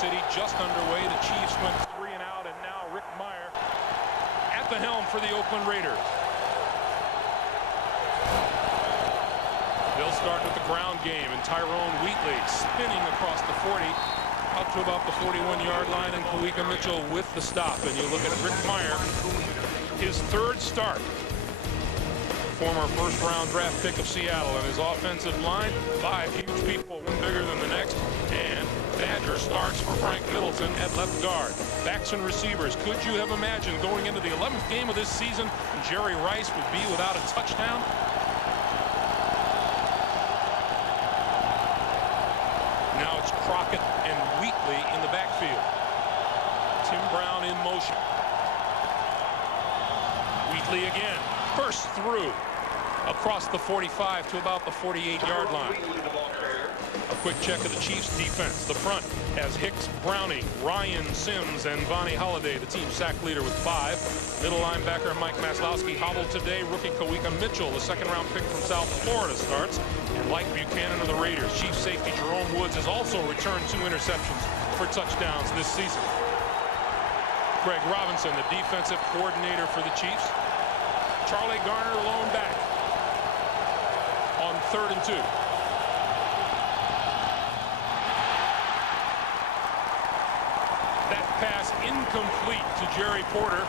City just underway. The Chiefs went 3 and out, and now Rick Meyer at the helm for the Oakland Raiders. They'll start with the ground game, and Tyrone Wheatley spinning across the 40 out to about the 41-yard line, and Kawika Mitchell with the stop. And you look at Rick Meyer, his 3rd start. Former first-round draft pick of Seattle, and his offensive line, 5 huge people, one bigger than the next. And Badger starts for Frank Middleton at left guard. Backs and receivers. Could you have imagined going into the 11th game of this season, Jerry Rice would be without a touchdown? Now it's Crockett and Wheatley in the backfield. Tim Brown in motion. Wheatley again. Burst through across the 45 to about the 48-yard line. A quick check of the Chiefs defense. The front has Hicks, Browning, Ryan Sims, and Vonnie Holliday, the team sack leader with 5. Middle linebacker Mike Maslowski hobbled today. Rookie Kawika Mitchell, the 2nd-round pick from South Florida, starts. And like Buchanan of the Raiders, Chief safety Jerome Woods has also returned 2 interceptions for touchdowns this season. Greg Robinson, the defensive coordinator for the Chiefs. Charlie Garner lone back on 3rd and 2. That pass incomplete to Jerry Porter.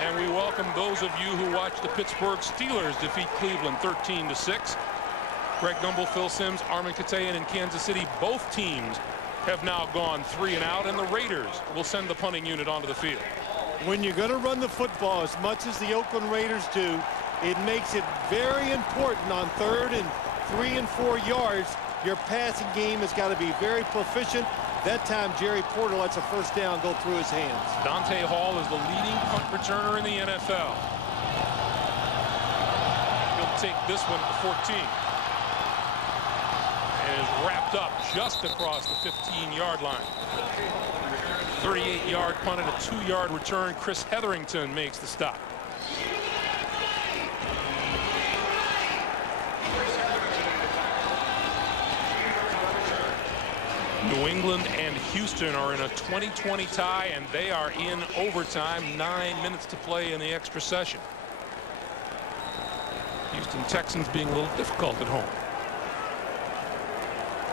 And we welcome those of you who watched the Pittsburgh Steelers defeat Cleveland 13-6. Greg Gumbel, Phil Simms, Armin Katayan in Kansas City. Both teams have now gone 3 and out, and the Raiders will send the punting unit onto the field. When you're going to run the football as much as the Oakland Raiders do, it makes it very important on 3rd and 3 and 4 yards. Your passing game has got to be very proficient. That time, Jerry Porter lets a first down go through his hands. Dante Hall is the leading punt returner in the NFL. He'll take this one at the 14. And is wrapped up just across the 15-yard line. 38-yard punt and a 2-yard return. Chris Hetherington makes the stop. New England and Houston are in a 20-20 tie, and they are in overtime. 9 minutes to play in the extra session. Houston Texans being a little difficult at home.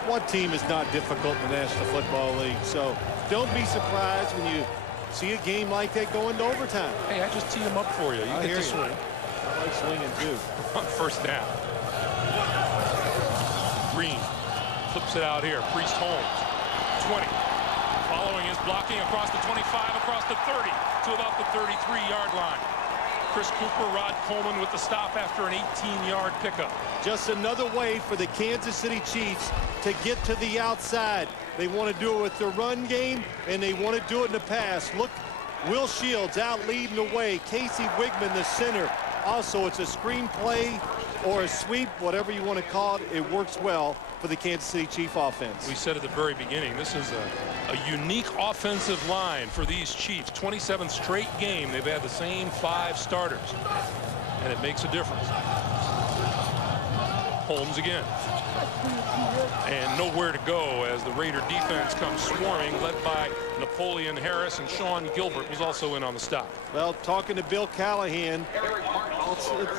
What team is not difficult in the National Football League? So don't be surprised when you see a game like that go into overtime. Hey, I just teed him up for you. You get to swing. I like swinging too. On 1st down. Green flips it out here. Priest Holmes, 20. Following his blocking across the 25, across the 30 to about the 33-yard line. Chris Cooper, Rod Coleman with the stop after an 18-yard pickup. Just another way for the Kansas City Chiefs to get to the outside. They want to do it with the run game, and they want to do it in the pass. Look, Will Shields out leading the way. Casey Wigman, the center. Also, it's a screen play or a sweep, whatever you want to call it. It works well for the Kansas City Chief offense. We said at the very beginning, this is a unique offensive line for these Chiefs. 27th straight game, they've had the same 5 starters, and it makes a difference. Holmes again. And nowhere to go as the Raider defense comes swarming, led by Napoleon Harris, and Sean Gilbert was also in on the stop. Well, talking to Bill Callahan,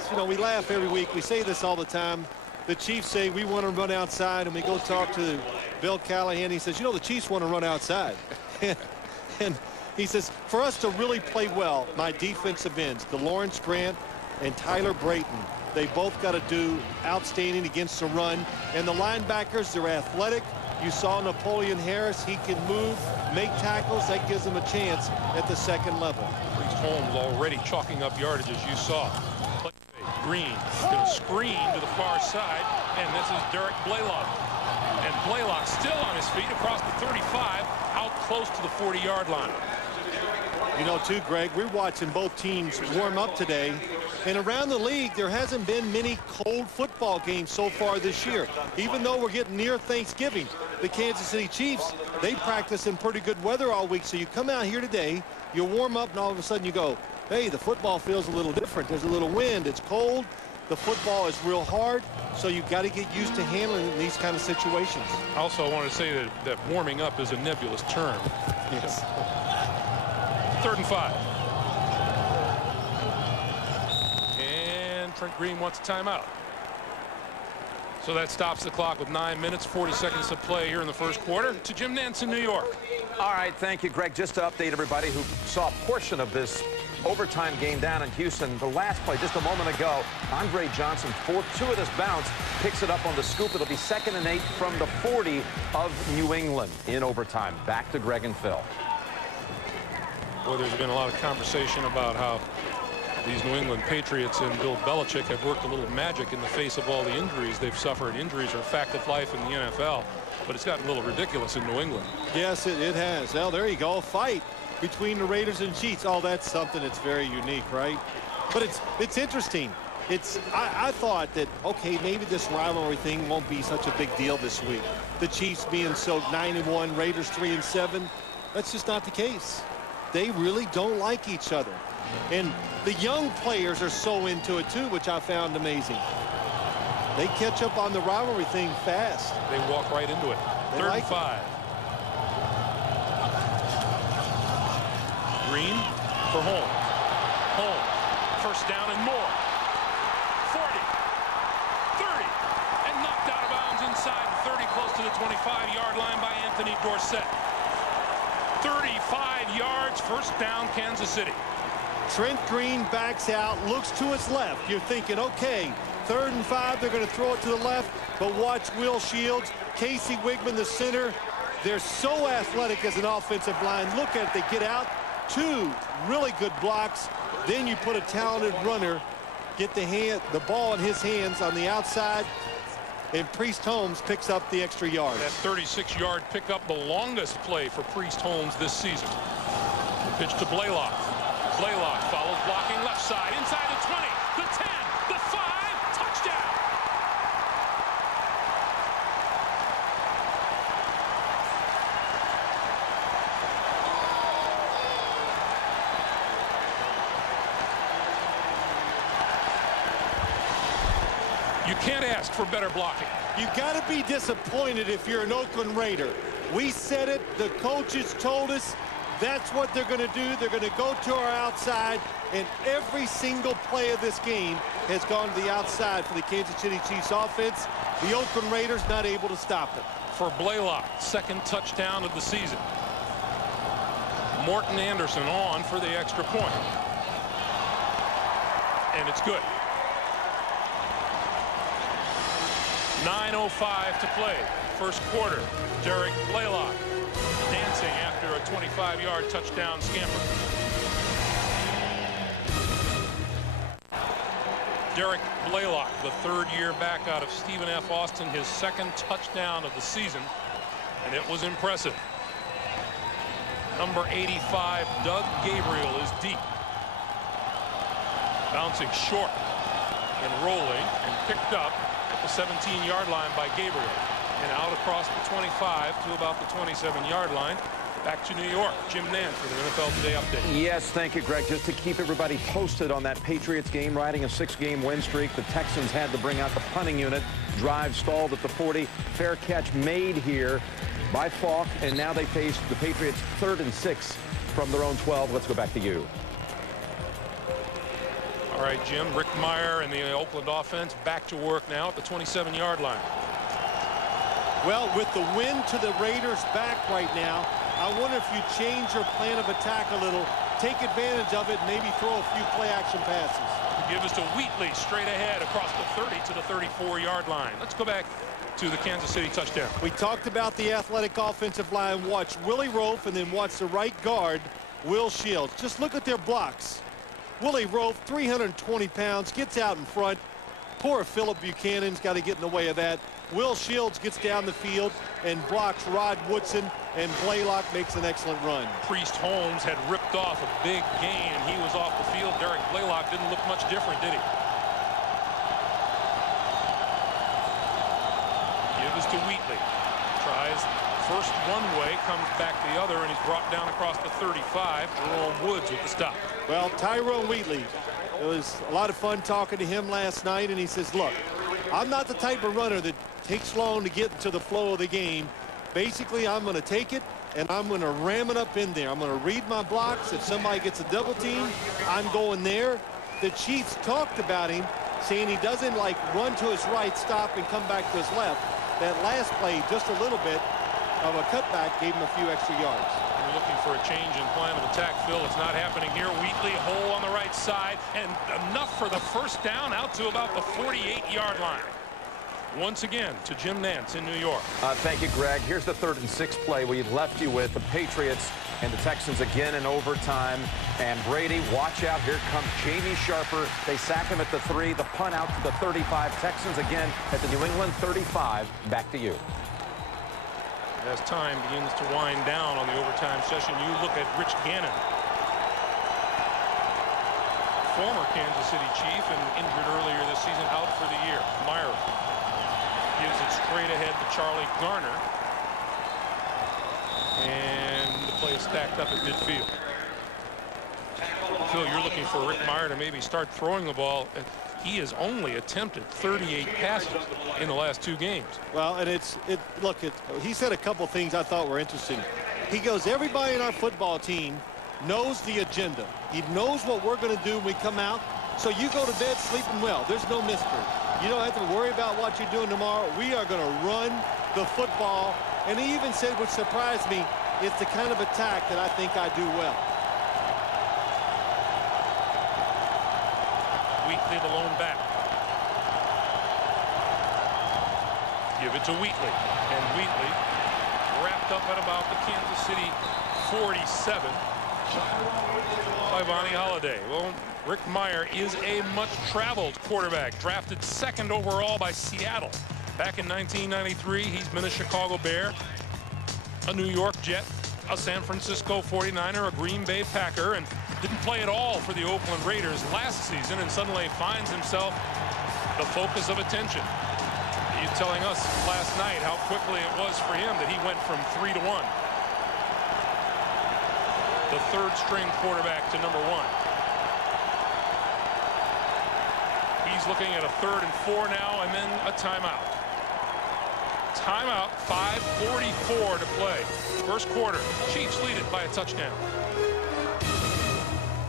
you know, we laugh every week. We say this all the time. The Chiefs say we want to run outside, and we go talk to Bill Callahan. He says, you know, the Chiefs want to run outside. and he says, for us to really play well, my defensive ends, DeLawrence Grant and Tyler Brayton, they both got to do outstanding against the run. And the linebackers, they're athletic. You saw Napoleon Harris. He can move, make tackles. That gives them a chance at the 2nd level. Priest Holmes already chalking up yardage, as you saw. Green going to screen to the far side, and this is Derek Blaylock. And Blaylock still on his feet across the 35, out close to the 40-yard line. You know, too, Greg, we're watching both teams warm up today. And around the league, there hasn't been many cold football games so far this year. Even though we're getting near Thanksgiving, the Kansas City Chiefs, they practice in pretty good weather all week. So you come out here today, you warm up, and all of a sudden you go, hey, the football feels a little different. There's a little wind. It's cold. The football is real hard, so you've got to get used to handling it in these kind of situations. Also, I want to say that warming up is a nebulous term. Yes. 3rd and 5. And Trent Green wants a timeout. So that stops the clock with 9 minutes, 40 seconds to play here in the first quarter. To Jim Nantz in New York. All right, thank you, Greg. Just to update everybody who saw a portion of this overtime game down in Houston, the last play just a moment ago, Andre Johnson, 4-2 of this bounce, picks it up on the scoop. It'll be 2nd and 8 from the 40 of New England in overtime. Back to Greg and Phil. Boy, there's been a lot of conversation about how these New England Patriots and Bill Belichick have worked a little magic in the face of all the injuries they've suffered. Injuries are a fact of life in the NFL, but it's gotten a little ridiculous in New England. Yes, it has. Well, there you go. A fight between the Raiders and Chiefs. Oh, that's something that's very unique, right? But it's interesting. I thought that, okay, maybe this rivalry thing won't be such a big deal this week. The Chiefs being so 9-1, Raiders 3-7. That's just not the case. They really don't like each other. And the young players are so into it, too, which I found amazing. They catch up on the rivalry thing fast. They walk right into it. 3rd and 5. Green for Holmes. Holmes. First down and more. 40. 30. And knocked out of bounds inside 30, close to the 25-yard line by Anthony Dorsett. 35 yards, first down, Kansas City. Trent Green backs out, looks to his left. You're thinking, okay, 3rd and 5, they're going to throw it to the left, but watch Will Shields, Casey Wigman, the center. They're so athletic as an offensive line. Look at it, they get out. 2 really good blocks. Then you put a talented runner, get the ball in his hands on the outside, and Priest Holmes picks up the extra yard. That 36-yard pickup, the longest play for Priest Holmes this season. The pitch to Blaylock. Blaylock follows, blocking left side, inside the 20, the 10, the 5, touchdown. You can't ask for better blocking. You got to be disappointed if you're an Oakland Raider. We said it, the coaches told us. That's what they're going to do. They're going to go to our outside, and every single play of this game has gone to the outside for the Kansas City Chiefs offense. The Oakland Raiders not able to stop it. For Blaylock, 2nd touchdown of the season. Morton Anderson on for the extra point. And it's good. 9:05 to play. First quarter. Derek Blaylock dancing after a 25-yard touchdown scamper. Derek Blaylock, the 3rd-year back out of Stephen F. Austin, his 2nd touchdown of the season, and it was impressive. Number 85, Doug Gabriel, is deep. Bouncing short and rolling and picked up at the 17-yard line by Gabriel. And out across the 25 to about the 27-yard line. Back to New York. Jim Nantz for the NFL Today update. Yes, thank you, Greg. Just to keep everybody posted on that Patriots game, riding a 6-game win streak, the Texans had to bring out the punting unit. Drive stalled at the 40. Fair catch made here by Falk, and now they face the Patriots 3rd and 6 from their own 12. Let's go back to you. All right, Jim. Rick Meyer and the Oakland offense back to work now at the 27-yard line. Well, with the wind to the Raiders' back right now, I wonder if you change your plan of attack a little, take advantage of it, maybe throw a few play-action passes. Give us to Wheatley straight ahead across the 30 to the 34-yard line. Let's go back to the Kansas City touchdown. We talked about the athletic offensive line. Watch Willie Rofe and then watch the right guard, Will Shields. Just look at their blocks. Willie Rofe, 320 pounds, gets out in front. Poor Philip Buchanan's got to get in the way of that. Will Shields gets down the field and blocks Rod Woodson, and Blaylock makes an excellent run. Priest Holmes had ripped off a big gain, and he was off the field. Derek Blaylock didn't look much different, did he? Give us to Wheatley. Tries first one way, comes back the other, and he's brought down across the 35. Jerome Woods with the stop. Well, Tyrone Wheatley, It was a lot of fun talking to him last night, and he says, look, I'm not the type of runner that takes long to get to the flow of the game. Basically, I'm going to take it, and I'm going to ram it up in there. I'm going to read my blocks. If somebody gets a double team, I'm going there. The Chiefs talked about him, saying he doesn't like run to his right, stop, and come back to his left. That last play, just a little bit of a cutback, gave him a few extra yards. We're looking for a change in plan of attack, Phil. It's not happening here. Wheatley, hole on the right side, and enough for the first down out to about the 48-yard line. Once again to Jim Nantz in New York. Thank you, Greg. Here's the 3rd and 6 play we left you with the Patriots and the Texans again in overtime. And Brady, watch out. Here comes Jamie Sharper. They sack him at the 3. The punt out to the 35. Texans again at the New England 35. Back to you. As time begins to wind down on the overtime session, you look at Rich Gannon, former Kansas City Chief and injured earlier this season, out for the year. Meyer gives it straight ahead to Charlie Garner, and the play is stacked up at midfield. Phil, you're looking for Rick Meyer to maybe start throwing the ball. He has only attempted 38 passes in the last 2 games. Well, and he said a couple things I thought were interesting. He goes, everybody in our football team knows the agenda. He knows what we're going to do when we come out. So you go to bed sleeping well. There's no mystery. You don't have to worry about what you're doing tomorrow. We are going to run the football. And he even said, which surprised me, it's the kind of attack that I think I do well. Wheatley, the lone back. Give it to Wheatley. And Wheatley wrapped up at about the Kansas City 47 by Vonnie Holliday. Well, Rick Meyer is a much-traveled quarterback, drafted 2nd overall by Seattle back in 1993. He's been a Chicago Bear, a New York Jet, a San Francisco 49er, a Green Bay Packer, and didn't play at all for the Oakland Raiders last season, and suddenly finds himself the focus of attention. He's telling us last night how quickly it was for him that he went from 3 to 1. The 3rd string quarterback to number 1. He's looking at a 3rd and 4 now, and then a timeout. Timeout, 5:44 to play. First quarter, Chiefs lead it by a touchdown.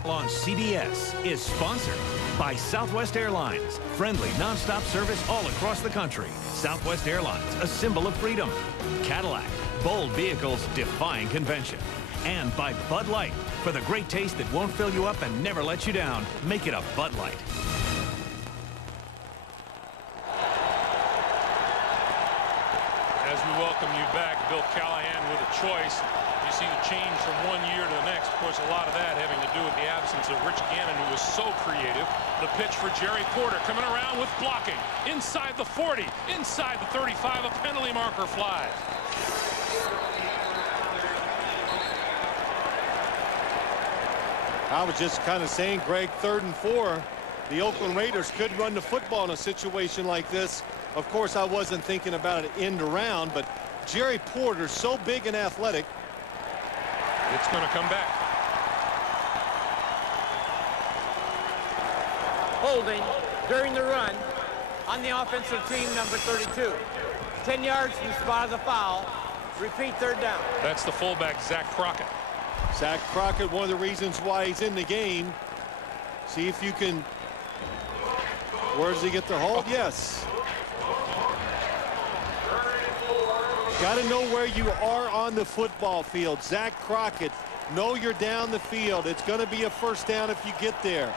On CBS is sponsored by Southwest Airlines. Friendly, nonstop service all across the country. Southwest Airlines, a symbol of freedom. Cadillac, bold vehicles defying convention. And by Bud Light, for the great taste that won't fill you up and never let you down. Make it a Bud Light. As we welcome you back, Bill Callahan with a choice. You see the change from one year to the next. Of course, a lot of that having to do with the absence of Rich Gannon, who was so creative. The pitch for Jerry Porter coming around with blocking. Inside the 40, inside the 35, a penalty marker flies. I was just kind of saying, Greg, 3rd and 4. The Oakland Raiders could run the football in a situation like this. Of course, I wasn't thinking about it end around, but Jerry Porter, so big and athletic. It's going to come back. Holding during the run on the offensive team, number 32. 10 yards from the spot of the foul. Repeat, 3rd down. That's the fullback, Zach Crockett. Zach Crockett, one of the reasons why he's in the game. See if you can. Where does he get the hold? Yes. Got to know where you are on the football field. Zach Crockett, know you're down the field. It's going to be a first down if you get there.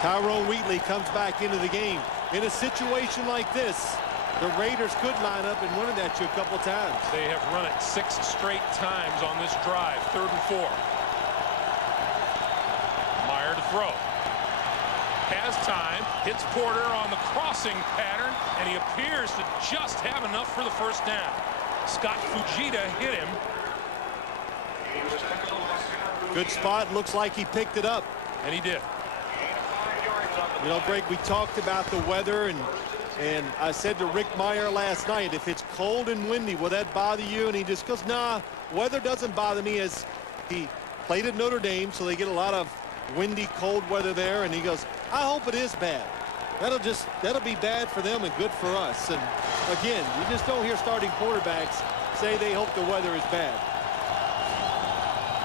Tyrone Wheatley comes back into the game. In a situation like this, the Raiders could line up and run it at you a couple times. They have run it 6 straight times on this drive. 3rd and 4. Meyer to throw. Has time, hits Porter on the crossing pattern, and he appears to just have enough for the first down. Scott Fujita hit him. Good spot. Looks like he picked it up. And he did. You know, Greg, we talked about the weather, and I said to Rick Meyer last night, if it's cold and windy, will that bother you? And he just goes, nah, weather doesn't bother me. As he played at Notre Dame, so they get a lot of windy, cold weather there, and he goes, I hope it is bad. That'll be bad for them and good for us. And again, you just don't hear starting quarterbacks say they hope the weather is bad.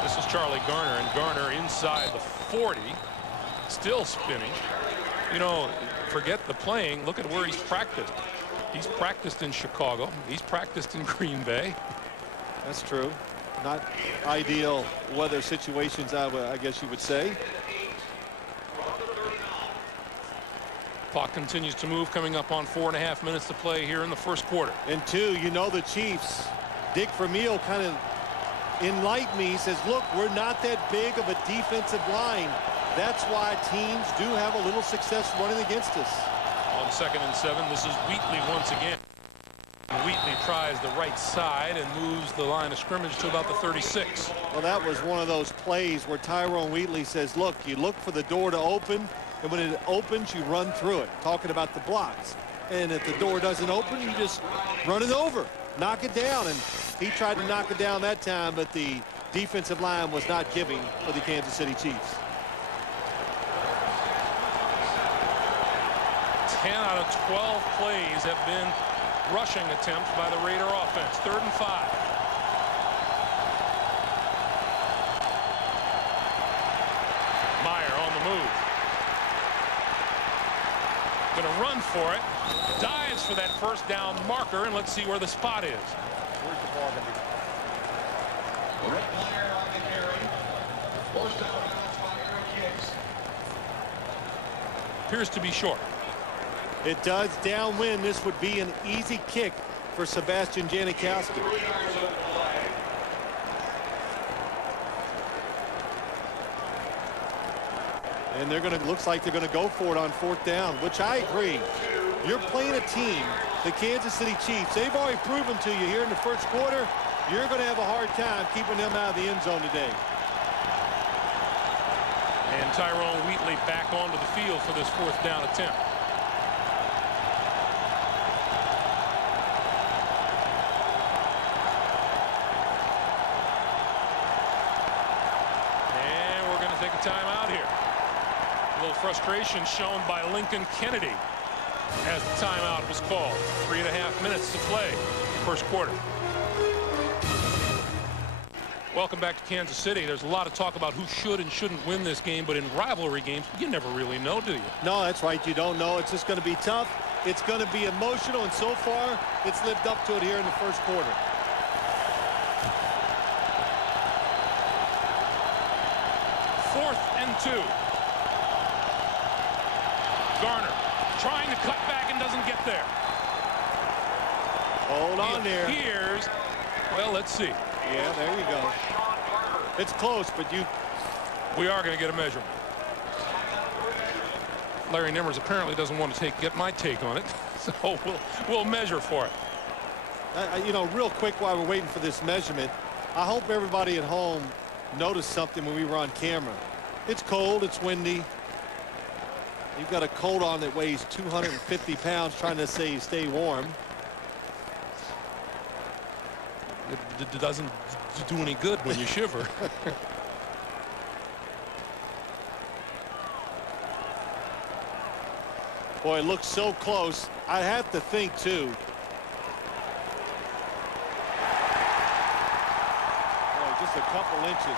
This is Charlie Garner, and Garner inside the 40, still spinning. You know, forget the playing. Look at where he's practiced. He's practiced in Chicago. He's practiced in Green Bay. That's true. Not ideal weather situations, I guess you would say. Clock continues to move, coming up on 4.5 minutes to play here in the first quarter. And two, you know, the Chiefs, Dick Vermeil kind of enlightened me. He says, look, we're not that big of a defensive line. That's why teams do have a little success running against us. On 2nd and 7, this is Wheatley once again. Wheatley tries the right side and moves the line of scrimmage to about the 36. Well, that was one of those plays where Tyrone Wheatley says, look, you look for the door to open, and when it opens, you run through it. Talking about the blocks. And if the door doesn't open, you just run it over, knock it down. And he tried to knock it down that time, but the defensive line was not giving for the Kansas City Chiefs. 10 out of 12 plays have been rushing attempts by the Raider offense. 3rd and 5. Meyer on the move. Going to run for it. Dives for that first down marker, and let's see where the spot is. Where's the ball going to be? Rick Meyer on the carry. First down by Aaron Kicks. Appears to be short. It does downwind. This would be an easy kick for Sebastian Janikowski. And they're going to, looks like they're going to go for it on 4th down, which I agree. You're playing a team, the Kansas City Chiefs. They've already proven to you here in the first quarter, you're going to have a hard time keeping them out of the end zone today. And Tyrone Wheatley back onto the field for this 4th down attempt. Timeout here. A little frustration shown by Lincoln Kennedy as the timeout was called. 3.5 minutes to play, first quarter. Welcome back to Kansas City. There's a lot of talk about who should and shouldn't win this game, but in rivalry games, you never really know, do you? No, that's right. You don't know. It's just going to be tough. It's going to be emotional, and so far, it's lived up to it here in the first quarter. And 2. Garner trying to cut back and doesn't get there. Hold on there. Here's, well, let's see. Yeah, there you go. It's close, but we are going to get a measurement. Larry Nimmers apparently doesn't want to get my take on it, so we'll measure for it. You know, real quick while we're waiting for this measurement, I hope everybody at home noticed something when we were on camera. It's cold, it's windy. You've got a coat on that weighs 250 pounds trying to say stay warm. It doesn't do any good when you shiver. Boy, it looks so close. I have to think, too. Boy, just a couple inches.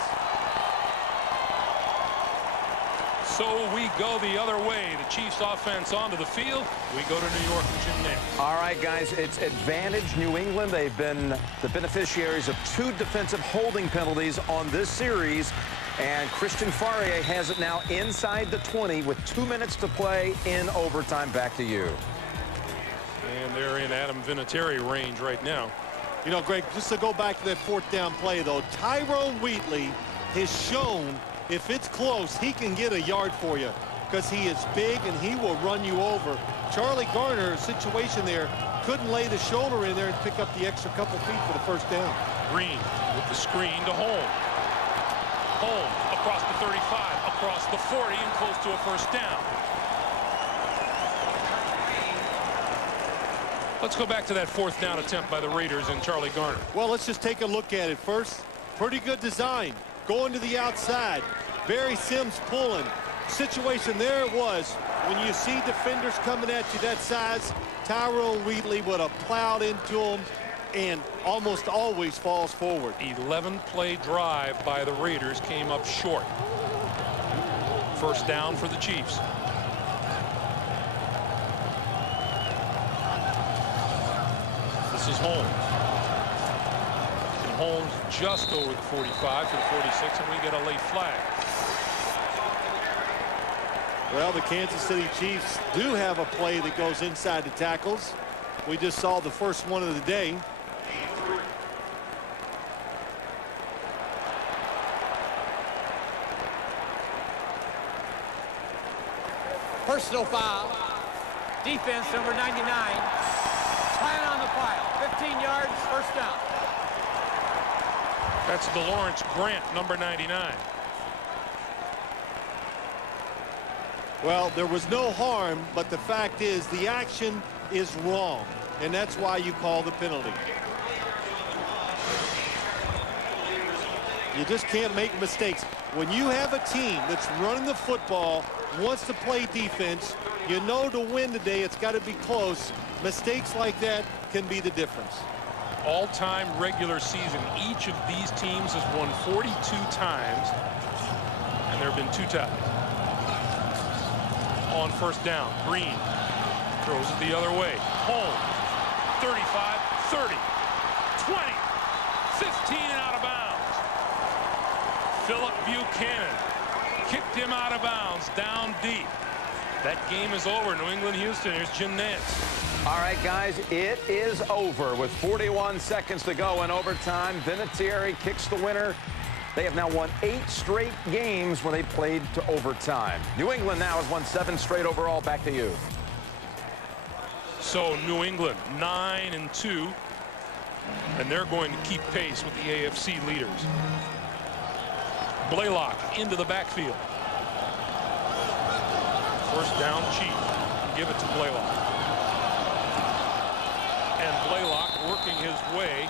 So we go the other way. The Chiefs offense onto the field. We go to New York and Jim Nantz. All right, guys, it's advantage New England. They've been the beneficiaries of 2 defensive holding penalties on this series. And Christian Fauria has it now inside the 20 with 2 minutes to play in overtime. Back to you. And they're in Adam Vinatieri range right now. You know, Greg, just to go back to that 4th down play, though, Tyrone Wheatley has shown if it's close, he can get a yard for you because he is big and he will run you over. Charlie Garner, situation there, couldn't lay the shoulder in there and pick up the extra couple feet for the first down. Green with the screen to Holmes. Holmes across the 35, across the 40, and close to a first down. Let's go back to that 4th down attempt by the Raiders and Charlie Garner. Well, let's just take a look at it. First, pretty good design. Going to the outside. Barry Sims pulling. Situation there it was. When you see defenders coming at you that size, Tyrone Wheatley would have plowed into him and almost always falls forward. 11-play drive by the Raiders came up short. First down for the Chiefs. This is Holmes. And Holmes just over the 45 to the 46, and we get a late flag. Well, the Kansas City Chiefs do have a play that goes inside the tackles. We just saw the first one of the day. Personal foul. Defense number 99. Pile on the pile. 15 yards, first down. That's DeLawrence Grant, number 99. Well, there was no harm, but the fact is the action is wrong, and that's why you call the penalty. You just can't make mistakes. When you have a team that's running the football, wants to play defense, you know to win today it's got to be close. Mistakes like that can be the difference. All-time regular season, each of these teams has won 42 times, and there have been 2 ties. On first down, Green throws it the other way. Holmes, 35, 30, 20, 15 and out of bounds. Philip Buchanan kicked him out of bounds down deep. That game is over. New England, Houston. Here's Jim Nantz. All right, guys, it is over with 41 seconds to go in overtime. Vinatieri kicks the winner. They have now won 8 straight games when they played to overtime. New England now has won 7 straight overall. Back to you. So New England 9-2, and they're going to keep pace with the AFC leaders. Blaylock into the backfield. First down, Chief. Give it to Blaylock. And Blaylock working his way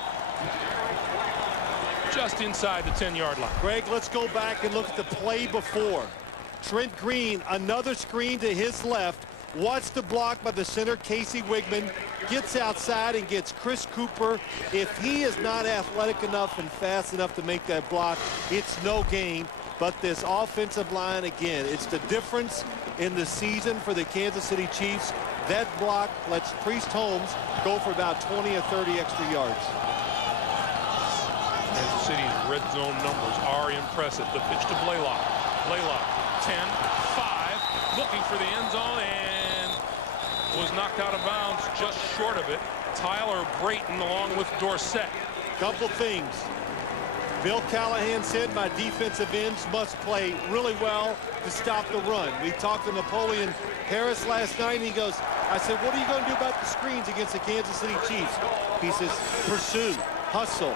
just inside the 10-yard line. Greg, let's go back and look at the play before. Trent Green, another screen to his left. Watch the block by the center, Casey Wigman. Gets outside and gets Chris Cooper. If he is not athletic enough and fast enough to make that block, it's no gain. But this offensive line, again, it's the difference in the season for the Kansas City Chiefs. That block lets Priest Holmes go for about 20 or 30 extra yards. Kansas City's red zone numbers are impressive. The pitch to Blaylock. Blaylock, 10, 5, looking for the end zone and was knocked out of bounds just short of it. Tyler Brayton along with Dorsett. Couple things. Bill Callahan said my defensive ends must play really well to stop the run. We talked to Napoleon Harris last night, and he goes, I said, what are you going to do about the screens against the Kansas City Chiefs? He says, pursue, hustle.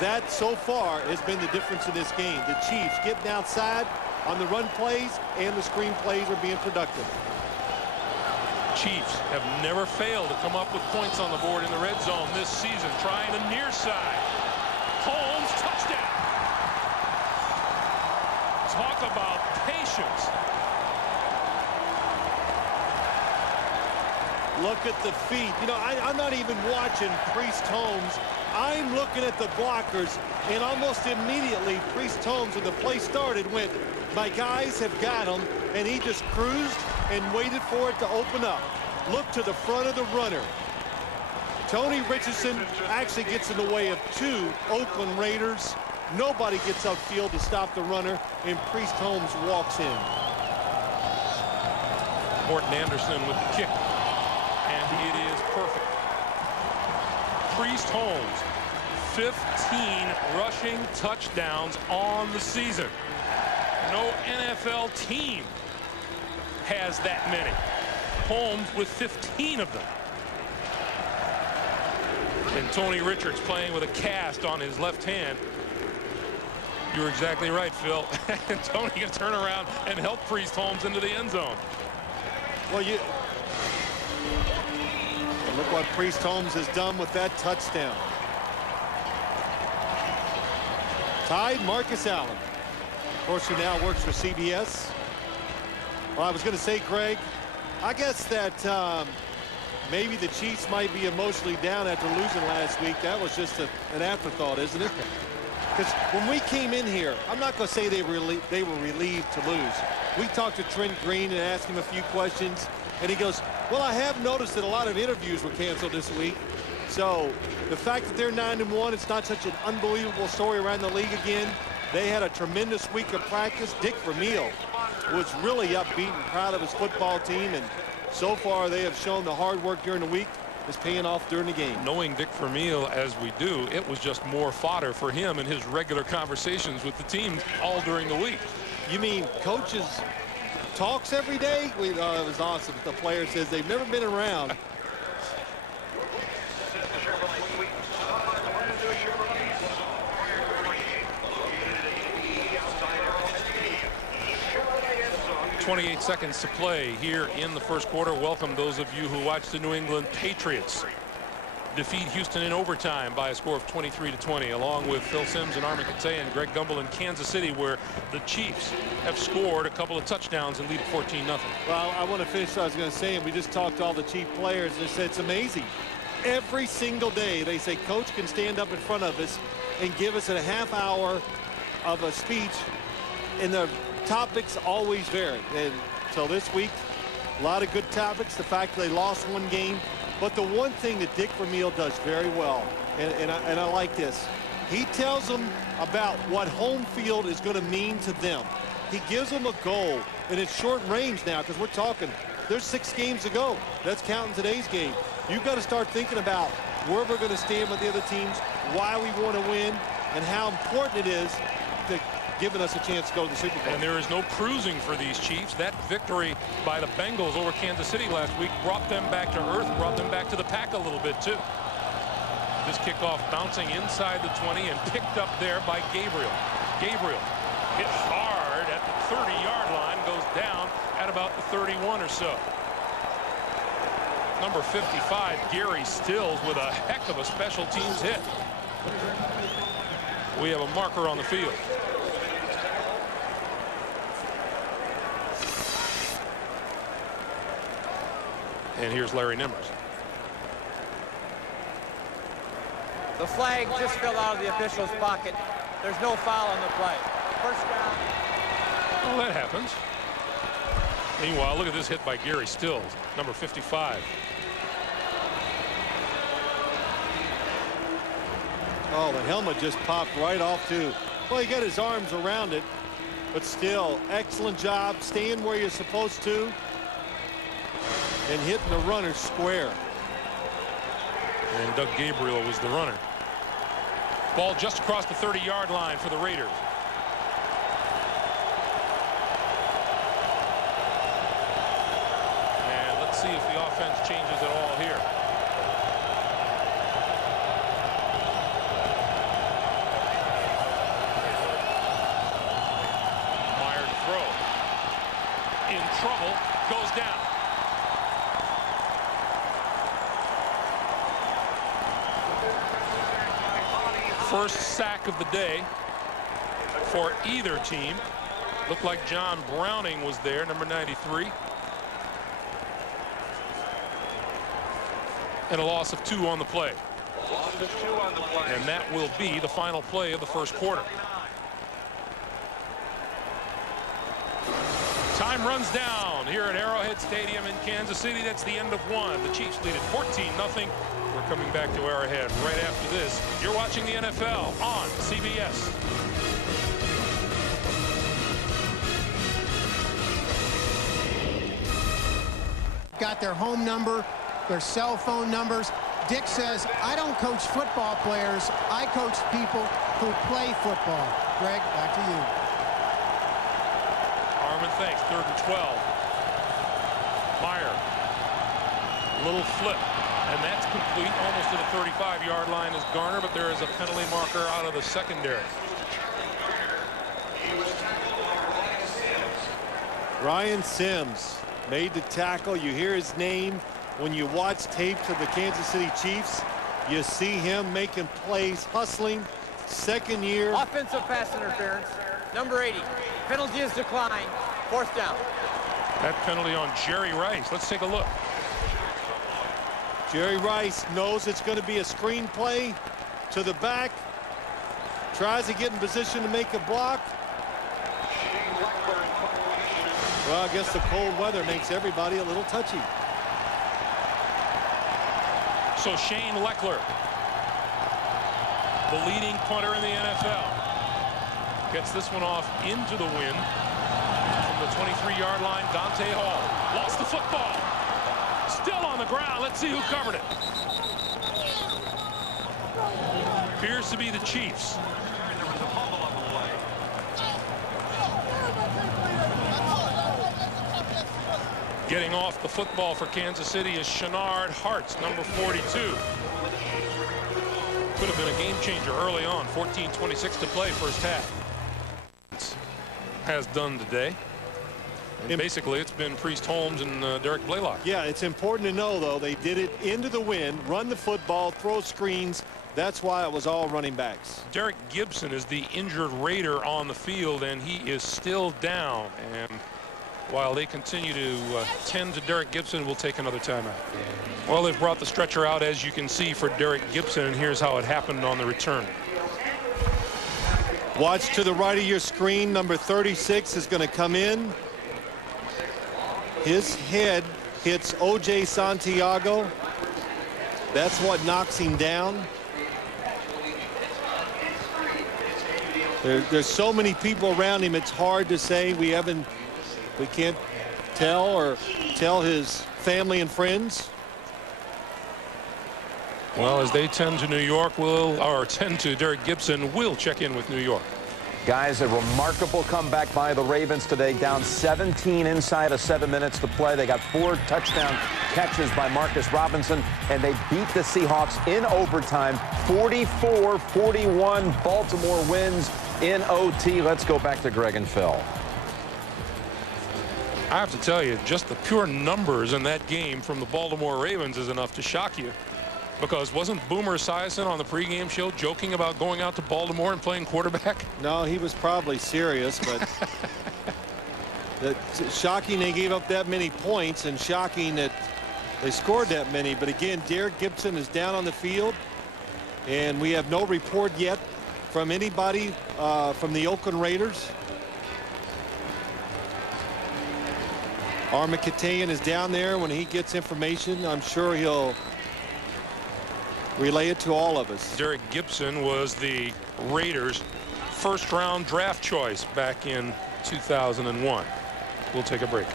That so far has been the difference in this game. The Chiefs getting outside on the run plays and the screen plays are being productive. Chiefs have never failed to come up with points on the board in the red zone this season. Trying the near side. Holmes, touchdown. Talk about patience. Look at the feet. You know, I'm not even watching Priest Holmes. I'm looking at the blockers, and almost immediately Priest Holmes, when the play started, went, my guys have got him, and he just cruised and waited for it to open up. Look to the front of the runner. Tony Richardson actually gets in the way of 2 Oakland Raiders. Nobody gets upfield to stop the runner, and Priest Holmes walks in. Morton Anderson with the kick, and it is perfect. Priest Holmes, 15 rushing touchdowns on the season. No NFL team has that many. Holmes with 15 of them. And Tony Richards playing with a cast on his left hand. You're exactly right, Phil. Tony can turn around and help Priest Holmes into the end zone. Well, look what Priest Holmes has done with that touchdown. Tied Marcus Allen. Of course, who now works for CBS. Well, I was going to say, Greg, I guess that maybe the Chiefs might be emotionally down after losing last week. That was just an afterthought, isn't it? Because when we came in here, I'm not going to say they were relieved to lose. We talked to Trent Green and asked him a few questions, and he goes, well, I have noticed that a lot of interviews were canceled this week. So the fact that they're 9-1, it's not such an unbelievable story around the league again. They had a tremendous week of practice. Dick Vermeil was really upbeat and proud of his football team, and so far they have shown the hard work during the week is paying off during the game. Knowing Dick Vermeil as we do, it was just more fodder for him in his regular conversations with the team all during the week. You mean coaches talks every day? It was awesome. The player says they've never been around. .28 seconds to play here in the first quarter. Welcome those of you who watch the New England Patriots defeat Houston in overtime by a score of 23-20, along with Phil Simms and Armin Kate and Greg Gumbel in Kansas City, where the Chiefs have scored a couple of touchdowns and lead at 14-0. Well, I want to finish what I was going to say, and we just talked to all the Chief players, and they said it's amazing. Every single day they say coach can stand up in front of us and give us a half hour of a speech, and the topics always vary. And so this week, a lot of good topics. The fact that they lost one game. But the one thing that Dick Vermeil does very well, and I like this, he tells them about what home field is going to mean to them. He gives them a goal, and it's short range now because we're talking, there's 6 games to go. That's counting today's game. You've got to start thinking about where we're going to stand with the other teams, why we want to win, and how important it is to giving us a chance to go to the Super Bowl. And there is no cruising for these Chiefs. That victory by the Bengals over Kansas City last week brought them back to earth, brought them back to the pack a little bit too. This kickoff bouncing inside the 20 and picked up there by Gabriel. Gabriel hits hard at the 30-yard line, goes down at about the 31 or so. Number 55, Gary Stills, with a heck of a special teams hit. We have a marker on the field. And here's Larry Nimmers. The flag just fell out of the official's pocket. There's no foul on the play. First down. Well, that happens. Meanwhile, look at this hit by Gary Stills, number 55. Oh, the helmet just popped right off too. Well, he got his arms around it, but still, excellent job staying where you're supposed to and hitting the runner square. And Doug Gabriel was the runner. Ball just across the 30-yard line for the Raiders. And let's see if the offense changes at all here. Meyer to throw. In trouble, goes down. First sack of the day for either team. Looked like John Browning was there, number 93. And a loss of 2 on the play. And that will be the final play of the first quarter. Time runs down here at Arrowhead Stadium in Kansas City. That's the end of 1. The Chiefs lead at 14-0. We're coming back to Arrowhead right after this. You're watching the NFL on CBS. Got their home number, their cell phone numbers. Dick says, I don't coach football players. I coach people who play football. Greg, back to you. Armin, thanks. 3rd and 12. Meyer. Little flip. And that's complete almost to the 35-yard line is Garner, but there is a penalty marker out of the secondary. Ryan Simms made the tackle. You hear his name when you watch tapes of the Kansas City Chiefs. You see him making plays, hustling. Second year. Offensive pass interference. number 80. Penalty is declined. 4th down. That penalty on Jerry Rice. Let's take a look. Jerry Rice knows it's going to be a screen play to the back. Tries to get in position to make a block. Well, I guess the cold weather makes everybody a little touchy. So Shane Leckler, the leading punter in the NFL, gets this one off into the wind from the 23-yard line. Dante Hall lost the football. Still on the ground. Let's see who covered it. Appears to be the Chiefs. Getting off the football for Kansas City is Shenard Hartz, number 42. Could have been a game changer early on. 14:26 to play, first half. Has done today. And basically, it's been Priest Holmes and Derek Blaylock. Yeah, it's important to know, though, they did it into the wind, run the football, throw screens. That's why it was all running backs. Derek Gibson is the injured Raider on the field, and he is still down. And while they continue to tend to Derek Gibson, we'll take another timeout. Well, they've brought the stretcher out, as you can see, for Derek Gibson, and here's how it happened on the return. Watch to the right of your screen. Number 36 is going to come in. His head hits O.J. Santiago. That's what knocks him down. There's so many people around him, it's hard to say. We can't tell his family and friends. Well, as they tend to New York, tend to Derek Gibson, we'll check in with New York. Guys, a remarkable comeback by the Ravens today, down 17 inside of 7 minutes to play. They got 4 touchdown catches by Marcus Robinson, and they beat the Seahawks in overtime. 44-41, Baltimore wins in OT. Let's go back to Greg and Phil. I have to tell you, just the pure numbers in that game from the Baltimore Ravens is enough to shock you. Because wasn't Boomer Esiason on the pregame show joking about going out to Baltimore and playing quarterback? No, he was probably serious, but shocking they gave up that many points, and shocking that they scored that many. But again, Derek Gibson is down on the field, and we have no report yet from anybody from the Oakland Raiders. Armikatayan is down there. When he gets information, I'm sure he'll relay it to all of us. Derek Gibson was the Raiders' first-round draft choice back in 2001. We'll take a break.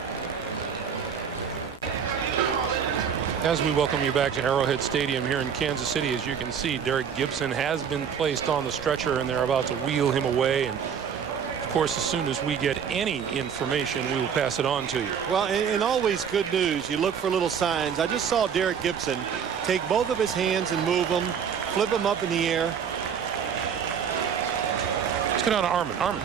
As we welcome you back to Arrowhead Stadium here in Kansas City, as you can see, Derek Gibson has been placed on the stretcher, and they're about to wheel him away. And of course, as soon as we get any information, we will pass it on to you. Well, and always good news. You look for little signs. I just saw Derek Gibson take both of his hands and move them, flip them up in the air. Let's get on to Armin. Armin.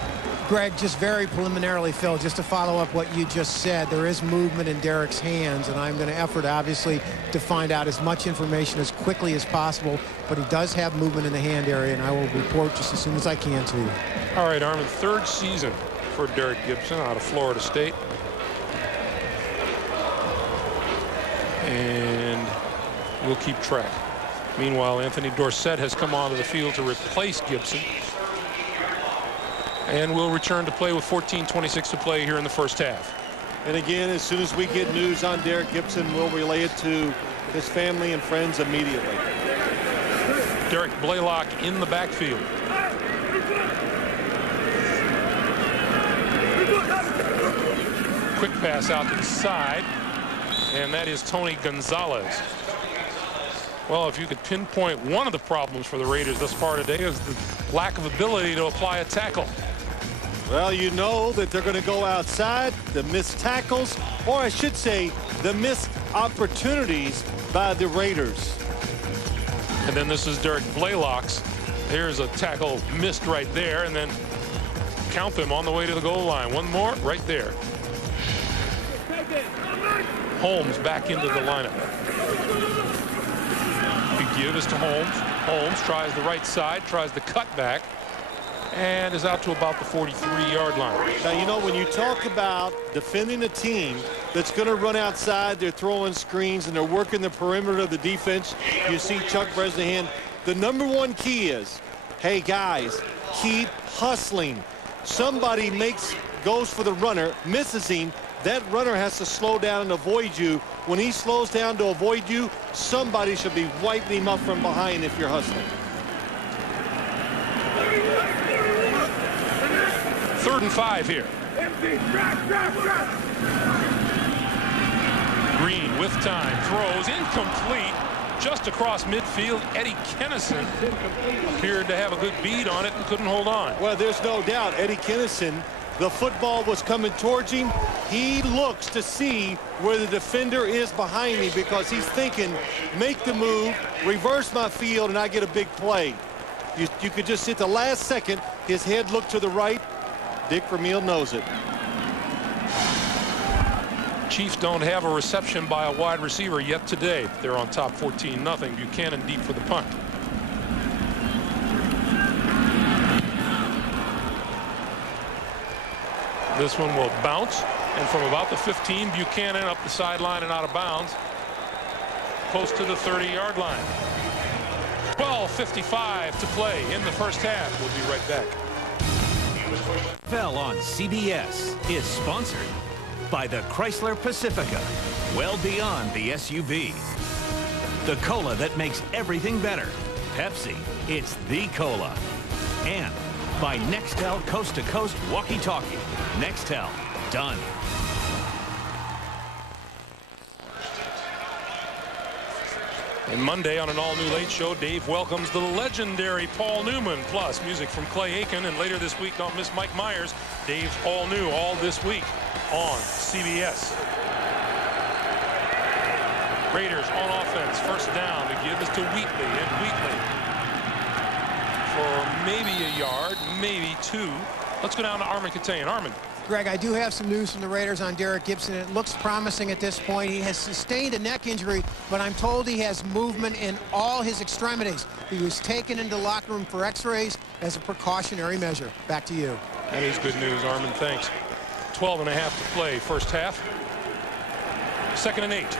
Greg, just very preliminarily, Phil, just to follow up what you just said, there is movement in Derek's hands, and I'm going to effort, obviously, to find out as much information as quickly as possible, but he does have movement in the hand area, and I will report just as soon as I can to you. All right, Armin, 3rd season for Derek Gibson out of Florida State. And we'll keep track. Meanwhile, Anthony Dorsett has come onto the field to replace Gibson. And we'll return to play with 14:26 to play here in the first half. And again, as soon as we get news on Derek Gibson, we'll relay it to his family and friends immediately. Derek Blaylock in the backfield. Quick pass out to the side, and that is Tony Gonzalez. Well, if you could pinpoint one of the problems for the Raiders thus far today is the lack of ability to apply a tackle. Well, you know that they're going to go outside, the missed tackles, or I should say the missed opportunities by the Raiders. And then this is Derek Blaylock's. Here's a tackle missed right there, and then count them on the way to the goal line. One more right there. Holmes back into the lineup. The give is to Holmes. Holmes tries the right side, tries the cutback. and is out to about the 43-yard line. Now, you know, when you talk about defending a team that's going to run outside, they're throwing screens and they're working the perimeter of the defense. You see Chuck Bresnahan. The #1 key is, hey, guys, keep hustling. Somebody goes for the runner, misses him. That runner has to slow down and avoid you. When he slows down to avoid you, somebody should be wiping him up from behind if you're hustling. 3rd and 5 here. Green with time, throws incomplete just across midfield. Eddie Kennison appeared to have a good bead on it and couldn't hold on. Well, there's no doubt Eddie Kennison, the football was coming towards him. He looks to see where the defender is behind me because he's thinking, make the move, reverse my field, and I get a big play. You could just see at the last second, his head looked to the right. Dick Vermeil knows it. Chiefs don't have a reception by a wide receiver yet today. They're on top 14-0. Buchanan deep for the punt. This one will bounce, and from about the 15, Buchanan up the sideline and out of bounds. Close to the 30-yard line. 12:55 to play in the first half. We'll be right back. NFL on CBS is sponsored by the Chrysler Pacifica, well beyond the SUV. The cola that makes everything better. Pepsi, it's the cola. And by Nextel coast-to-coast walkie-talkie. Nextel, done. And Monday on an all-new Late Show, Dave welcomes the legendary Paul Newman, plus music from Clay Aiken. And later this week, don't miss Mike Myers. Dave's all-new all this week on CBS. Raiders on offense, first down. The give is to Wheatley, and Wheatley for maybe a yard, maybe 2. Let's go down to Armin Katayan. Armin. Greg, I do have some news from the Raiders on Derek Gibson. It looks promising at this point. He has sustained a neck injury, but I'm told he has movement in all his extremities. He was taken into the locker room for x-rays as a precautionary measure. Back to you. That is good news, Armin. Thanks. 12.5 to play, first half. 2nd and 8.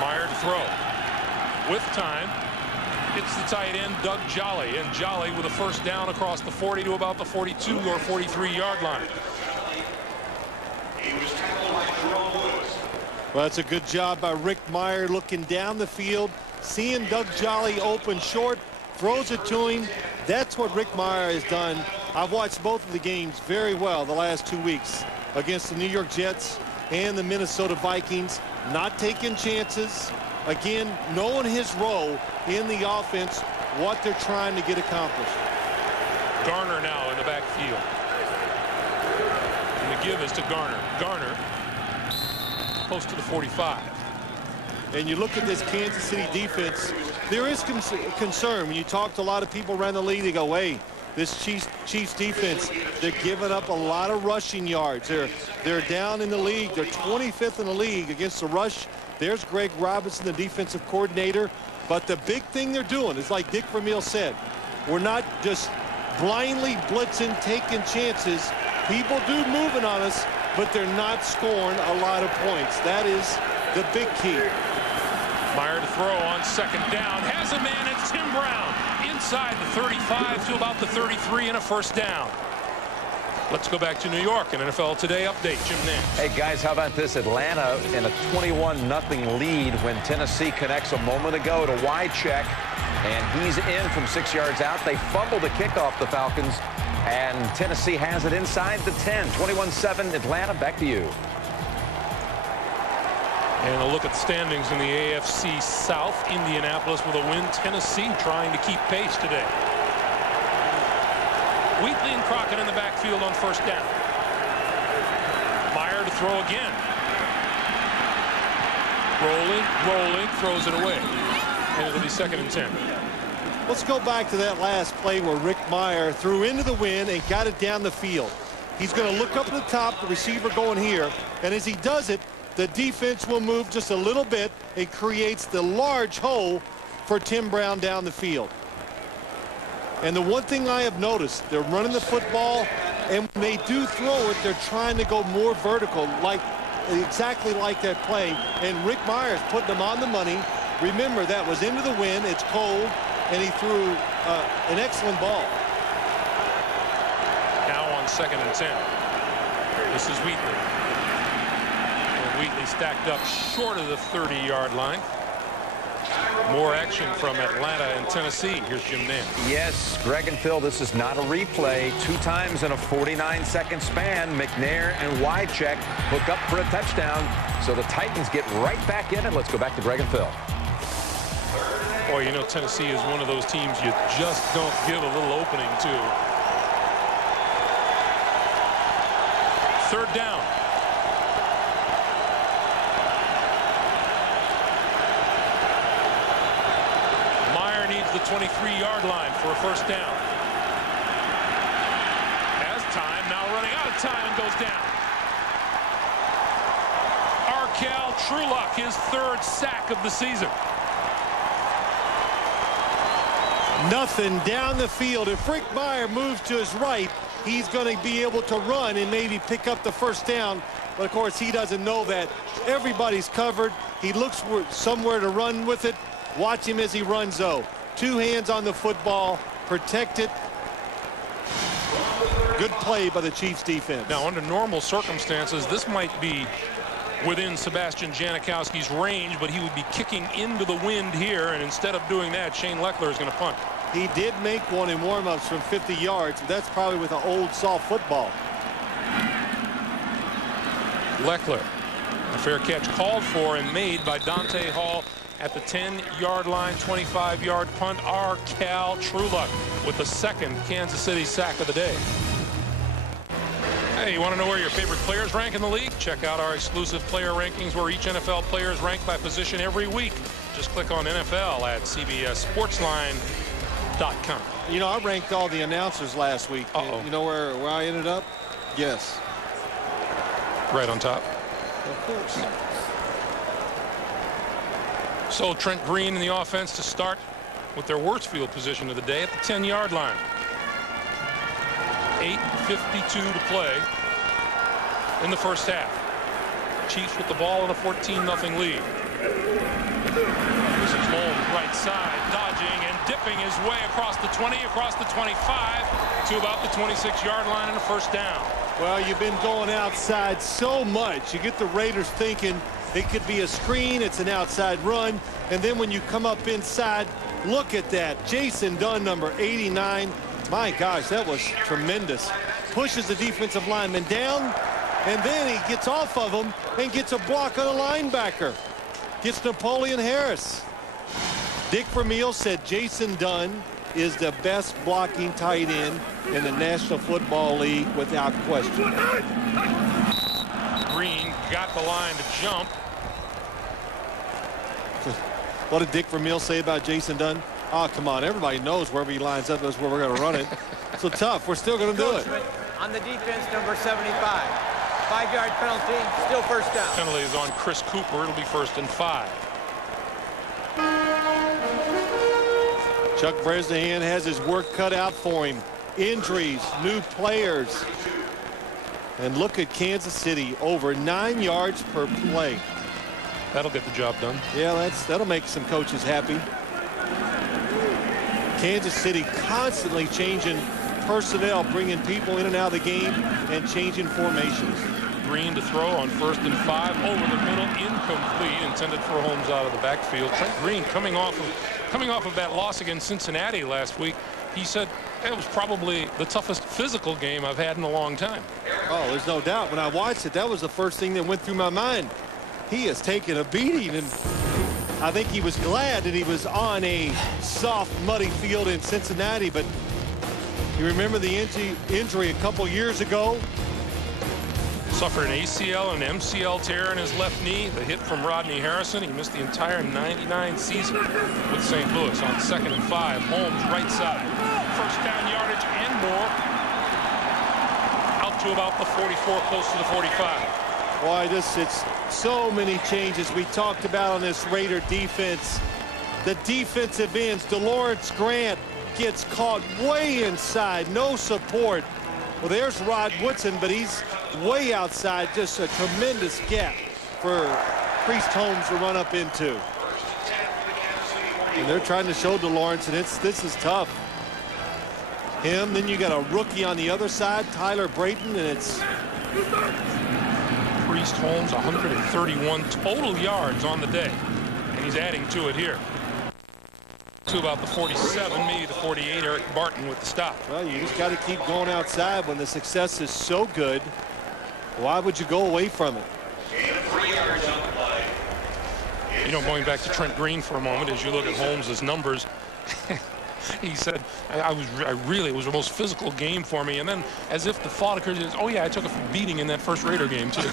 Meyer to throw. With time. It's the tight end, Doug Jolly, and Jolly with a first down across the 40 to about the 42 or 43-yard line. Well, that's a good job by Rick Meyer looking down the field, seeing Doug Jolly open short, throws it to him. That's what Rick Meyer has done. I've watched both of the games very well the last 2 weeks against the New York Jets and the Minnesota Vikings, not taking chances. Again, knowing his role in the offense, what they're trying to get accomplished. Garner now in the backfield. And the give is to Garner. Garner close to the 45. And you look at this Kansas City defense, there is concern. When you talk to a lot of people around the league, they go, hey, this Chiefs defense, they're giving up a lot of rushing yards. They're down in the league. They're 25th in the league against the rush. There's Greg Robinson, the defensive coordinator. But the big thing they're doing is, like Dick Vermeil said, we're not just blindly blitzing, taking chances. People do moving on us, but they're not scoring a lot of points. That is the big key. Meyer to throw on 2nd down. Has a man. It's Tim Brown inside the 35 to about the 33 and a first down. Let's go back to New York. An NFL Today update. Jim Nance. Hey, guys, how about this? Atlanta in a 21-0 lead when Tennessee connects a moment ago to wide check, and he's in from 6 yards out. They fumble the kickoff, the Falcons, and Tennessee has it inside the 10. 21-7 Atlanta. Back to you. And a look at the standings in the AFC South. Indianapolis with a win. Tennessee trying to keep pace today. Wheatley and Crockett in the backfield on first down. Meyer to throw again. Rolling, throws it away. And it'll be 2nd and 10. Let's go back to that last play where Rick Meyer threw into the wind and got it down the field. He's going to look up at the top, the receiver going here, and as he does it, the defense will move just a little bit. It creates the large hole for Tim Brown down the field. And the one thing I have noticed, they're running the football, and when they do throw it, they're trying to go more vertical, like exactly like that play. And Rick Myers putting them on the money. Remember, that was into the wind. It's cold, and he threw an excellent ball. Now on 2nd and 10. This is Wheatley. And Wheatley stacked up short of the 30-yard line. More action from Atlanta and Tennessee. Here's Jim Nance. Yes, Greg and Phil, this is not a replay. 2 times in a 49-second span, McNair and Wycheck hook up for a touchdown. So the Titans get right back in it. Let's go back to Greg and Phil. Boy, you know, Tennessee is one of those teams you just don't give a little opening to. 3rd down. Meyer needs the 23-yard line for a 1st down. Has time, now running out of time and goes down. Arkel Trueluck, his 3rd sack of the season. Nothing down the field. If Rick Meyer moves to his right, he's going to be able to run and maybe pick up the 1st down. But, of course, he doesn't know that. Everybody's covered. He looks somewhere to run with it. Watch him as he runs, though. 2 hands on the football. Protected. Good play by the Chiefs defense. Now, under normal circumstances, this might be within Sebastian Janikowski's range, but he would be kicking into the wind here, and instead of doing that, Shane Leckler is going to punt. He did make one in warm-ups from 50 yards. That's probably with an old soft football. Leckler, a fair catch called for and made by Dante Hall at the 10-yard line. 25-yard punt. Arkel Trueluck with the 2nd Kansas City sack of the day. Hey, you want to know where your favorite players rank in the league? Check out our exclusive player rankings where each NFL player is ranked by position every week. Just click on NFL at CBSSportsline.com. You know, I ranked all the announcers last week. You know where I ended up? Yes. Right on top. Of course. So Trent Green in the offense to start with their worst field position of the day at the 10-yard line. 8:52 to play in the 1st half. Chiefs with the ball in a 14-0 lead. This is Holmes right side, dodging and dipping his way across the 20, across the 25 to about the 26-yard line and a 1st down. Well, you've been going outside so much. You get the Raiders thinking it could be a screen, it's an outside run, and then when you come up inside, look at that. Jason Dunn, number 89. My gosh, that was tremendous. Pushes the defensive lineman down, and then he gets off of him and gets a block on a linebacker. Gets Napoleon Harris. Dick Vermeil said Jason Dunn is the best blocking tight end in the National Football League without question. Green got the line to jump. What did Dick Vermeil say about Jason Dunn? Oh, come on. Everybody knows wherever he lines up, that's where we're going to run it. So tough. We're still going to do it. On the defense, number 75. 5-yard penalty, still 1st down. Penalty is on Chris Cooper. It'll be 1st and 5. Chuck Bresnahan has his work cut out for him. Injuries, new players. And look at Kansas City, over 9 yards per play. That'll get the job done. Yeah, that'll make some coaches happy. Kansas City constantly changing personnel, bringing people in and out of the game and changing formations. Green to throw on 1st and 5 over the middle, incomplete, intended for Holmes out of the backfield. Trent Green coming off of that loss against Cincinnati last week. He said it was probably the toughest physical game I've had in a long time. Oh, there's no doubt. When I watched it, that was the first thing that went through my mind. He has taken a beating, and I think he was glad that he was on a soft, muddy field in Cincinnati. But you remember the injury a couple years ago? Suffered an ACL and MCL tear in his left knee. The hit from Rodney Harrison. He missed the entire '99 season with St. Louis on 2nd and 5. Holmes right side. 1st down yardage and more. Out to about the 44, close to the 45. Boy, it's so many changes we talked about on this Raider defense. The defensive ends, DeLawrence Grant gets caught way inside, no support. Well, there's Rod Woodson, but he's way outside, just a tremendous gap for Priest Holmes to run up into. And they're trying to show DeLawrence, and this is tough. Him, then you got a rookie on the other side, Tyler Brayton, and it's Priest Holmes, 131 total yards on the day, and he's adding to it here. To about the 47, maybe the 48. Eric Barton with the stop. Well, you just got to keep going outside when the success is so good. Why would you go away from it? You know, going back to Trent Green for a moment, as you look at Holmes' numbers, he said, it was the most physical game for me. And then, as if the thought occurs, oh yeah, I took a beating in that first Raider game too.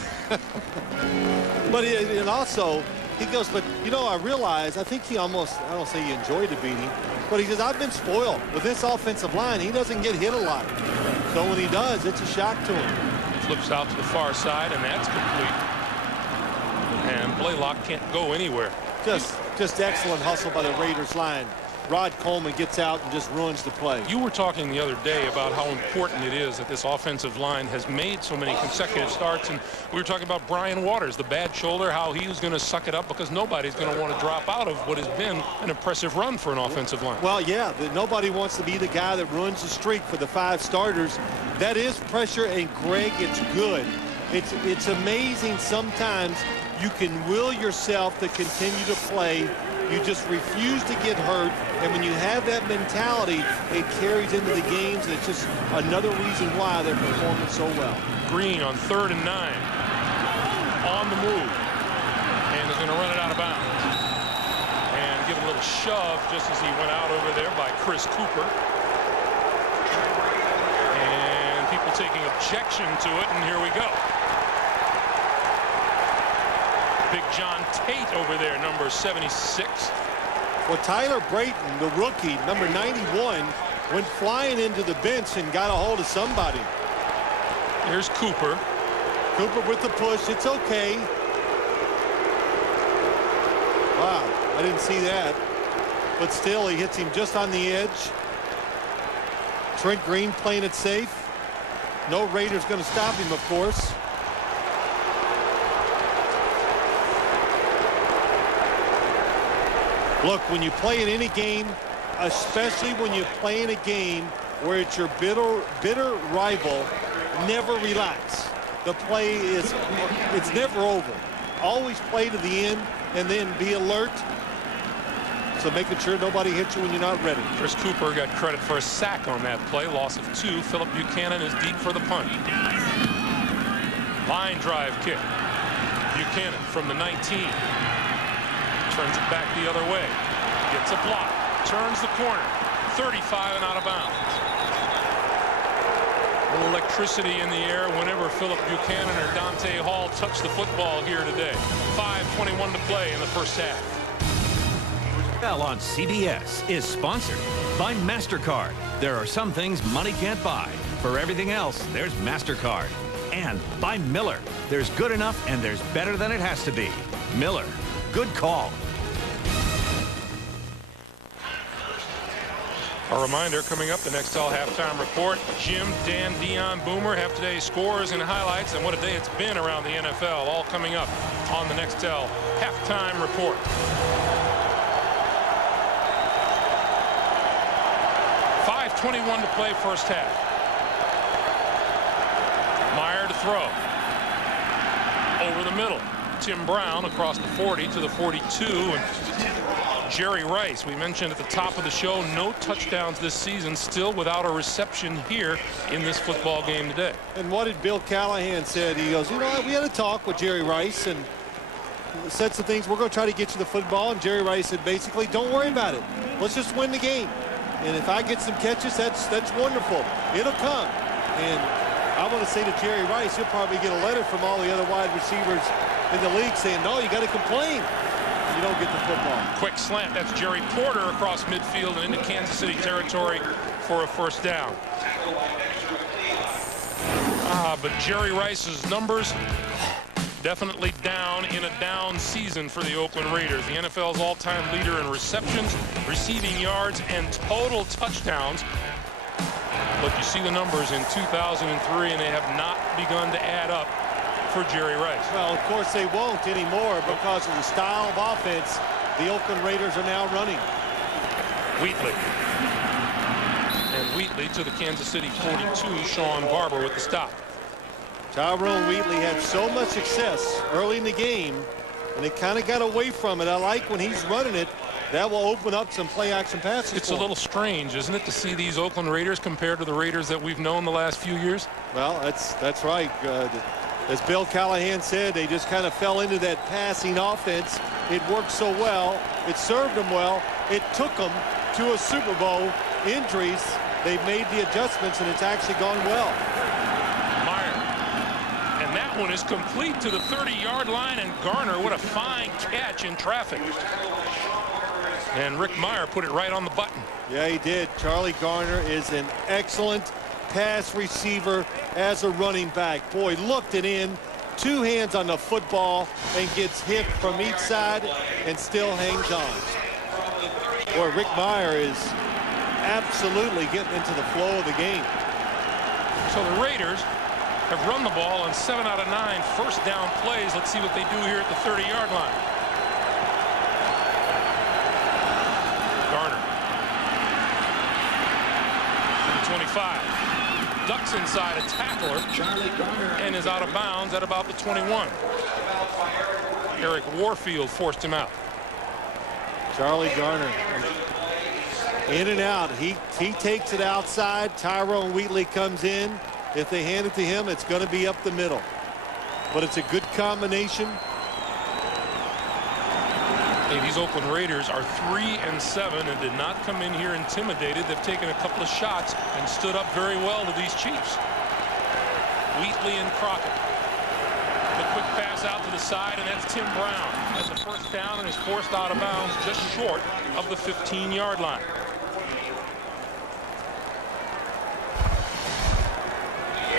But and also, he goes, but you know, I realize, I think he almost, I don't say he enjoyed the beating, but he says, I've been spoiled with this offensive line. He doesn't get hit a lot. So when he does, it's a shock to him. Flips out to the far side, and that's complete. And Blaylock can't go anywhere. Just excellent hustle by the Raiders line. Rod Coleman gets out and just ruins the play. You were talking the other day about how important it is that this offensive line has made so many consecutive starts, and we were talking about Brian Waters, the bad shoulder, how he was going to suck it up because nobody's going to want to drop out of what has been an impressive run for an offensive line. Well, yeah, nobody wants to be the guy that ruins the streak for the 5 starters. That is pressure, and Greg, it's good. It's amazing sometimes you can will yourself to continue to play. You just refuse to get hurt, and when you have that mentality, it carries into the games, and it's just another reason why they're performing so well. Green on 3rd and 9. On the move. And is going to run it out of bounds. And give a little shove just as he went out over there by Chris Cooper. And people taking objection to it, and here we go. Big John Tate over there, number 76. Well, Tyler Brayton, the rookie, number 91, went flying into the bench and got a hold of somebody. Here's Cooper. Cooper with the push. It's okay. Wow, I didn't see that. But still, he hits him just on the edge. Trent Green playing it safe. No Raider's going to stop him, of course. Look, when you play in any game, especially when you play in a game where it's your bitter rival, never relax. The play it's never over. Always play to the end and then be alert. So making sure nobody hits you when you're not ready. Chris Cooper got credit for a sack on that play. Loss of 2. Philip Buchanan is deep for the punt. Line drive kick. Buchanan from the 19. Turns it back the other way. Gets a block. Turns the corner. 35 and out of bounds. A little electricity in the air whenever Philip Buchanan or Dante Hall touch the football here today. 5:21 to play in the first half. NFL on CBS is sponsored by MasterCard. There are some things money can't buy. For everything else, there's MasterCard. And by Miller. There's good enough and there's better than it has to be. Miller. Good call. A reminder coming up, the Nextel halftime report. Jim, Dan, Dion, Boomer have today's scores and highlights and what a day it's been around the NFL. All coming up on the Nextel halftime report. .5:21 to play first half. Meyer to throw. Over the middle. Tim Brown across the 40 to the 42. And Jerry Rice, we mentioned at the top of the show, no touchdowns this season, still without a reception here in this football game today. And what did Bill Callahan said? He goes, you know, we had a talk with Jerry Rice and said some things. We're going to try to get you the football. And Jerry Rice said, basically, don't worry about it. Let's just win the game. And if I get some catches, that's wonderful. It'll come. And I want to say to Jerry Rice, he'll probably get a letter from all the other wide receivers in the league saying, no, you got to complain. You don't get the football. Quick slant. That's Jerry Porter across midfield and into Kansas City territory for a first down. But Jerry Rice's numbers definitely down in a down season for the Oakland Raiders. The NFL's all-time leader in receptions, receiving yards, and total touchdowns. But you see the numbers in 2003, and they have not begun to add up for Jerry Rice. Well, of course they won't anymore because of the style of offense the Oakland Raiders are now running. Wheatley. And Wheatley to the Kansas City 42, Sean Barber with the stop. Tyrone Wheatley had so much success early in the game, and they kind of got away from it. I like when he's running it. That will open up some play-action passes. It's a little strange, isn't it, to see these Oakland Raiders compared to the Raiders that we've known the last few years? Well, that's right. As Bill Callahan said, they just kind of fell into that passing offense. It worked so well. It served them well. It took them to a Super Bowl. Injuries, they've made the adjustments, and it's actually gone well. And that one is complete to the 30-yard line, and Garner, what a fine catch in traffic. And Rick Meyer put it right on the button. Yeah, he did. Charlie Garner is an excellent pass receiver as a running back. Boy, looked it in, two hands on the football, and gets hit from each side and still hangs on. Boy, Rick Meyer is absolutely getting into the flow of the game. So the Raiders have run the ball on 7 out of 9 first down plays. Let's see what they do here at the 30-yard line. Garner. 25. Ducks inside a tackler and is out of bounds at about the 21. Eric Warfield forced him out. Charlie Garner in and out. He takes it outside. Tyrone Wheatley comes in. If they hand it to him, it's going to be up the middle. But it's a good combination. Hey, these Oakland Raiders are 3-7 and did not come in here intimidated. They've taken a couple of shots and stood up very well to these Chiefs. Wheatley and Crockett. The quick pass out to the side, and that's Tim Brown. That's the first down and is forced out of bounds just short of the 15-yard line.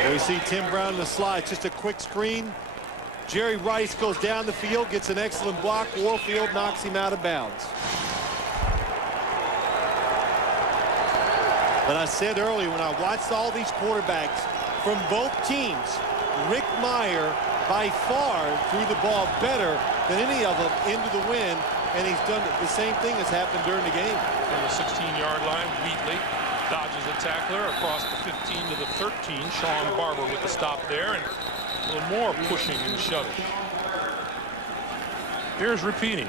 And we see Tim Brown in the slide. Just a quick screen. Jerry Rice goes down the field, gets an excellent block. Warfield knocks him out of bounds. But I said earlier, when I watched all these quarterbacks from both teams, Rick Meyer by far threw the ball better than any of them into the wind, and he's done the same thing has happened during the game. From the 16-yard line, Wheatley dodges a tackler across the 15 to the 13. Sean Barber with the stop there, and a little more pushing and shoving. Here's repeating.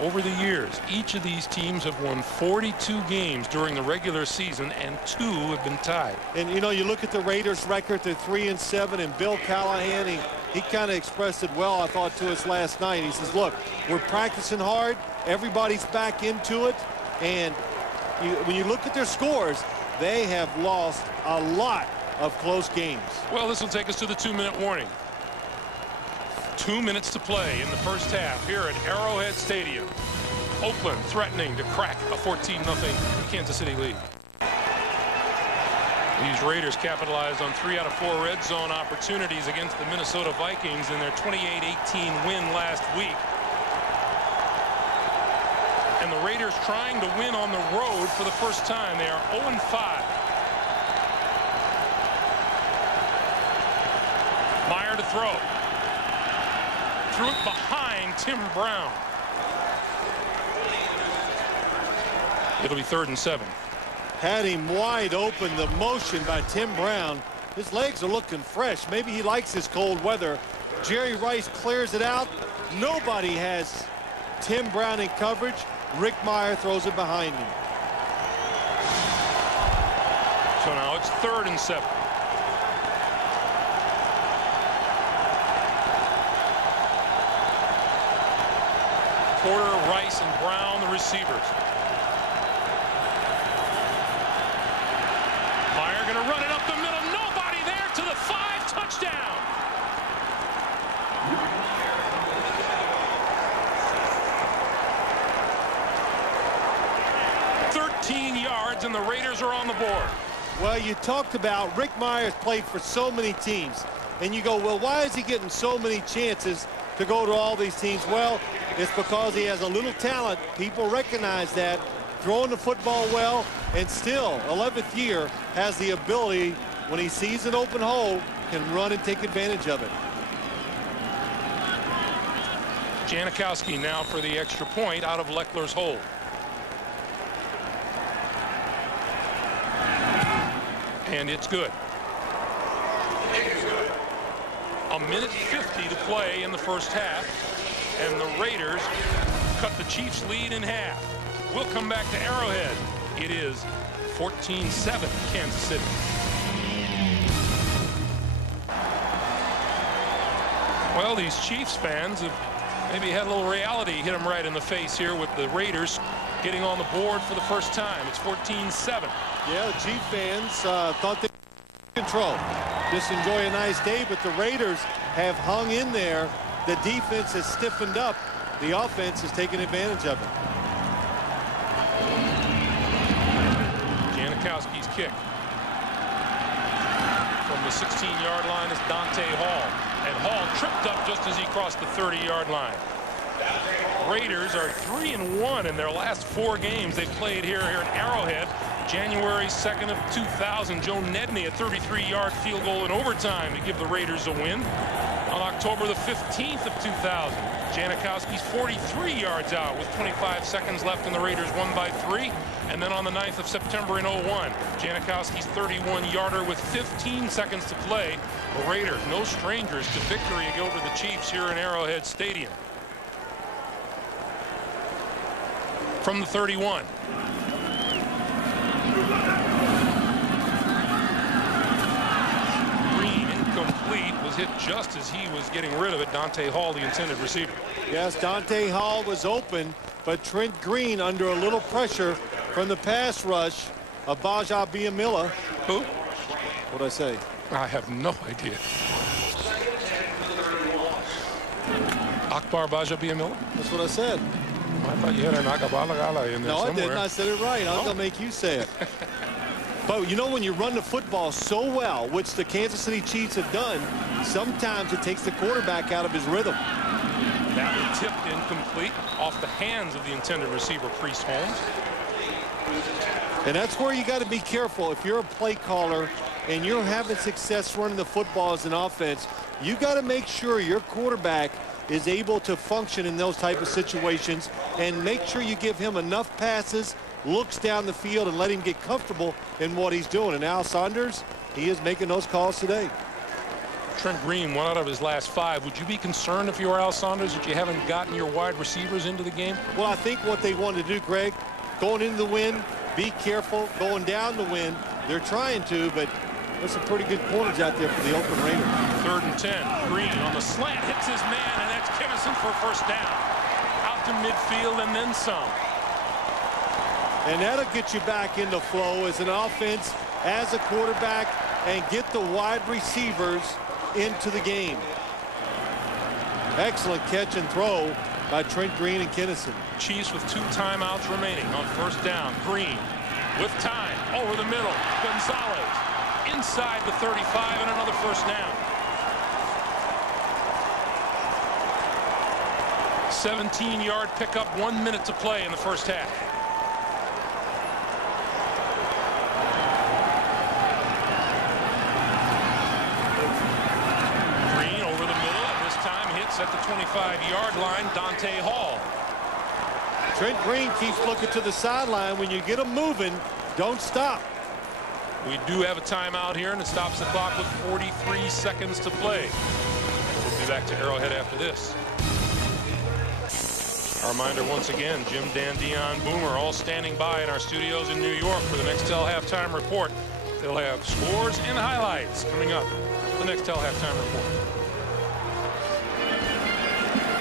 Over the years, each of these teams have won 42 games during the regular season, and 2 have been tied. And, you know, you look at the Raiders' record, they're 3-7, and Bill Callahan, he kind of expressed it well, I thought, to us last night. He says, look, we're practicing hard. Everybody's back into it. And when you look at their scores, they have lost a lot of close games. Well, this will take us to the 2-minute warning. 2 minutes to play in the first half here at Arrowhead Stadium. Oakland threatening to crack a 14-0 Kansas City lead. These Raiders capitalized on 3 out of 4 red zone opportunities against the Minnesota Vikings in their 28-18 win last week. And the Raiders trying to win on the road for the first time. They are 0-5. Meyer to throw. Threw it behind Tim Brown. It'll be 3rd and 7. Had him wide open. The motion by Tim Brown. His legs are looking fresh. Maybe he likes this cold weather. Jerry Rice clears it out. Nobody has Tim Brown in coverage. Rick Meyer throws it behind him. So now it's 3rd and 7. Porter, Rice, and Brown, the receivers. Meyer going to run it up the middle. Nobody there to the 5. Touchdown. And the Raiders are on the board. Well, you talked about Rick Myers played for so many teams. And you go, well, why is he getting so many chances to go to all these teams? Well, it's because he has a little talent. People recognize that. Throwing the football well, and still, 11th year, has the ability, when he sees an open hole, can run and take advantage of it. Janikowski now for the extra point out of Leckler's hold. And it's good. A minute 50 to play in the first half, and the Raiders cut the Chiefs' lead in half. We'll come back to Arrowhead. It is 14-7 Kansas City. Well, these Chiefs fans have maybe had a little reality hit them right in the face here with the Raiders getting on the board for the first time. It's 14-7. Yeah, the Chief fans thought they were in control. Just enjoy a nice day, but the Raiders have hung in there. The defense has stiffened up. The offense has taken advantage of it. Janikowski's kick. From the 16-yard line is Dante Hall. And Hall tripped up just as he crossed the 30-yard line. Raiders are 3-1 in their last 4 games they've played here in Arrowhead. January 2nd of 2000, Joe Nedney, a 33-yard field goal in overtime to give the Raiders a win. On October the 15th of 2000, Janikowski's 43 yards out with 25 seconds left, and the Raiders won by 3. And then on the 9th of September in 01, Janikowski's 31-yarder with 15 seconds to play. The Raiders, no strangers to victory over the Chiefs here in Arrowhead Stadium. From the 31. Green incomplete, was hit just as he was getting rid of it. Dante Hall, the intended receiver. Yes, Dante Hall was open, but Trent Green under a little pressure from the pass rush of Baja Biamila. Who? What'd I say? I have no idea. Akbar Baja Biamila? That's what I said. I thought you had an Akabalagala in there no, somewhere. I didn't. I said it right. I was going to make you say it. But, you know, when you run the football so well, which the Kansas City Chiefs have done, sometimes it takes the quarterback out of his rhythm. That one tipped incomplete off the hands of the intended receiver, Priest Holmes. And that's where you got to be careful. If you're a play caller and you're having success running the football as an offense, you got to make sure your quarterback is able to function in those type of situations, and make sure you give him enough passes, looks down the field, and let him get comfortable in what he's doing. And Al Saunders, he is making those calls today. Trent Green, 1 out of his last 5. Would you be concerned if you were Al Saunders that you haven't gotten your wide receivers into the game? Well, I think what they want to do, Greg, going into the wind, be careful. Going down the wind, they're trying to, but there's some pretty good corners out there for the Oakland Raiders. 3rd and 10. Green on the slant, hits his man, and that's Kinnison for first down. Out to midfield and then some. And that'll get you back into flow as an offense, as a quarterback, and get the wide receivers into the game. Excellent catch and throw by Trent Green and Kinnison. Chiefs with 2 timeouts remaining on first down. Green with time over the middle. Gonzalez inside the 35 and another first down. 17-yard pickup, 1 minute to play in the first half. Green over the middle, and this time hits at the 25-yard line, Dante Hall. Trent Green keeps looking to the sideline. When you get him moving, don't stop. We do have a timeout here, and it stops the clock with 43 seconds to play. We'll be back to Arrowhead after this. A reminder once again, Jim, Dan, Dion, Boomer all standing by in our studios in New York for the Nextel halftime report. They'll have scores and highlights coming up. The Nextel halftime report.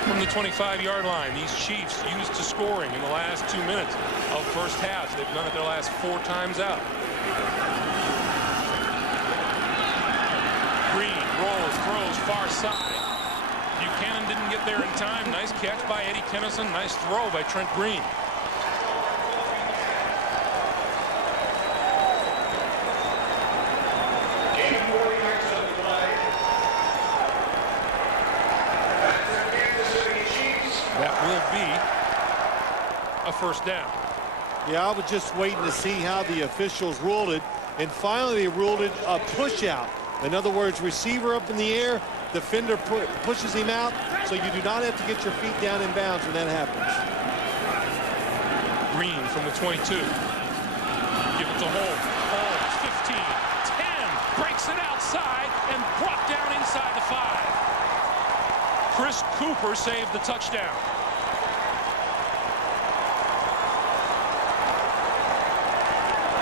From the 25-yard line, these Chiefs used to scoring in the last 2 minutes of first half. They've done it their last 4 times out. Green rolls, throws far side. Buchanan didn't get there in time. Nice catch by Eddie Kinnison. Nice throw by Trent Green. a first down. Yeah, I was just waiting to see how the officials ruled it, and finally they ruled it a push out. In other words, receiver up in the air, defender pushes him out, so you do not have to get your feet down in bounds when that happens. Green from the 22. Give it to Holmes. Holmes, 15, 10, breaks it outside and brought down inside the 5. Chris Cooper saved the touchdown.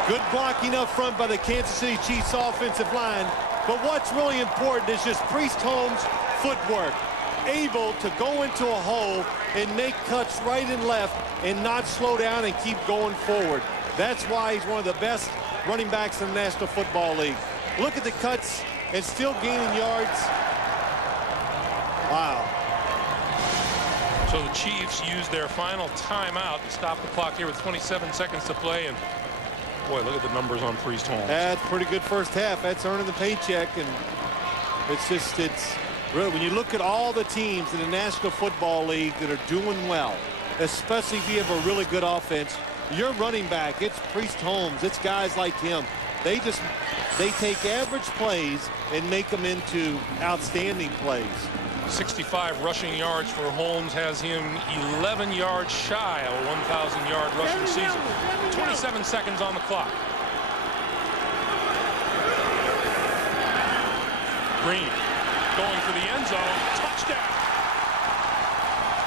Good blocking up front by the Kansas City Chiefs offensive line. But what's really important is just Priest Holmes' footwork. Able to go into a hole and make cuts right and left and not slow down and keep going forward. That's why he's one of the best running backs in the National Football League. Look at the cuts and still gaining yards. Wow. So the Chiefs used their final timeout to stop the clock here with 27 seconds to play. And boy, look at the numbers on Priest Holmes. That's pretty good first half. That's earning the paycheck. And it's really, when you look at all the teams in the National Football League that are doing well, especially if you have a really good offense, your running back, it's Priest Holmes, it's guys like him. They take average plays and make them into outstanding plays. 65 rushing yards for Holmes has him 11 yards shy of a 1,000-yard rushing season. 27 seconds on the clock. Green going for the end zone. Touchdown.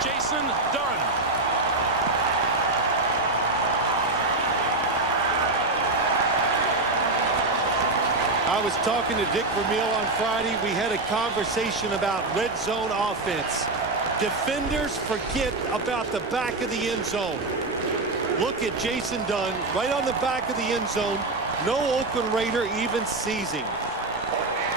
Jason Dunn. I was talking to Dick Vermeil on Friday. We had a conversation about red zone offense. Defenders forget about the back of the end zone. Look at Jason Dunn right on the back of the end zone. No Oakland Raider even sees him.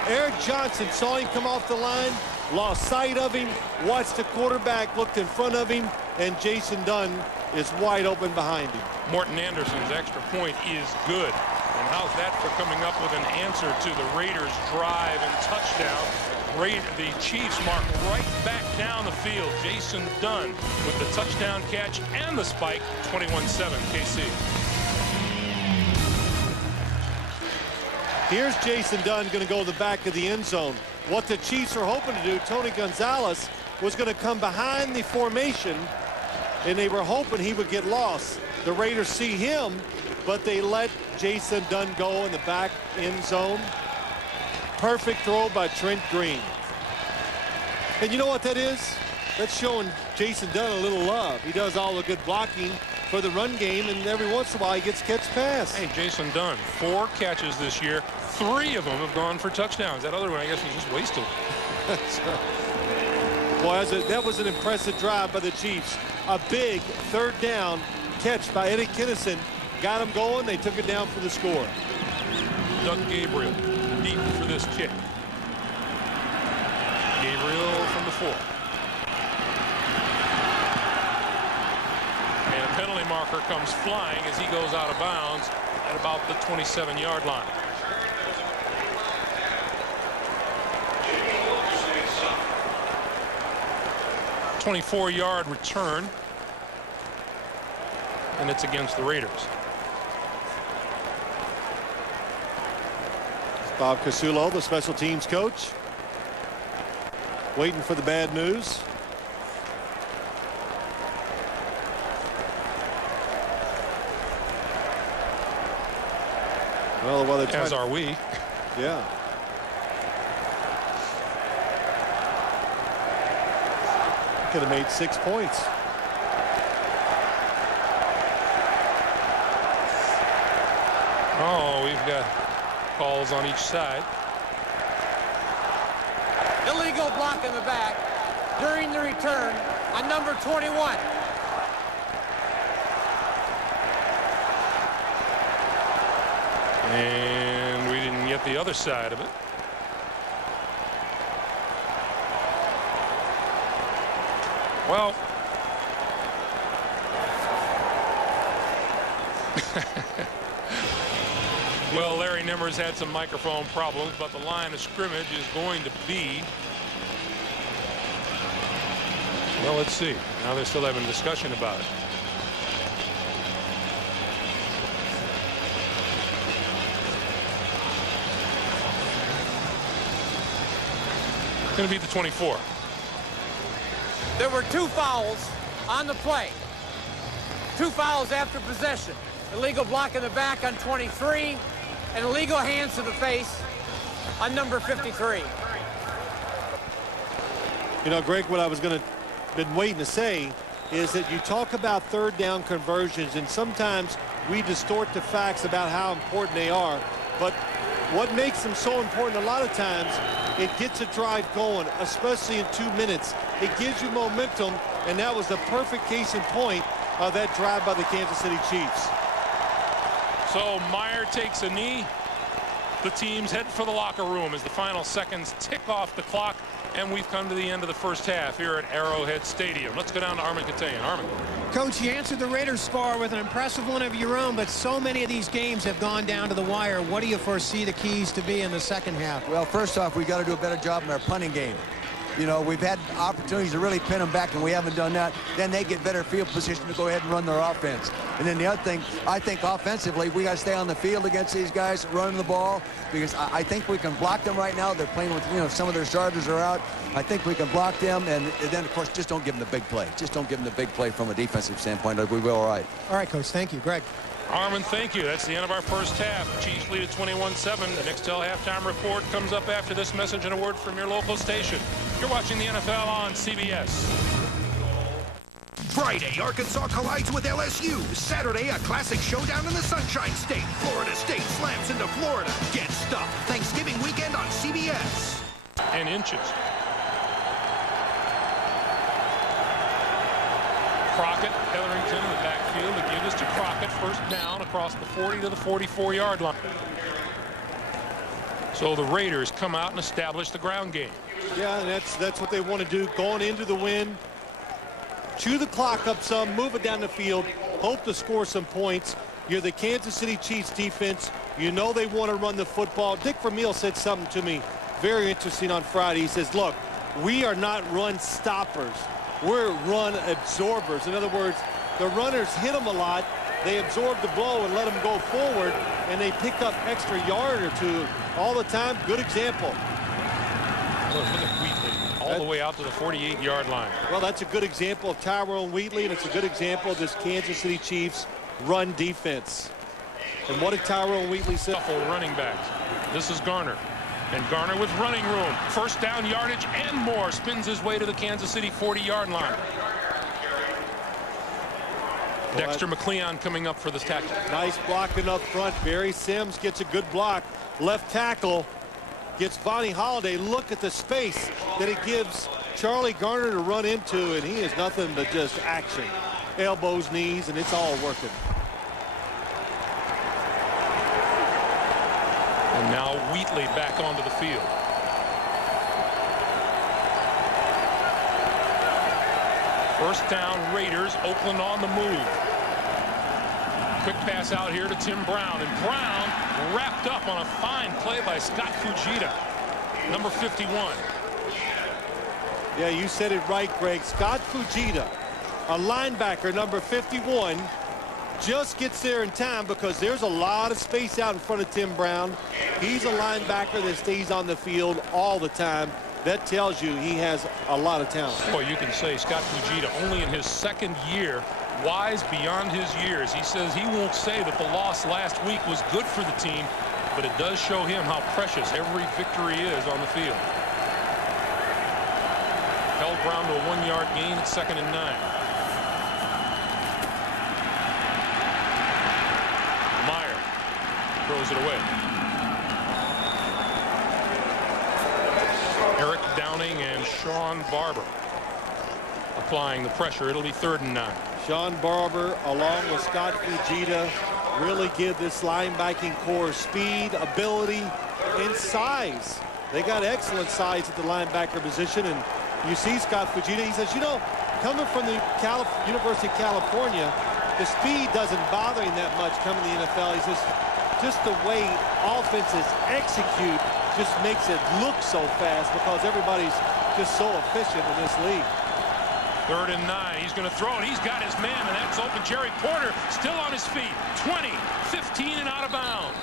Eric Johnson saw him come off the line, lost sight of him, watched the quarterback, looked in front of him, and Jason Dunn is wide open behind him. Morton Anderson's extra point is good. And how's that for coming up with an answer to the Raiders' drive and touchdown? The Chiefs mark right back down the field. Jason Dunn with the touchdown catch and the spike. 21-7 KC. Here's Jason Dunn going to go to the back of the end zone. What the Chiefs are hoping to do, Tony Gonzalez was going to come behind the formation, and they were hoping he would get lost. The Raiders see him, but they let Jason Dunn go in the back end zone. Perfect throw by Trent Green. And you know what that is? That's showing Jason Dunn a little love. He does all the good blocking for the run game, and every once in a while he gets catch pass. Hey, Jason Dunn, 4 catches this year. 3 of them have gone for touchdowns. That other one, I guess, was just wasted. That's right. Boy, that was an impressive drive by the Chiefs. A big third down catch by Eddie Kinnison. Got him going. They took it down for the score. Doug Gabriel deep for this kick. Gabriel from the 4. And a penalty marker comes flying as he goes out of bounds at about the 27-yard line. A 24-yard return, and it's against the Raiders. Bob Casulo, the special teams coach, waiting for the bad news. Well, as are we. Yeah. Could have made 6 points. Oh, we've got calls on each side. Illegal block in the back during the return on number 21. And we didn't get the other side of it. Well, well, Larry Nimmer's had some microphone problems, but the line of scrimmage is going to be, well, let's see. Now they're still having a discussion about it. Going to be the 24. There were 2 fouls on the play. 2 fouls after possession. Illegal block in the back on 23 and illegal hands to the face on number 53. You know, Greg, what I was been waiting to say is that you talk about third down conversions, and sometimes we distort the facts about how important they are. But what makes them so important a lot of times, it gets a drive going, especially in 2 minutes. It gives you momentum, and that was the perfect case in point of that drive by the Kansas City Chiefs. So Meyer takes a knee. The teams head for the locker room as the final seconds tick off the clock, and we've come to the end of the first half here at Arrowhead Stadium. Let's go down to Armin Katayan. Armin. Coach, you answered the Raiders score with an impressive one of your own, but so many of these games have gone down to the wire. What do you foresee the keys to be in the second half? Well, first off, we got to do a better job in our punting game. You know, we've had opportunities to really pin them back, and we haven't done that. Then they get better field position to go ahead and run their offense. And then the other thing, I think offensively, we got to stay on the field against these guys running the ball, because I think we can block them right now. They're playing with, you know, some of their starters are out. I think we can block them, and then, of course, just don't give them the big play. Just don't give them the big play from a defensive standpoint. We will all right. All right, Coach. Thank you. Greg. Armin, thank you. That's the end of our first half. Chiefs lead at 21-7. The Nextel halftime report comes up after this message and a word from your local station. You're watching the NFL on CBS. Friday, Arkansas collides with LSU. Saturday, a classic showdown in the Sunshine State. Florida State slams into Florida. Get stuffed. Thanksgiving weekend on CBS. 10 inches. Crockett, Hetherington in the backfield. The give is to Crockett. First down across the 40 to the 44-yard line. So the Raiders come out and establish the ground game. Yeah, and that's what they want to do going into the win. Chew the clock up some, move it down the field, hope to score some points. You're the Kansas City Chiefs defense. You know they want to run the football. Dick Vermeil said something to me very interesting on Friday. He says, look, we are not run stoppers. We're run absorbers. In other words, the runners hit them a lot. They absorb the blow and let them go forward, and they pick up extra yard or two all the time. Good example. Look at Wheatley all the way out to the 48-yard line. Well, that's a good example of Tyrone Wheatley, and it's a good example of this Kansas City Chiefs run defense. And what did Tyrone Wheatley say? Couple running backs. This is Garner. And Garner with running room. First down yardage and more. Spins his way to the Kansas City 40-yard line. Dexter McLeon coming up for this tackle. Nice blocking up front. Barry Sims gets a good block. Left tackle gets Vonnie Holiday. Look at the space that it gives Charlie Garner to run into, and he is nothing but just action. Elbows, knees, and it's all working. And now Wheatley back onto the field. First down, Raiders. Oakland on the move. Quick pass out here to Tim Brown. And Brown wrapped up on a fine play by Scott Fujita, number 51. Yeah, you said it right, Greg. Scott Fujita, a linebacker, number 51, just gets there in time because there's a lot of space out in front of Tim Brown. He's a linebacker that stays on the field all the time. That tells you he has a lot of talent. Boy, you can say Scott Fujita only in his second year, wise beyond his years. He says he won't say that the loss last week was good for the team, but it does show him how precious every victory is on the field. Held Brown to a 1-yard gain at 2nd and 9. Meyer throws it away. Eric Downing and Sean Barber applying the pressure. It'll be 3rd and 9. Sean Barber along with Scott Fujita really give this linebacking core speed, ability, and size. They got excellent size at the linebacker position, and you see Scott Fujita, he says, you know, coming from the University of California, the speed doesn't bother him that much coming to the NFL. He says, just the way offenses execute just makes it look so fast because everybody's just so efficient in this league. 3rd and 9. He's going to throw it. He's got his man, and that's open. Jerry Porter still on his feet. 20, 15, and out of bounds.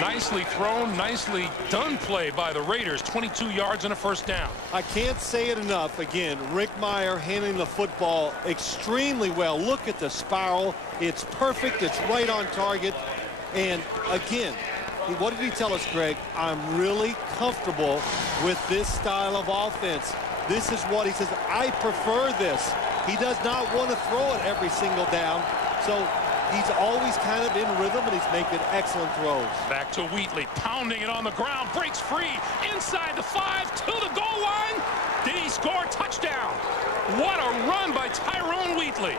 Nicely thrown, nicely done play by the Raiders. 22 yards and a first down. I can't say it enough. Again, Rick Meyer handling the football extremely well. Look at the spiral. It's perfect. It's right on target. And again, what did he tell us, Greg? I'm really comfortable with this style of offense. This is what he says. I prefer this. He does not want to throw it every single down. So he's always kind of in rhythm, and he's making excellent throws. Back to Wheatley, pounding it on the ground, breaks free, inside the 5, to the goal line. Did he score? Touchdown. What a run by Tyrone Wheatley.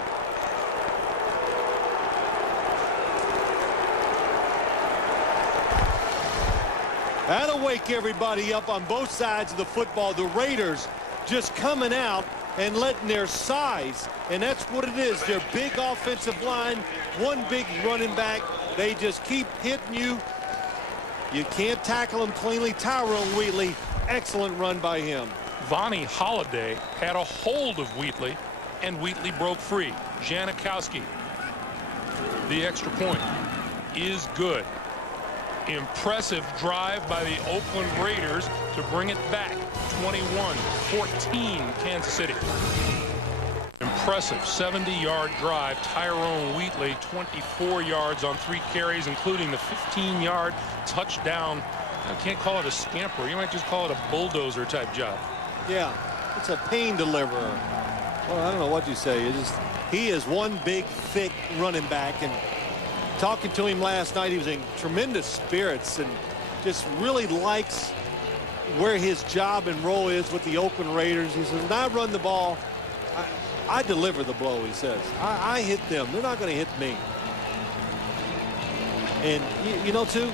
That'll wake everybody up on both sides of the football. The Raiders just coming out and letting their size, and that's what it is. Their big offensive line, one big running back. They just keep hitting you. You can't tackle them cleanly. Tyrone Wheatley, excellent run by him. Vonnie Holiday had a hold of Wheatley, and Wheatley broke free. Janikowski, the extra point is good. Impressive drive by the Oakland Raiders to bring it back. 21-14 Kansas City. Impressive 70-yard drive. Tyrone Wheatley 24 yards on 3 carries, including the 15-yard touchdown. I can't call it a scamper. You might just call it a bulldozer type job. Yeah, it's a pain deliverer. Well, I don't know what you say. He is one big, thick running back, and talking to him last night, he was in tremendous spirits and just really likes where his job and role is with the Oakland Raiders. He says, when I run the ball, I deliver the blow, he says. I hit them. They're not going to hit me. And, you know, too,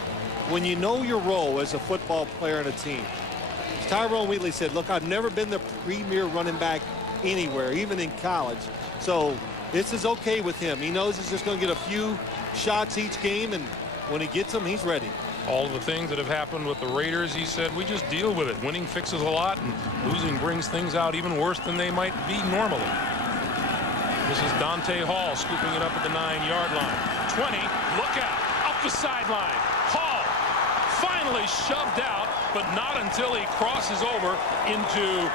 when you know your role as a football player in a team, Tyrone Wheatley said, look, I've never been the premier running back anywhere, even in college. So this is okay with him. He knows he's just going to get a few shots each game, and when he gets them, he's ready. All of the things that have happened with the Raiders, he said, we just deal with it. Winning fixes a lot, and losing brings things out even worse than they might be normally. This is Dante Hall scooping it up at the 9-yard line. 20, look out, up the sideline. Hall finally shoved out, but not until he crosses over into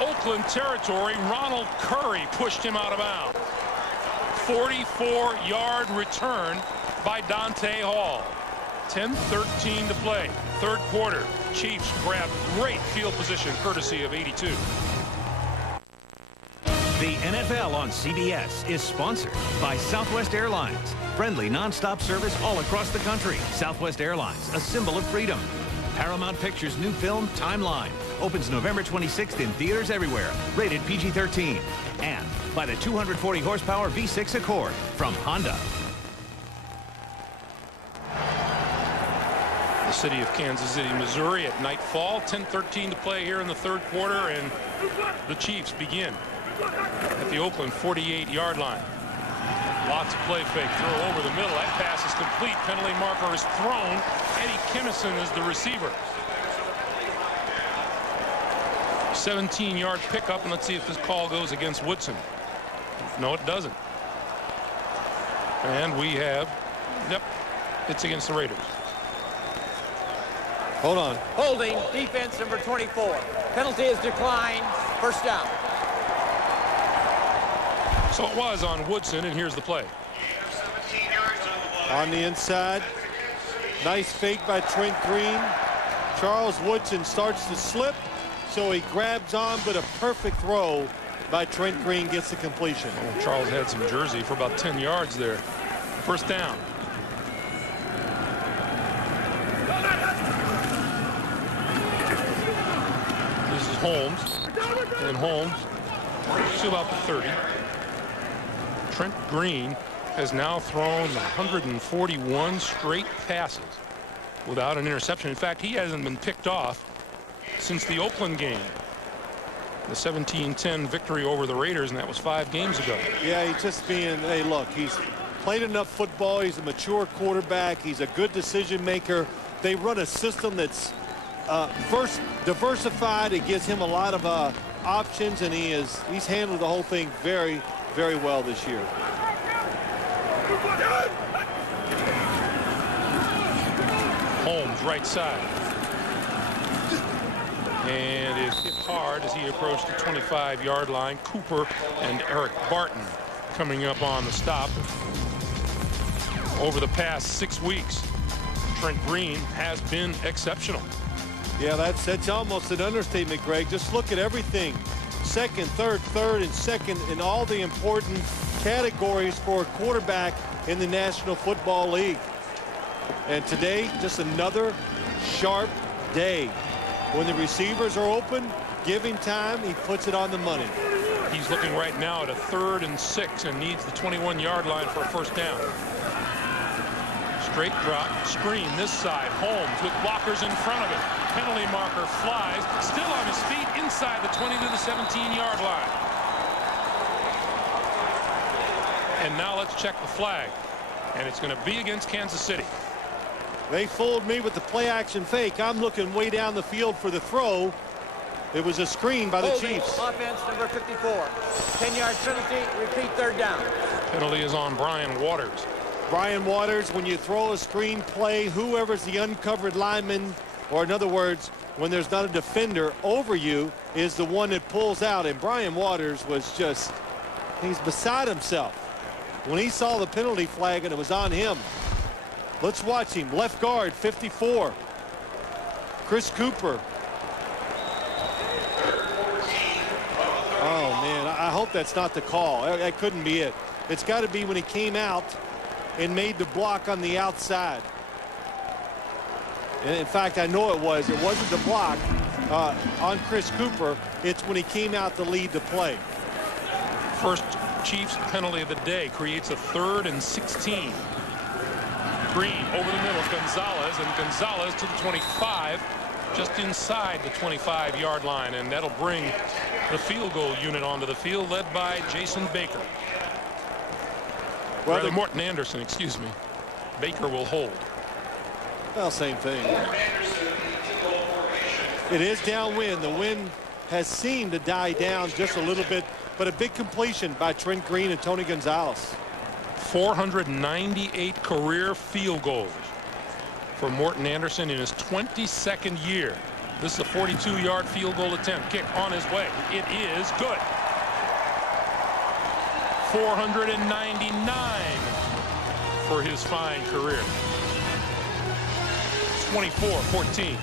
Oakland territory. Ronald Curry pushed him out of bounds. 44-yard return by Dante Hall. 10:13 to play. Third quarter. Chiefs grab great field position courtesy of 82. The NFL on CBS is sponsored by Southwest Airlines. Friendly nonstop service all across the country. Southwest Airlines, a symbol of freedom. Paramount Pictures' new film, Timeline, opens November 26th in theaters everywhere. Rated PG-13. And by the 240 horsepower V6 Accord from Honda. The city of Kansas City, Missouri at nightfall. 10:13 to play here in the third quarter, and the Chiefs begin at the Oakland 48-yard line. Lots of play fake, throw over the middle. That pass is complete. Penalty marker is thrown. Eddie Kinnison is the receiver. 17-yard pickup, and let's see if this call goes against Woodson. No, it doesn't. And we have, yep, it's against the Raiders. Hold on. Holding, defense number 24. Penalty is declined. First down. So it was on Woodson, and here's the play. On the inside. Nice fake by Trent Green. Charles Woodson starts to slip, so he grabs on, but a perfect throw by Trent Green gets the completion. Oh, Charles had some jersey for about 10 yards there. First down. This is Holmes, and Holmes to about the 30. Trent Green has now thrown 141 straight passes without an interception. In fact, he hasn't been picked off since the Oakland game, the 17-10 victory over the Raiders, and that was 5 games ago. Yeah, he's just being, hey, look, he's played enough football. He's a mature quarterback. He's a good decision maker. They run a system that's first diversified. It gives him a lot of options, and he's handled the whole thing very, very well this year. Jones, right side. And it hit hard as he approached the 25-yard line. Cooper and Eric Barton coming up on the stop. Over the past 6 weeks, Trent Green has been exceptional. Yeah, that's almost an understatement, Greg. Just look at everything. Second, third, and second in all the important categories for a quarterback in the National Football League. And today, just another sharp day. When the receivers are open, give him time, he puts it on the money. He's looking right now at a 3rd and 6 and needs the 21-yard line for a first down. Straight drop, screen this side. Holmes with blockers in front of it. Penalty marker flies, still on his feet inside the 20 to the 17-yard line. And now let's check the flag. And it's going to be against Kansas City. They fooled me with the play-action fake. I'm looking way down the field for the throw. It was a screen by the Chiefs. Offense number 54. 10-yard penalty, repeat 3rd down. Penalty is on Brian Waters. Brian Waters, when you throw a screen play, whoever's the uncovered lineman, or in other words, when there's not a defender over you, is the one that pulls out. And Brian Waters was just, he's beside himself when he saw the penalty flag and it was on him. Let's watch him. Left guard, 54. Chris Cooper. Oh, man, I hope that's not the call. That couldn't be it. It's got to be when he came out and made the block on the outside. And in fact, I know it wasn't the block on Chris Cooper. It's when he came out to lead the play. First Chiefs penalty of the day creates a 3rd and 16. Green over the middle, Gonzalez, and Gonzalez to the 25, just inside the 25-yard line, and that'll bring the field goal unit onto the field, led by Jason Baker. Well, Rather, Morton Anderson, excuse me. Baker will hold. Well, same thing. It is downwind. The wind has seemed to die down just a little bit, but a big completion by Trent Green and Tony Gonzalez. 498 career field goals for Morton Anderson in his 22nd year. This is a 42-yard field goal attempt. Kick on his way. It is good. 499 for his fine career. 24-14.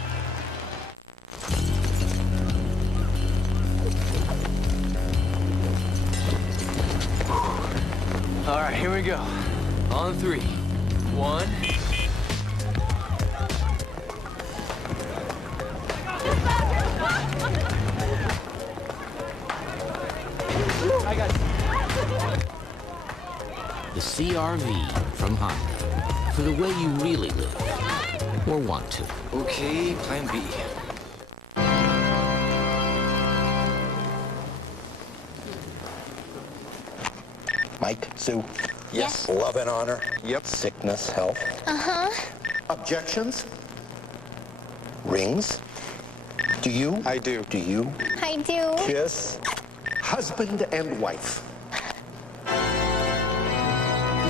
All right, here we go. On 3. 1. I got you. The CR-V from Honda. For the way you really live. Or want to. Okay, plan B. Mike, Sue. Yes. Love and honor. Yep. Sickness, health. Uh-huh. Objections? Rings? Do you? I do. Do you? I do. Kiss? Husband and wife.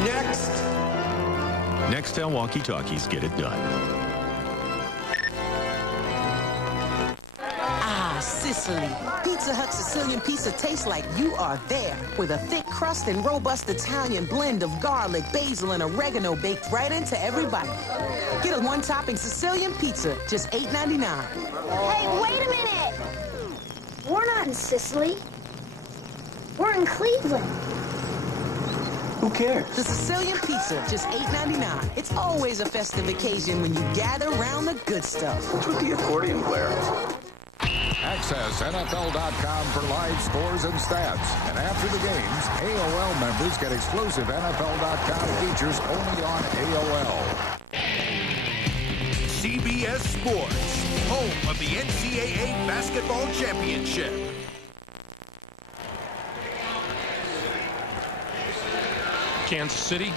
Next. Nextel walkie-talkies get it done. Ah, Sicily. Pizza Hut Sicilian pizza tastes like you are there. With a thick crust and robust Italian blend of garlic, basil, and oregano baked right into every bite. Get a one-topping Sicilian pizza, just $8.99. Hey, wait a minute. We're not in Sicily. We're in Cleveland. Who cares? The Sicilian pizza, just $8.99. It's always a festive occasion when you gather around the good stuff. What's with the accordion player? Access NFL.com for live scores and stats. And after the games, AOL members get exclusive NFL.com features only on AOL. CBS Sports, home of the NCAA Basketball Championship. Kansas City,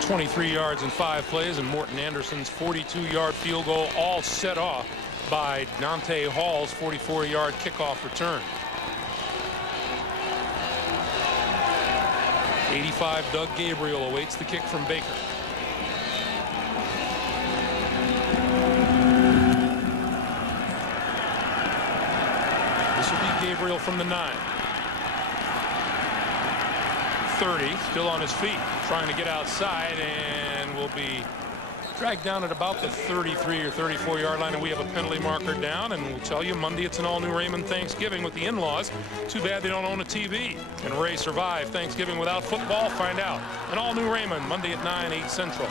23 yards in 5 plays, and Morton Anderson's 42-yard field goal, all set off by Dante Hall's 44-yard kickoff return. 85, Doug Gabriel awaits the kick from Baker. from the 9. 30, still on his feet, trying to get outside, and will be dragged down at about the 33 or 34-yard line, and we have a penalty marker down. And we'll tell you, Monday it's an all-new Raymond Thanksgiving with the in-laws. Too bad they don't own a TV. Can Ray survive Thanksgiving without football? Find out. An all-new Raymond, Monday at 9, 8 Central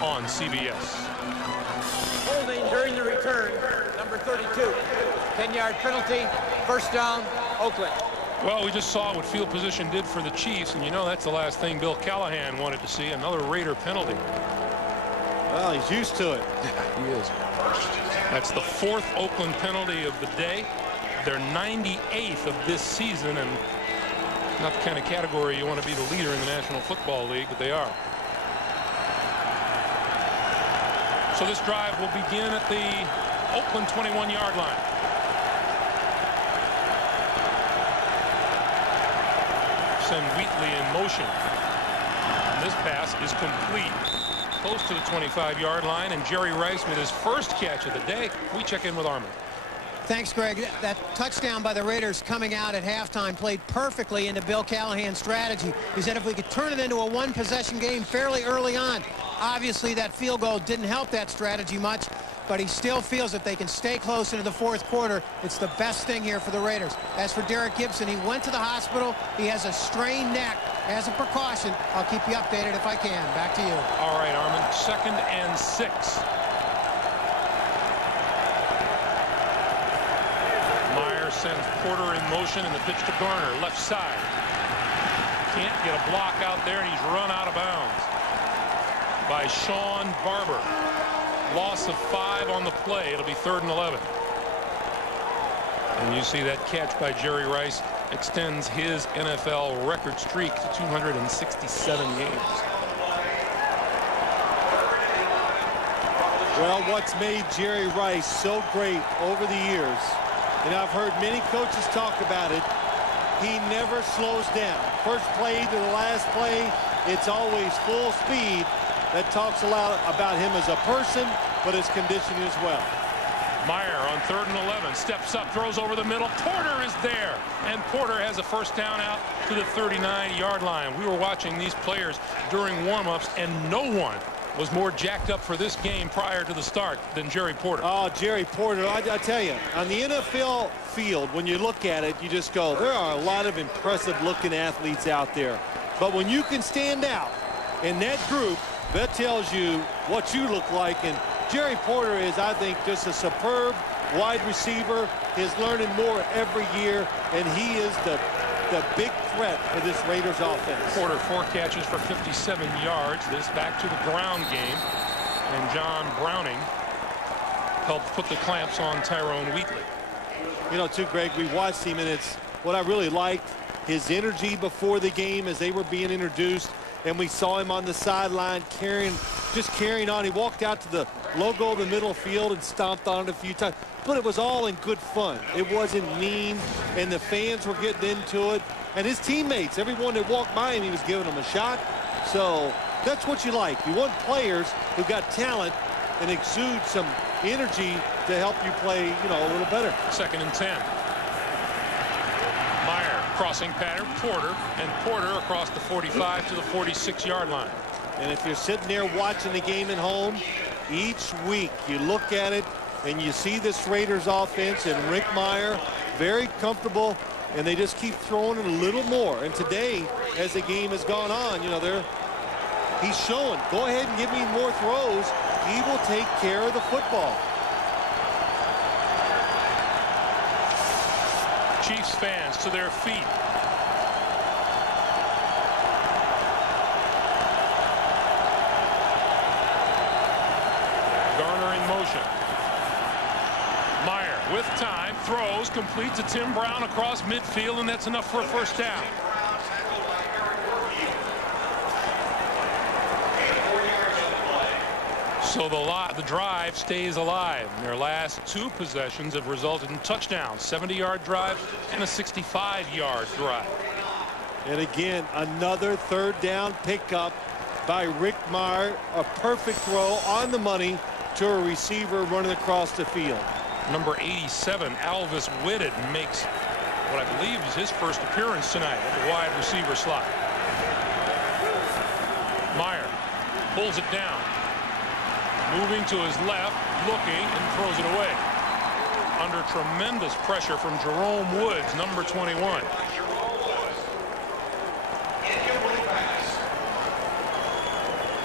on CBS. Holding during the return, number 32. 10-yard penalty, first down, Oakland. Well, we just saw what field position did for the Chiefs, and you know that's the last thing Bill Callahan wanted to see, another Raider penalty. Well, he's used to it. He is. That's the 4th Oakland penalty of the day. They're 98th of this season, and not the kind of category you want to be the leader in the National Football League, but they are. So this drive will begin at the Oakland 21-yard line. Send Wheatley in motion. And this pass is complete, close to the 25-yard line, and Jerry Rice with his first catch of the day. We check in with Armin. Thanks, Greg. That touchdown by the Raiders coming out at halftime played perfectly into Bill Callahan's strategy. He said if we could turn it into a one-possession game fairly early on. Obviously, that field goal didn't help that strategy much, but he still feels if they can stay close into the 4th quarter, it's the best thing here for the Raiders. As for Derek Gibson, he went to the hospital. He has a strained neck. As a precaution, I'll keep you updated if I can. Back to you. All right, Armin. 2nd and 6. Meyer sends Porter in motion, and the pitch to Garner, left side. Can't get a block out there, and he's run out of bounds by Sean Barber. Loss of 5 on the play. It'll be 3rd and 11. And you see that catch by Jerry Rice extends his NFL record streak to 267 games. Well, what's made Jerry Rice so great over the years, and I've heard many coaches talk about it, he never slows down. First play to the last play, it's always full speed. That talks a lot about him as a person, but his condition as well. Meyer on 3rd and 11, steps up, throws over the middle. Porter is there, and Porter has a first down out to the 39-yard line. We were watching these players during warm-ups, and no one was more jacked up for this game prior to the start than Jerry Porter. Oh, Jerry Porter, I tell you, on the NFL field, when you look at it, you just go, there are a lot of impressive-looking athletes out there. But when you can stand out in that group, that tells you what you look like. And Jerry Porter is, I think, just a superb wide receiver. He's learning more every year, and he is the big threat for this Raiders offense. Porter 4 catches for 57 yards. This back to the ground game. And John Browning helped put the clamps on Tyrone Wheatley. You know, too, Greg, we watched him, and it's what I really liked, his energy before the game as they were being introduced. And we saw him on the sideline just carrying on. He walked out to the logo of the middle field and stomped on it a few times. But it was all in good fun. It wasn't mean, and the fans were getting into it. And his teammates, everyone that walked by him, he was giving them a shot. So that's what you like. You want players who got talent and exude some energy to help you play, you know, a little better. 2nd and 10. Crossing pattern, Porter, and Porter across the 45 to the 46-yard line. And if you're sitting there watching the game at home, each week you look at it and you see this Raiders offense and Rick Meyer very comfortable, and they just keep throwing it a little more. And today, as the game has gone on, you know, he's showing, go ahead and give me more throws. He will take care of the football. Chiefs fans to their feet. Garner in motion. Meyer with time, throws, complete to Tim Brown across midfield, and that's enough for a first down. So the drive stays alive. Their last 2 possessions have resulted in touchdowns, 70-yard drive and a 65-yard drive. And again, another 3rd down pickup by Rick Meyer. A perfect throw on the money to a receiver running across the field. Number 87, Alvis Whitted, makes what I believe is his first appearance tonight at the wide receiver slot. Meyer pulls it down, moving to his left, looking, and throws it away. Under tremendous pressure from Jerome Woods, number 21.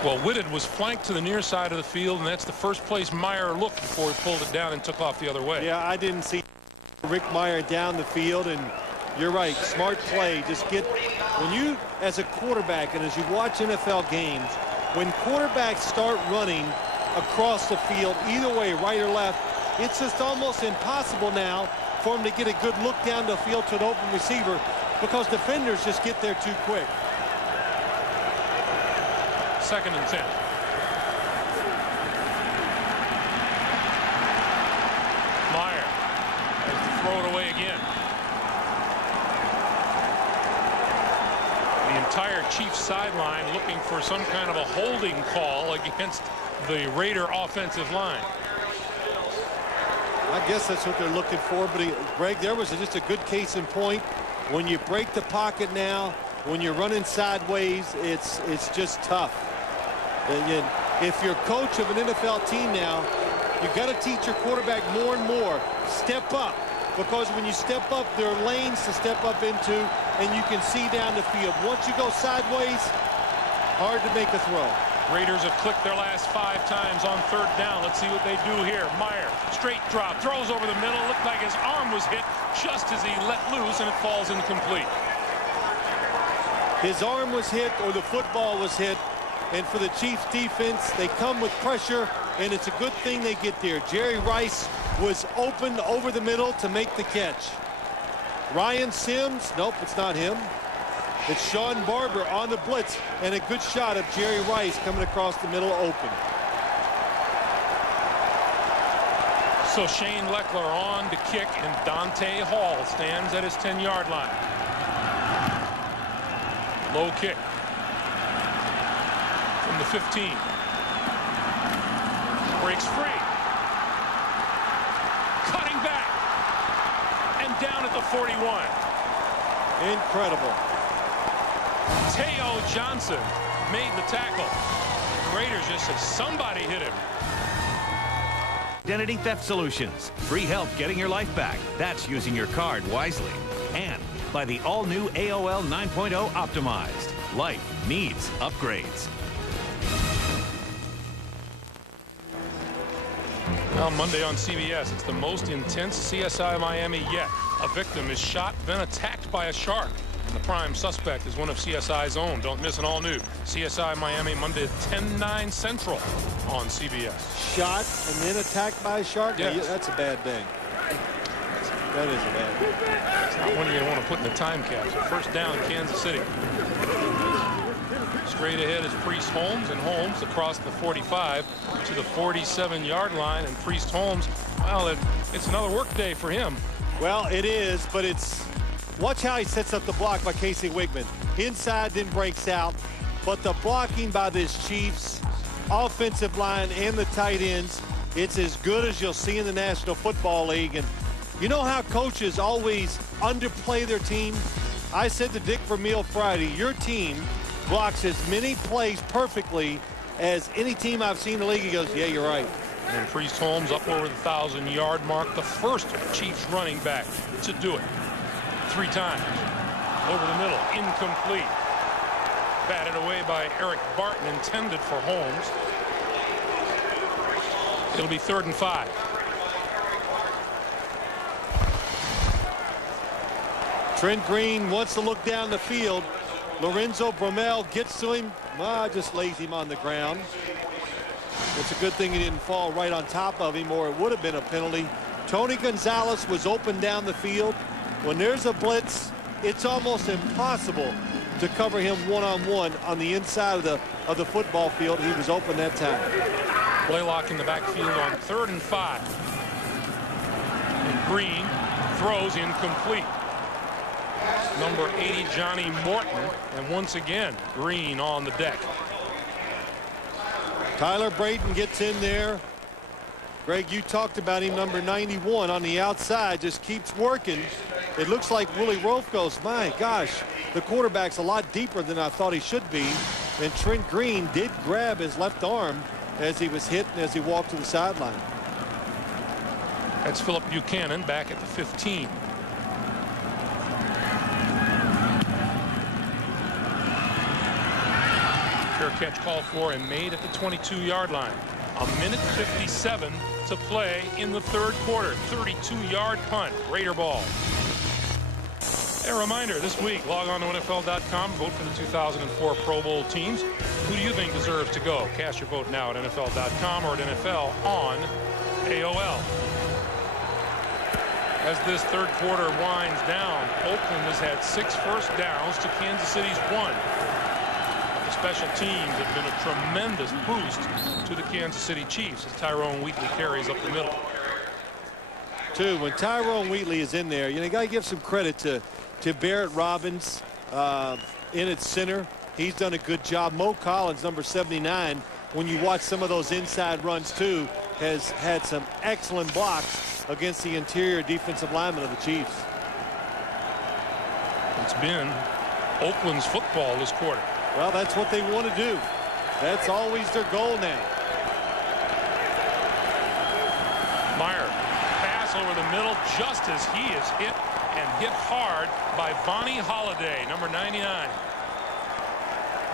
Well, Whitted was flanked to the near side of the field, and that's the first place Meyer looked before he pulled it down and took off the other way. Yeah, I didn't see Rick Meyer down the field, and you're right, smart play. Just get, when you, as a quarterback, and as you watch NFL games, when quarterbacks start running across the field, either way, right or left, it's just almost impossible now for him to get a good look down the field to an open receiver because defenders just get there too quick. 2nd and 10. Meyer has to throw it away again. The entire Chiefs sideline looking for some kind of a holding call against the Raider offensive line. I guess that's what they're looking for, but Greg, there was just a good case in point. When you break the pocket now, when you're running sideways, it's just tough. And if you're coach of an NFL team now, you got to teach your quarterback more and more. Step up, because when you step up, there are lanes to step up into, and you can see down the field. Once you go sideways, hard to make a throw. Raiders have clicked their last 5 times on 3rd down. Let's see what they do here. Meyer, straight drop, throws over the middle. Looked like his arm was hit just as he let loose, and it falls incomplete. His arm was hit, or the football was hit. And for the Chiefs defense, they come with pressure, and it's a good thing they get there. Jerry Rice was open over the middle to make the catch. Ryan Sims, nope, it's not him. It's Sean Barber on the blitz, and a good shot of Jerry Rice coming across the middle open. So Shane Leckler on to kick, and Dante Hall stands at his 10-yard line. Low kick. From the 15. Breaks free. Cutting back. And down at the 41. Incredible. Teo Johnson made the tackle. The Raiders just said somebody hit him. Identity Theft Solutions. Free help getting your life back. That's using your card wisely. And by the all-new AOL 9.0 Optimized. Life needs upgrades. Well, Monday on CBS, it's the most intense CSI Miami yet. A victim is shot, then attacked by a shark. And the prime suspect is one of CSI's own. Don't miss an all-new CSI Miami Monday at 10/9 Central on CBS. Shot and then attacked by a shark? Yes. Yeah, that's a bad thing. That is a bad thing. It's not one you want to put in the time capsule. 1st down, Kansas City. Straight ahead is Priest Holmes, and Holmes across the 45 to the 47-yard line. And Priest Holmes, well, it's another work day for him. Well, it is, but it's, watch how he sets up the block by Casey Wigman. Inside, then breaks out. But the blocking by this Chiefs offensive line and the tight ends, it's as good as you'll see in the National Football League. And you know how coaches always underplay their team? I said to Dick Vermeil Friday, your team blocks as many plays perfectly as any team I've seen in the league. He goes, yeah, you're right. And Priest Holmes up over the 1,000-yard mark, the first Chiefs running back to do it 3 times. Over the middle, incomplete. Batted away by Eric Barton, intended for Holmes. It'll be 3rd and 5. Trent Green wants to look down the field. Lorenzo Bromell gets to him, just lays him on the ground. It's a good thing he didn't fall right on top of him, or it would have been a penalty. Tony Gonzalez was open down the field. When there's a blitz, it's almost impossible to cover him one-on-one on the inside of the football field. He was open that time. Blaylock in the backfield on 3rd and 5. And Green throws incomplete. Number 80, Johnny Morton, and once again, Green on the deck. Tyler Brayton gets in there. Greg, you talked about him, number 91 on the outside, just keeps working. it looks like Willie Roaf goes, my gosh, the quarterback's a lot deeper than I thought he should be. And Trent Green did grab his left arm as he was hit and as he walked to the sideline. That's Philip Buchanan back at the 15. Fair catch called for and made at the 22-yard line. A minute 57 to play in the third quarter. 32-yard punt. Raider ball. A reminder, this week, log on to NFL.com, vote for the 2004 Pro Bowl teams. Who do you think deserves to go? Cast your vote now at NFL.com or at NFL on AOL. As this third quarter winds down, Oakland has had 6 first downs to Kansas City's 1. The special teams have been a tremendous boost to the Kansas City Chiefs as Tyrone Wheatley carries up the middle. When Tyrone Wheatley is in there, you got to give some credit to Barrett Robbins in its center. He's done a good job. Mo Collins, number 79, when you watch some of those inside runs too, has had some excellent blocks against the interior defensive linemen of the Chiefs. It's been Oakland's football this quarter. Well, that's what they want to do. That's always their goal now. Meyer, pass over the middle just as he is hit and hit hard by Vonnie Holliday, number 99.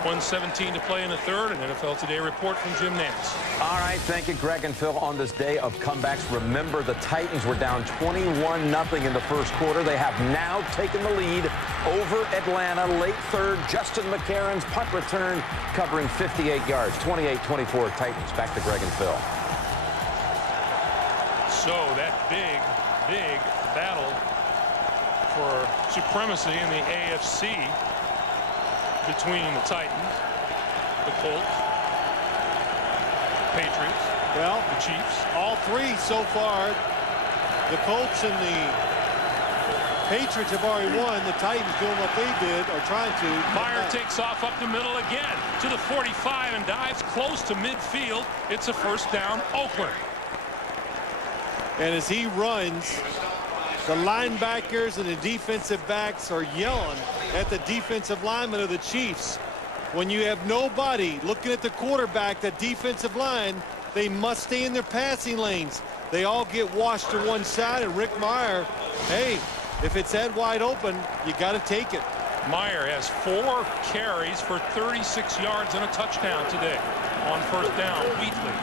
1:17 to play in the third. An NFL Today report from Jim Nantz. All right, thank you, Greg and Phil. On this day of comebacks, remember the Titans were down 21-0 in the first quarter. They have now taken the lead over Atlanta. Late third, Justin McCarron's punt return covering 58 yards. 28-24 Titans. Back to Greg and Phil. So that big battle for supremacy in the AFC between the Titans, the Colts, Patriots, the Chiefs. All three so far. The Colts and the Patriots have already won. The Titans doing what they did, or trying to. Meyer takes off up the middle again to the 45 and dives close to midfield. It's a first down, Oakland. And as he runs, the linebackers and the defensive backs are yelling at the defensive lineman of the Chiefs. When you have nobody looking at the quarterback, the defensive line, they must stay in their passing lanes. They all get washed to one side, and Rick Meyer, hey, if it's that wide open, you got to take it. Meyer has 4 carries for 36 yards and a touchdown today on first down. Wheatley.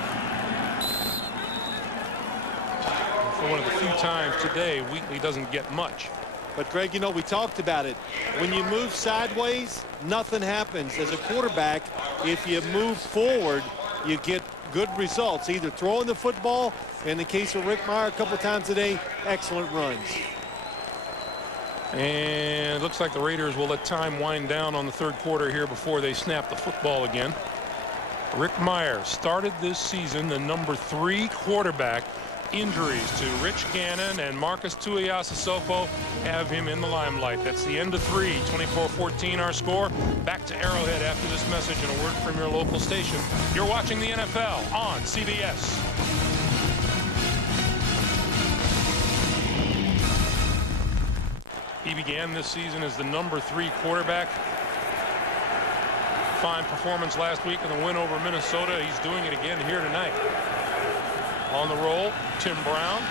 For one of the few times today, Wheatley doesn't get much. But, Greg, we talked about it. When you move sideways, nothing happens. As a quarterback, if you move forward, you get good results. Either throwing the football, in the case of Rick Meyer a couple of times today, excellent runs. And it looks like the Raiders will let time wind down on the third quarter here before they snap the football again. Rick Meyer started this season the number 3 quarterback. Injuries to Rich Gannon and Marcus Tuiasosopo have him in the limelight. That's the end of 3. 24-14 our score. Back to Arrowhead after this message and a word from your local station. You're watching the NFL on CBS. He began this season as the number 3 quarterback. Fine performance last week in the win over Minnesota. He's doing it again here tonight. On the roll, Tim Brown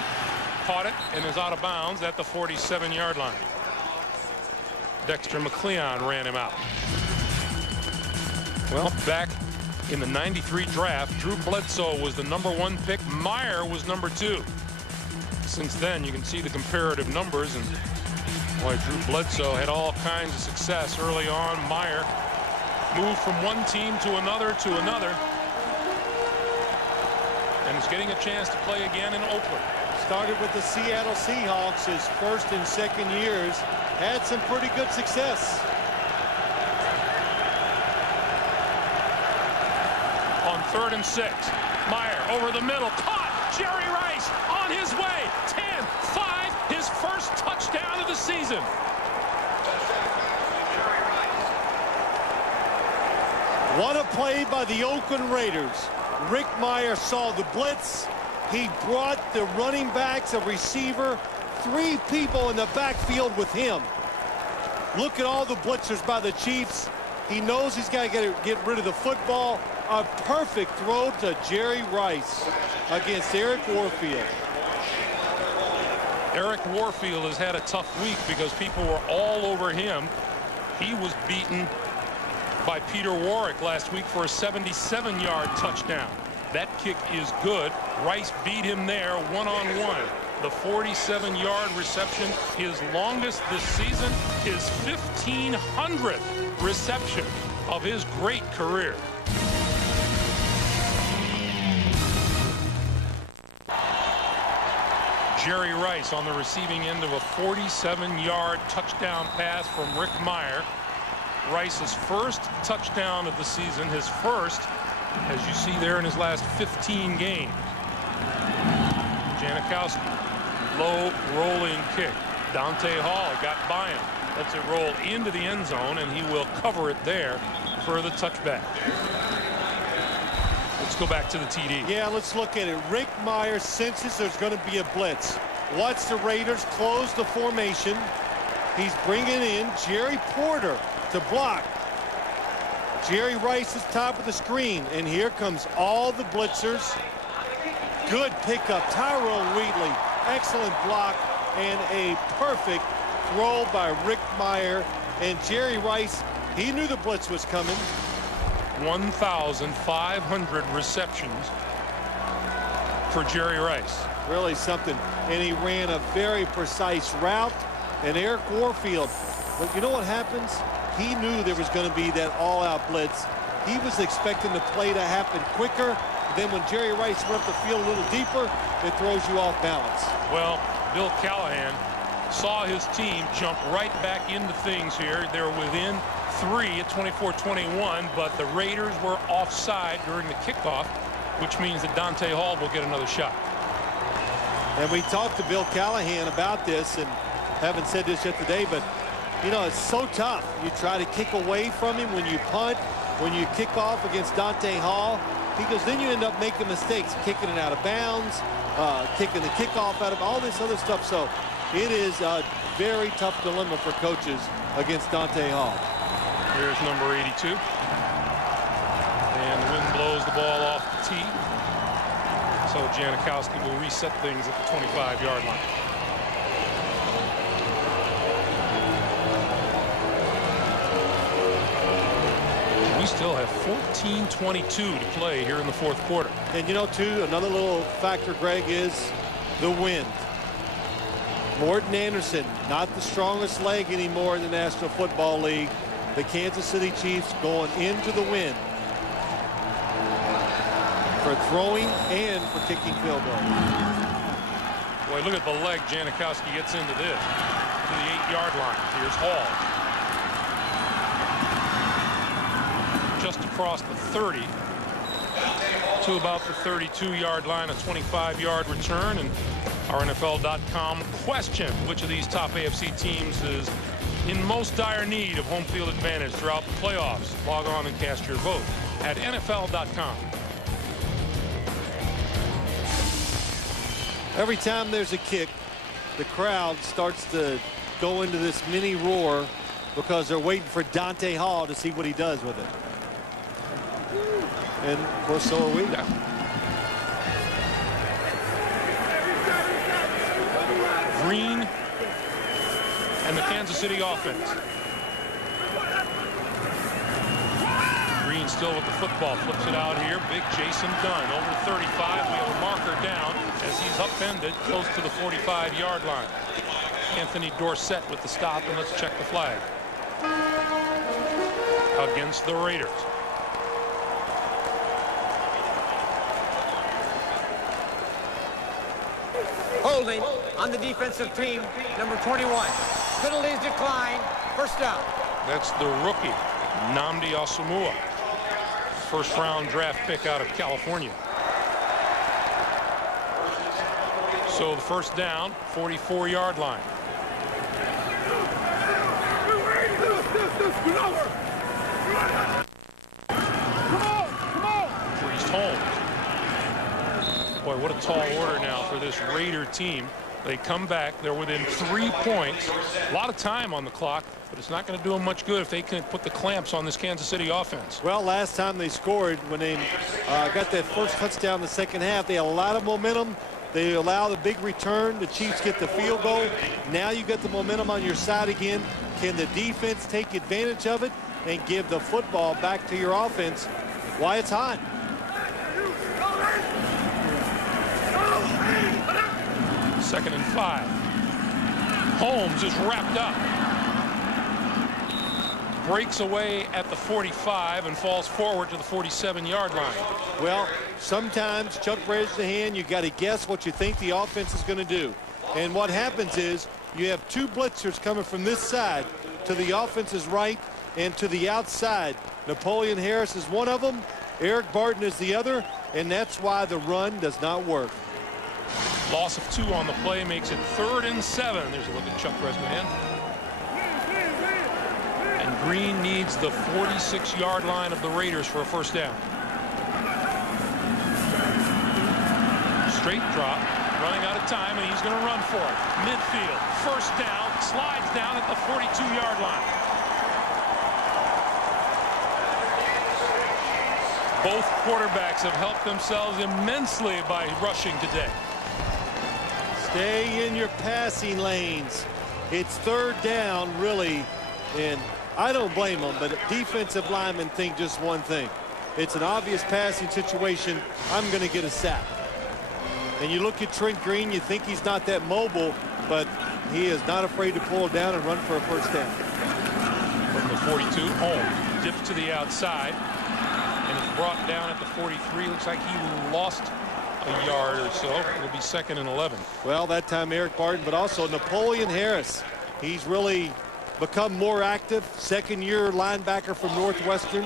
caught it and is out of bounds at the 47-yard line. Dexter McCleon ran him out. Well, back in the 93 draft, Drew Bledsoe was the number 1 pick. Meyer was number 2. Since then, you can see the comparative numbers, and boy, Drew Bledsoe had all kinds of success early on. Meyer moved from one team to another and is getting a chance to play again in Oakland. Started with the Seattle Seahawks his first and second years. Had some pretty good success. On 3rd and 6, Meyer over the middle, caught. Jerry Rice on his way. 10-5, his first touchdown of the season. What a play by the Oakland Raiders. Rick Meyer saw the blitz. He brought the running backs, a receiver, 3 people in the backfield with him. Look at all the blitzers by the Chiefs. He knows he's got to get rid of the football. A perfect throw to Jerry Rice against Eric Warfield. Eric Warfield has had a tough week because people were all over him. He was beaten by Peter Warwick last week for a 77-yard touchdown. That kick is good. Rice beat him there one-on-one. The 47-yard reception, his longest this season, his 1,500th reception of his great career. Jerry Rice on the receiving end of a 47-yard touchdown pass from Rick Meyer. Rice's first touchdown of the season, his first, as you see there, in his last 15 games. Janikowski, low rolling kick. Dante Hall got by him. Lets it roll into the end zone, and he will cover it there for the touchback. Let's go back to the TD. Yeah, let's look at it. Rick Meyer senses there's going to be a blitz. Watch the Raiders close the formation. He's bringing in Jerry Porter to block. Jerry Rice is top of the screen, and here comes all the blitzers. Good pickup. Tyrone Wheatley, excellent block, and a perfect throw by Rick Meyer. And Jerry Rice, he knew the blitz was coming. 1,500 receptions for Jerry Rice. Really something. And he ran a very precise route. And Eric Warfield, but you know what happens? He knew there was going to be that all-out blitz. He was expecting the play to happen quicker. Then when Jerry Rice went up the field a little deeper, it throws you off balance. Well, Bill Callahan saw his team jump right back into things here. They're within 3 at 24-21, but the Raiders were offside during the kickoff, which means that Dante Hall will get another shot. And we talked to Bill Callahan about this, and haven't said this yet today, but you know, it's so tough. You try to kick away from him when you punt, when you kick off against Dante Hall, because then you end up making mistakes, kicking it out of bounds, kicking the kickoff out of all this other stuff. So it is a very tough dilemma for coaches against Dante Hall. Here's number 82. And the wind blows the ball off the tee. So Janikowski will reset things at the 25-yard line. We still have 14:22 to play here in the fourth quarter. And you know, too, another little factor, Greg, is the wind. Morton Anderson, not the strongest leg anymore in the National Football League. The Kansas City Chiefs going into the wind for throwing and for kicking field goals. Boy, look at the leg Janikowski gets into this. To the 8-yard line. Here's Hall. Just across the 30 to about the 32-yard line, a 25-yard return. And our NFL.com question: which of these top AFC teams is in most dire need of home field advantage throughout the playoffs? Log on and cast your vote at NFL.com. Every time there's a kick, the crowd starts to go into this mini roar because they're waiting for Dante Hall to see what he does with it. And of course, so are we. Yeah. Green and the Kansas City offense. Green still with the football, flips it out here. Big Jason Dunn over 35. We have a marker down as he's upended close to the 45-yard line. Anthony Dorsett with the stop, and let's check the flag. Against the Raiders. Holding on the defensive team, number 21. Penalties decline. First down. That's the rookie, Nnamdi Asomugha. First-round draft pick out of California. So the first down, 44-yard line. Priest Holmes. Boy, what a tall order now for this Raider team. They come back. They're within 3 points. A lot of time on the clock, but it's not going to do them much good if they can put the clamps on this Kansas City offense. Well, last time they scored, when they got that first touchdown in the second half, they had a lot of momentum. They allow the big return. The Chiefs get the field goal. Now you get the momentum on your side again. Can the defense take advantage of it and give the football back to your offense while it's hot? Second and 5. Holmes is wrapped up. Breaks away at the 45 and falls forward to the 47-yard line. Well, sometimes Chuck Bresnahan, you got to guess what you think the offense is going to do. And what happens is you have two blitzers coming from this side to the offense's right and to the outside. Napoleon Harris is one of them. Eric Barton is the other. And that's why the run does not work. Loss of 2 on the play makes it 3rd and 7. There's a look at Chuck Bresnahan. And Green needs the 46-yard line of the Raiders for a first down. Straight drop, running out of time, and he's going to run for it. Midfield, first down, slides down at the 42-yard line. Both quarterbacks have helped themselves immensely by rushing today. Stay in your passing lanes. It's 3rd down, really, and I don't blame them, but defensive linemen think just one thing. It's an obvious passing situation. I'm going to get a sack. And you look at Trent Green, you think he's not that mobile, but he is not afraid to pull it down and run for a first down. From the 42, Holmes dips to the outside and is brought down at the 43. Looks like he lost a yard or so. It'll be 2nd and 11. Well, that time Eric Barton, but also Napoleon Harris. He's really become more active. 2nd-year linebacker from Northwestern.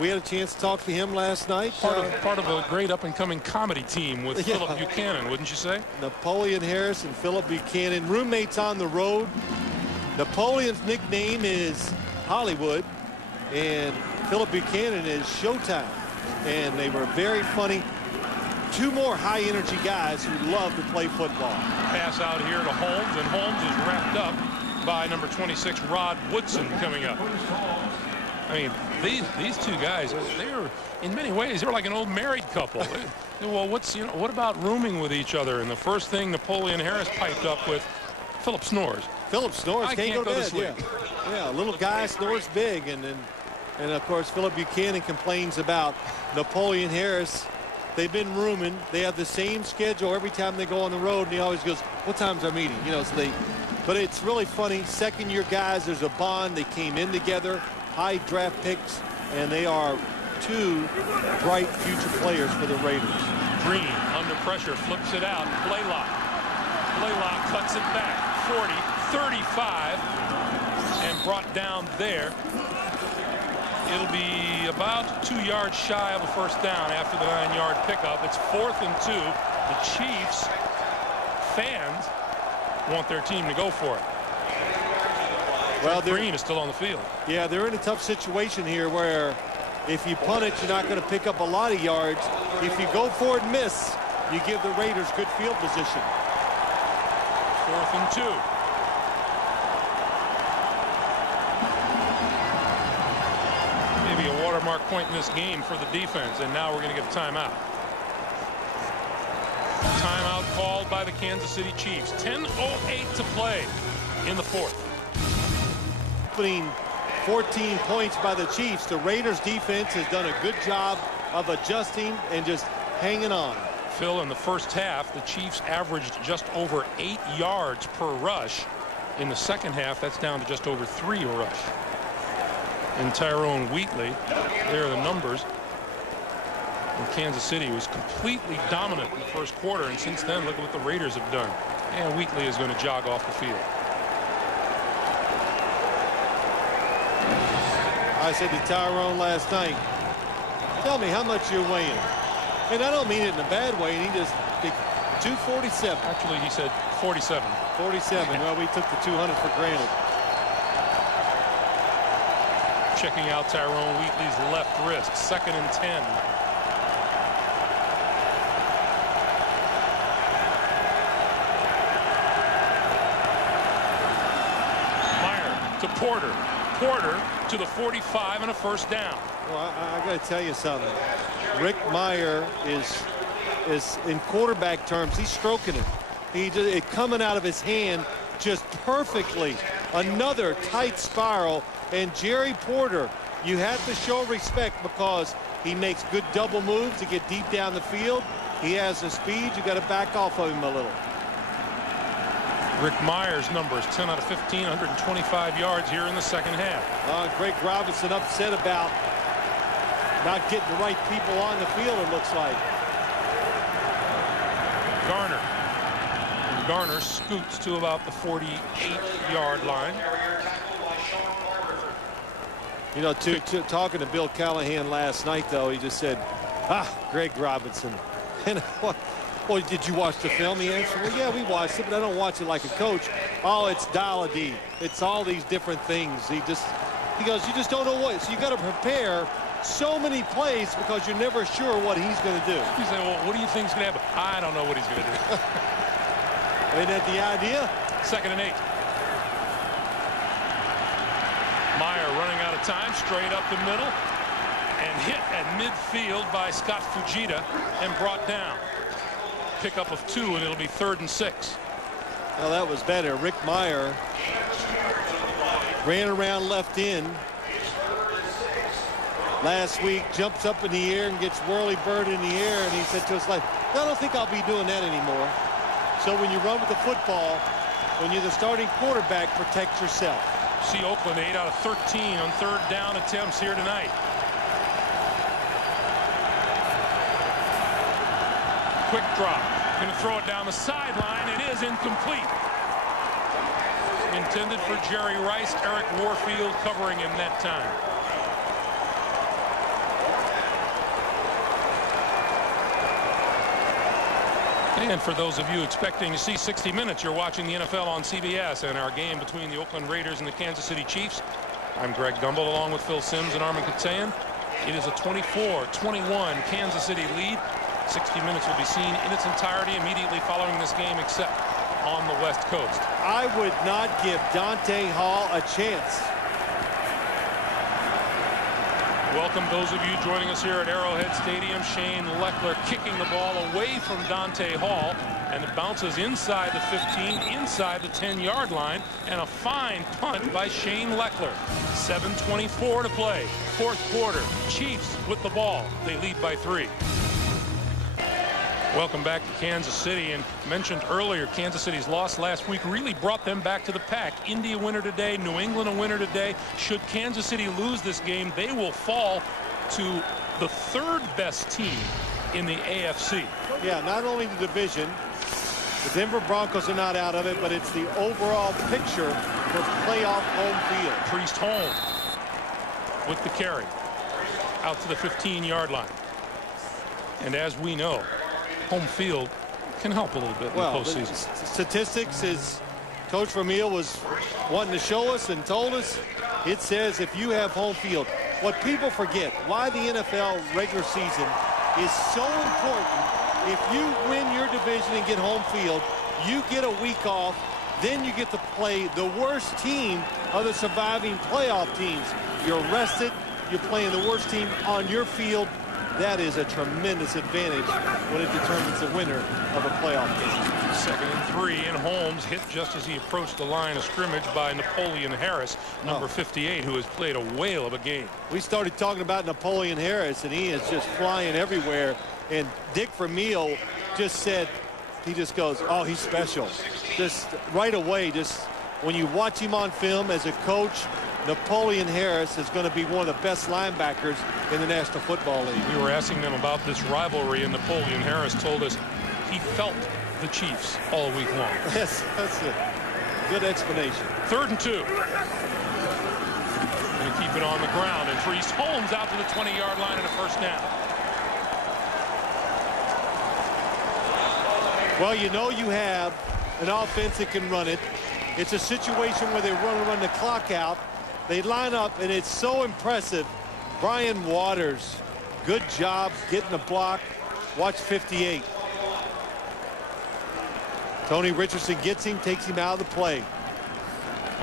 We had a chance to talk to him last night. Part of a great up-and-coming comedy team with Philip Buchanan, wouldn't you say? Napoleon Harris and Philip Buchanan, roommates on the road. Napoleon's nickname is Hollywood, and Philip Buchanan is Showtime. And they were very funny. 2 more high-energy guys who love to play football. Pass out here to Holmes, and Holmes is wrapped up by number 26, Rod Woodson, coming up. I mean, these two guys, they were, in many ways, they were like an old married couple. Well, what about rooming with each other? And the first thing Napoleon Harris piped up with, Philip snores. Philip snores. I can't go to sleep. Yeah, little guy snores big, and of course Philip Buchanan complains about Napoleon Harris. They've been rooming. They have the same schedule every time they go on the road, and he always goes, "What time's our meeting?" You know, so they. But it's really funny. 2nd-year guys, there's a bond. They came in together, high draft picks, and they are 2 bright future players for the Raiders. Green under pressure, flips it out. Blaylock. Blaylock cuts it back. 40, 35, and brought down there. It'll be about 2 yards shy of a first down after the 9-yard pickup. It's 4th and 2. The Chiefs fans want their team to go for it. Well, Green is still on the field. Yeah, they're in a tough situation here where if you punt it, you're not going to pick up a lot of yards. If you go for it and miss, you give the Raiders good field position. 4th and 2. Maybe a watermark point in this game for the defense, and now we're going to get a timeout. Timeout called by the Kansas City Chiefs. 10:08 to play in the 4th. Opening 14 points by the Chiefs. The Raiders defense has done a good job of adjusting and just hanging on. Phil, in the first half, the Chiefs averaged just over 8 yards per rush. In the second half, that's down to just over 3 a rush. And Tyrone Wheatley, there are the numbers. And Kansas City was completely dominant in the first quarter, and since then, look at what the Raiders have done. And Wheatley is going to jog off the field. I said to Tyrone last night, tell me how much you're weighing. And I don't mean it in a bad way. And he just, 247. Actually, he said 47. 47. Well, we took the 200 for granted. Checking out Tyrone Wheatley's left wrist. 2nd and 10. to Porter. Porter to the 45 and a first down. Well, I got to tell you something. Rick Meyer is in quarterback terms, he's stroking it. It coming out of his hand just perfectly. Another tight spiral. And Jerry Porter, you have to show respect because he makes good double moves to get deep down the field. He has the speed. You got to back off of him a little. Rick Meyer's numbers 10 out of 15, 125 yards here in the second half. Greg Robinson upset about not getting the right people on the field, it looks like. Garner scoots to about the 48-yard line. You know, talking to Bill Callahan last night, though, he just said, Greg Robinson. And well, did you watch the film? He answered, well, yeah, we watched it, but I don't watch it like a coach. Oh, it's Dial-A-D. It's all these different things. He goes, you just don't know what. So you got to prepare so many plays because you're never sure what he's going to do. He said, well, what do you think is going to happen? I don't know what he's going to do. Ain't that the idea? 2nd and 8. Meyer running out of time, straight up the middle, and hit at midfield by Scott Fujita and brought down. Pickup of 2, and it'll be 3rd and 6. Well, that was better. Rick Meyer ran around left in last week, jumps up in the air and gets whirly-bird in the air, and he said to us, like, I don't think I'll be doing that anymore. So when you run with the football, when you're the starting quarterback, protect yourself. See Oakland 8 out of 13 on 3rd down attempts here tonight. Quick drop. Going to throw it down the sideline. It is incomplete. Intended for Jerry Rice. Eric Warfield covering him that time. And for those of you expecting to see 60 Minutes, you're watching the NFL on CBS and our game between the Oakland Raiders and the Kansas City Chiefs. I'm Greg Gumbel along with Phil Simms and Armin Katayan. It is a 24-21 Kansas City lead. 60 Minutes will be seen in its entirety immediately following this game, except on the West Coast. I would not give Dante Hall a chance. Welcome those of you joining us here at Arrowhead Stadium. Shane Leckler kicking the ball away from Dante Hall, and it bounces inside the 15, inside the 10-yard line, and a fine punt by Shane Leckler. 7:24 to play, 4th quarter. Chiefs with the ball. They lead by 3. Welcome back to Kansas City, and mentioned earlier Kansas City's loss last week really brought them back to the pack. Indy a winner today, New England a winner today. Should Kansas City lose this game, they will fall to the 3rd best team in the AFC. Yeah, not only the division, the Denver Broncos are not out of it, but it's the overall picture for playoff home field. Priest Holmes with the carry out to the 15-yard line. And as we know, home field can help a little bit in the postseason. Statistics is Coach Vermeil was wanting to show us and told us. It says if you have home field, what people forget, why the NFL regular season is so important. If you win your division and get home field, you get a week off, then you get to play the worst team of the surviving playoff teams. You're rested, you're playing the worst team on your field. That is a tremendous advantage when it determines the winner of a playoff game. 2nd and 3, and Holmes hit just as he approached the line of scrimmage by Napoleon Harris, number 58, who has played a whale of a game. We started talking about Napoleon Harris, and he is just flying everywhere. And Dick Vermeil just said, he just goes, oh, he's special. Just right away, just when you watch him on film as a coach, Napoleon Harris is going to be one of the best linebackers in the National Football League. We were asking them about this rivalry, and Napoleon Harris told us he felt the Chiefs all week long. Yes, that's a good explanation. 3rd and 2. Going to keep it on the ground, and Priest Holmes out to the 20-yard line and a first down. Well, you know you have an offense that can run it. It's a situation where they run the clock out. They line up, and it's so impressive. Brian Waters, good job getting the block. Watch 58. Tony Richardson gets him, takes him out of the play.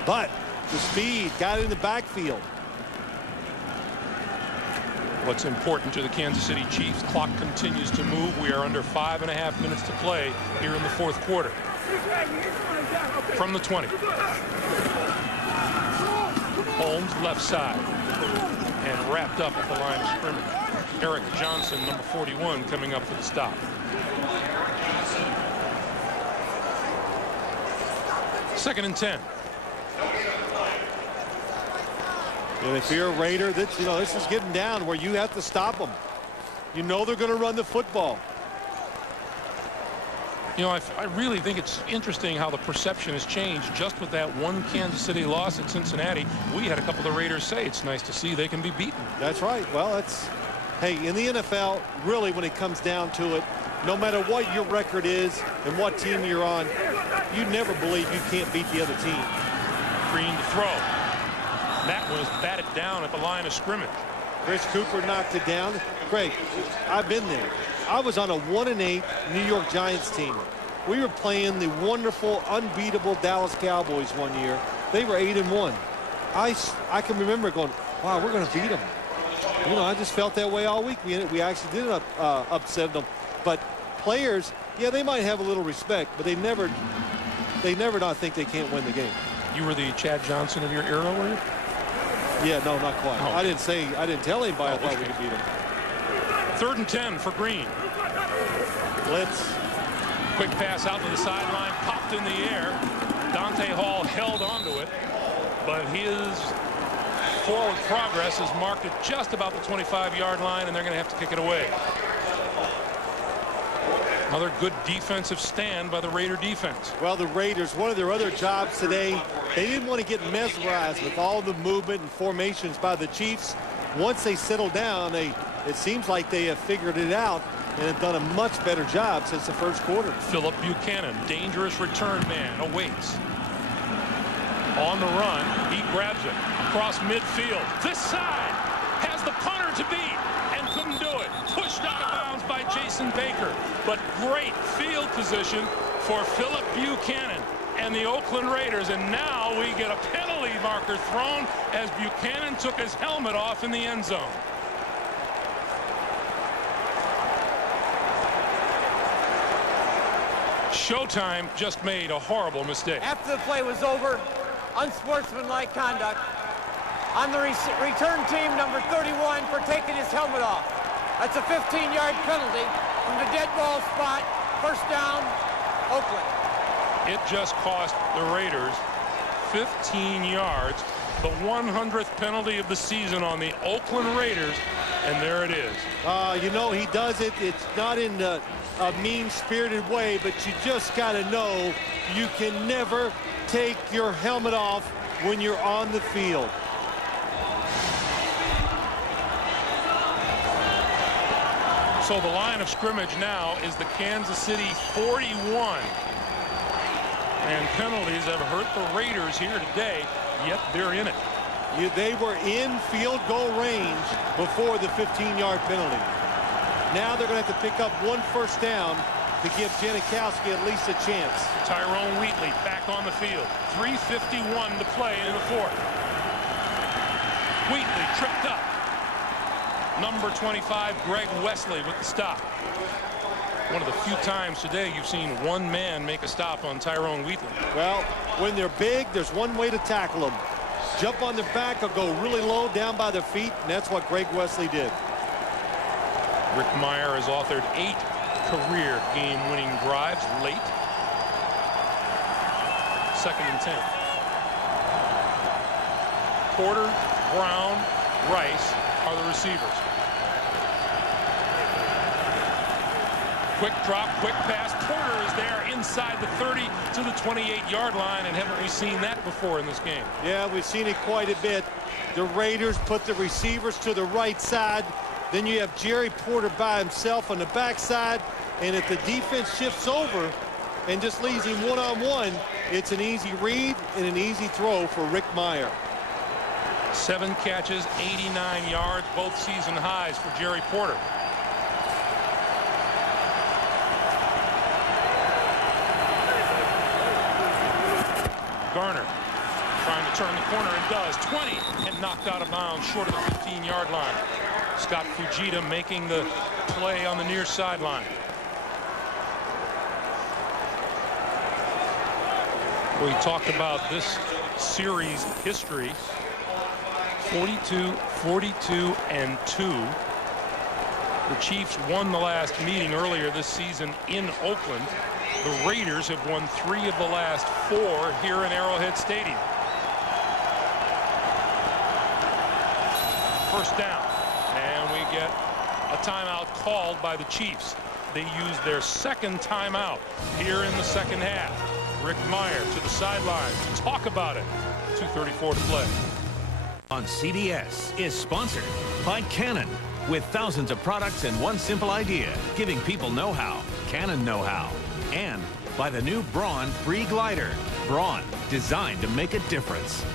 But the speed, got it in the backfield. What's important to the Kansas City Chiefs, clock continues to move. We are under 5.5 minutes to play here in the fourth quarter. From the 20. Holmes left side and wrapped up at the line of scrimmage. Eric Johnson, number 41, coming up for the stop. Second and 10. And if you're a Raider, this is getting down where you have to stop them. You know they're going to run the football. You know, I really think it's interesting how the perception has changed just with that one Kansas City loss at Cincinnati. We had a couple of the Raiders say it's nice to see they can be beaten. That's right. Well, hey, in the NFL, really when it comes down to it, no matter what your record is and what team you're on, you never believe you can't beat the other team. Green to throw. That was batted down at the line of scrimmage. Chris Cooper knocked it down. Greg, I've been there. I was on a 1-8 New York Giants team. We were playing the wonderful, unbeatable Dallas Cowboys one year. They were 8-1. I can remember going, wow, we're going to beat them. You know, I just felt that way all week. We actually did upset them. But players, yeah, they might have a little respect, but they never not think they can't win the game. You were the Chad Johnson of your era, were you? Yeah, no, not quite. Oh. I didn't tell anybody I thought we could beat him. Third and 10 for Green. Blitz. Quick pass out to the sideline, popped in the air. Dante Hall held onto it, but his forward progress is marked at just about the 25-yard line, and they're going to have to kick it away. Another good defensive stand by the Raider defense. Well, the Raiders, one of their other jobs today, they didn't want to get mesmerized with all the movement and formations by the Chiefs. Once they settled down, it seems like they have figured it out and have done a much better job since the first quarter. Philip Buchanan, dangerous return man, awaits. On the run, he grabs it across midfield. This side has the punter to beat and couldn't do it. Pushed out of bounds by Jason Baker, but great field position for Philip Buchanan and the Oakland Raiders, and now we get a penalty marker thrown as Buchanan took his helmet off in the end zone. Showtime just made a horrible mistake. After the play was over, unsportsmanlike conduct on the return team, number 31, for taking his helmet off. That's a 15-yard penalty from the dead ball spot. First down, Oakland. It just cost the Raiders 15 yards, the 100th penalty of the season on the Oakland Raiders, and there it is. You know, he does it. It's not in a mean-spirited way, but you just got to know you can never take your helmet off when you're on the field. So the line of scrimmage now is the Kansas City 41. And penalties have hurt the Raiders here today, yet they're in it. They were in field goal range before the 15-yard penalty. Now they're going to have to pick up one first down to give Janikowski at least a chance. Tyrone Wheatley back on the field. 3:51 to play in the fourth. Wheatley tripped up. Number 25, Greg Wesley with the stop. One of the few times today you've seen one man make a stop on Tyrone Wheatley. Well, when they're big, there's one way to tackle them. Jump on their back or go really low down by their feet, and that's what Greg Wesley did. Rick Meyer has authored 8 career game-winning drives late. Second and 10. Porter, Brown, Rice are the receivers. Quick drop, quick pass. Porter is there inside the 30 to the 28-yard line, and haven't we seen that before in this game? Yeah, we've seen it quite a bit. The Raiders put the receivers to the right side. Then you have Jerry Porter by himself on the backside, and if the defense shifts over and just leaves him one-on-one, it's an easy read and an easy throw for Rick Meyer. 7 catches, 89 yards, both season highs for Jerry Porter. Garner trying to turn the corner and does. 20 and knocked out of bounds short of the 15-yard line. Scott Fujita making the play on the near sideline. We talked about this series history. 42, 42, and 2. The Chiefs won the last meeting earlier this season in Oakland. The Raiders have won 3 of the last 4 here in Arrowhead Stadium. First down, and we get a timeout called by the Chiefs. They use their second timeout here in the second half. Rick Meyer to the sideline to talk about it. 2:34 to play. On CBS is sponsored by Canon. With thousands of products and one simple idea, giving people know-how, Canon know-how. And by the new Braun Free Glider. Braun, designed to make a difference.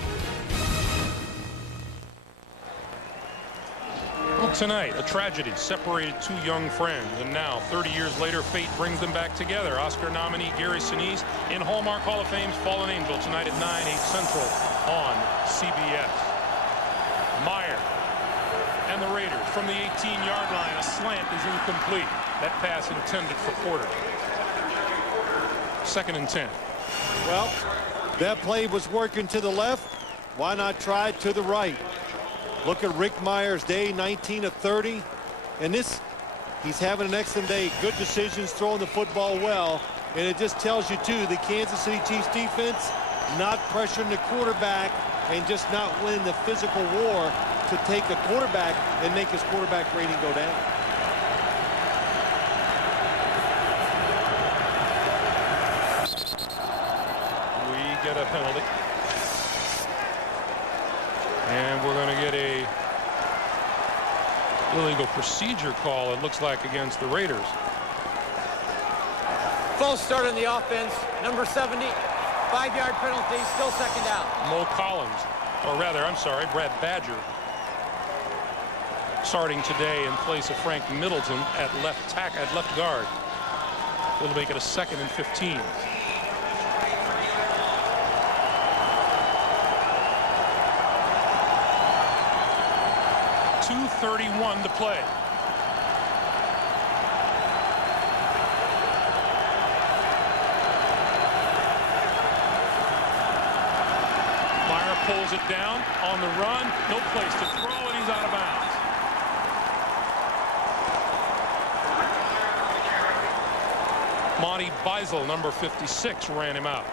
Well, tonight, a tragedy separated 2 young friends, and now, 30 years later, fate brings them back together. Oscar nominee Gary Sinise in Hallmark Hall of Fame's Fallen Angel tonight at 9, 8 Central on CBS. Meyer and the Raiders from the 18-yard line. A slant is incomplete. That pass intended for Porter. 2nd and 10. Well, that play was working to the left. Why not try to the right? Look at Rick Meyer's day, 19 of 30. And he's having an excellent day. Good decisions, throwing the football well. And it just tells you, too, the Kansas City Chiefs defense not pressuring the quarterback and just not winning the physical war to take a quarterback and make his quarterback rating go down. We get a penalty. And we're going to get a illegal procedure call, it looks like, against the Raiders. False start on the offense. Number 70. 5-yard penalty. Still second down. Mo Collins, or rather, I'm sorry, Brad Badger, starting today in place of Frank Middleton at left guard. It'll make it a 2nd and 15. .231 to play. Meyer pulls it down on the run. No place to throw, and he's out of bounds. Monty Beisel, number 56, ran him out.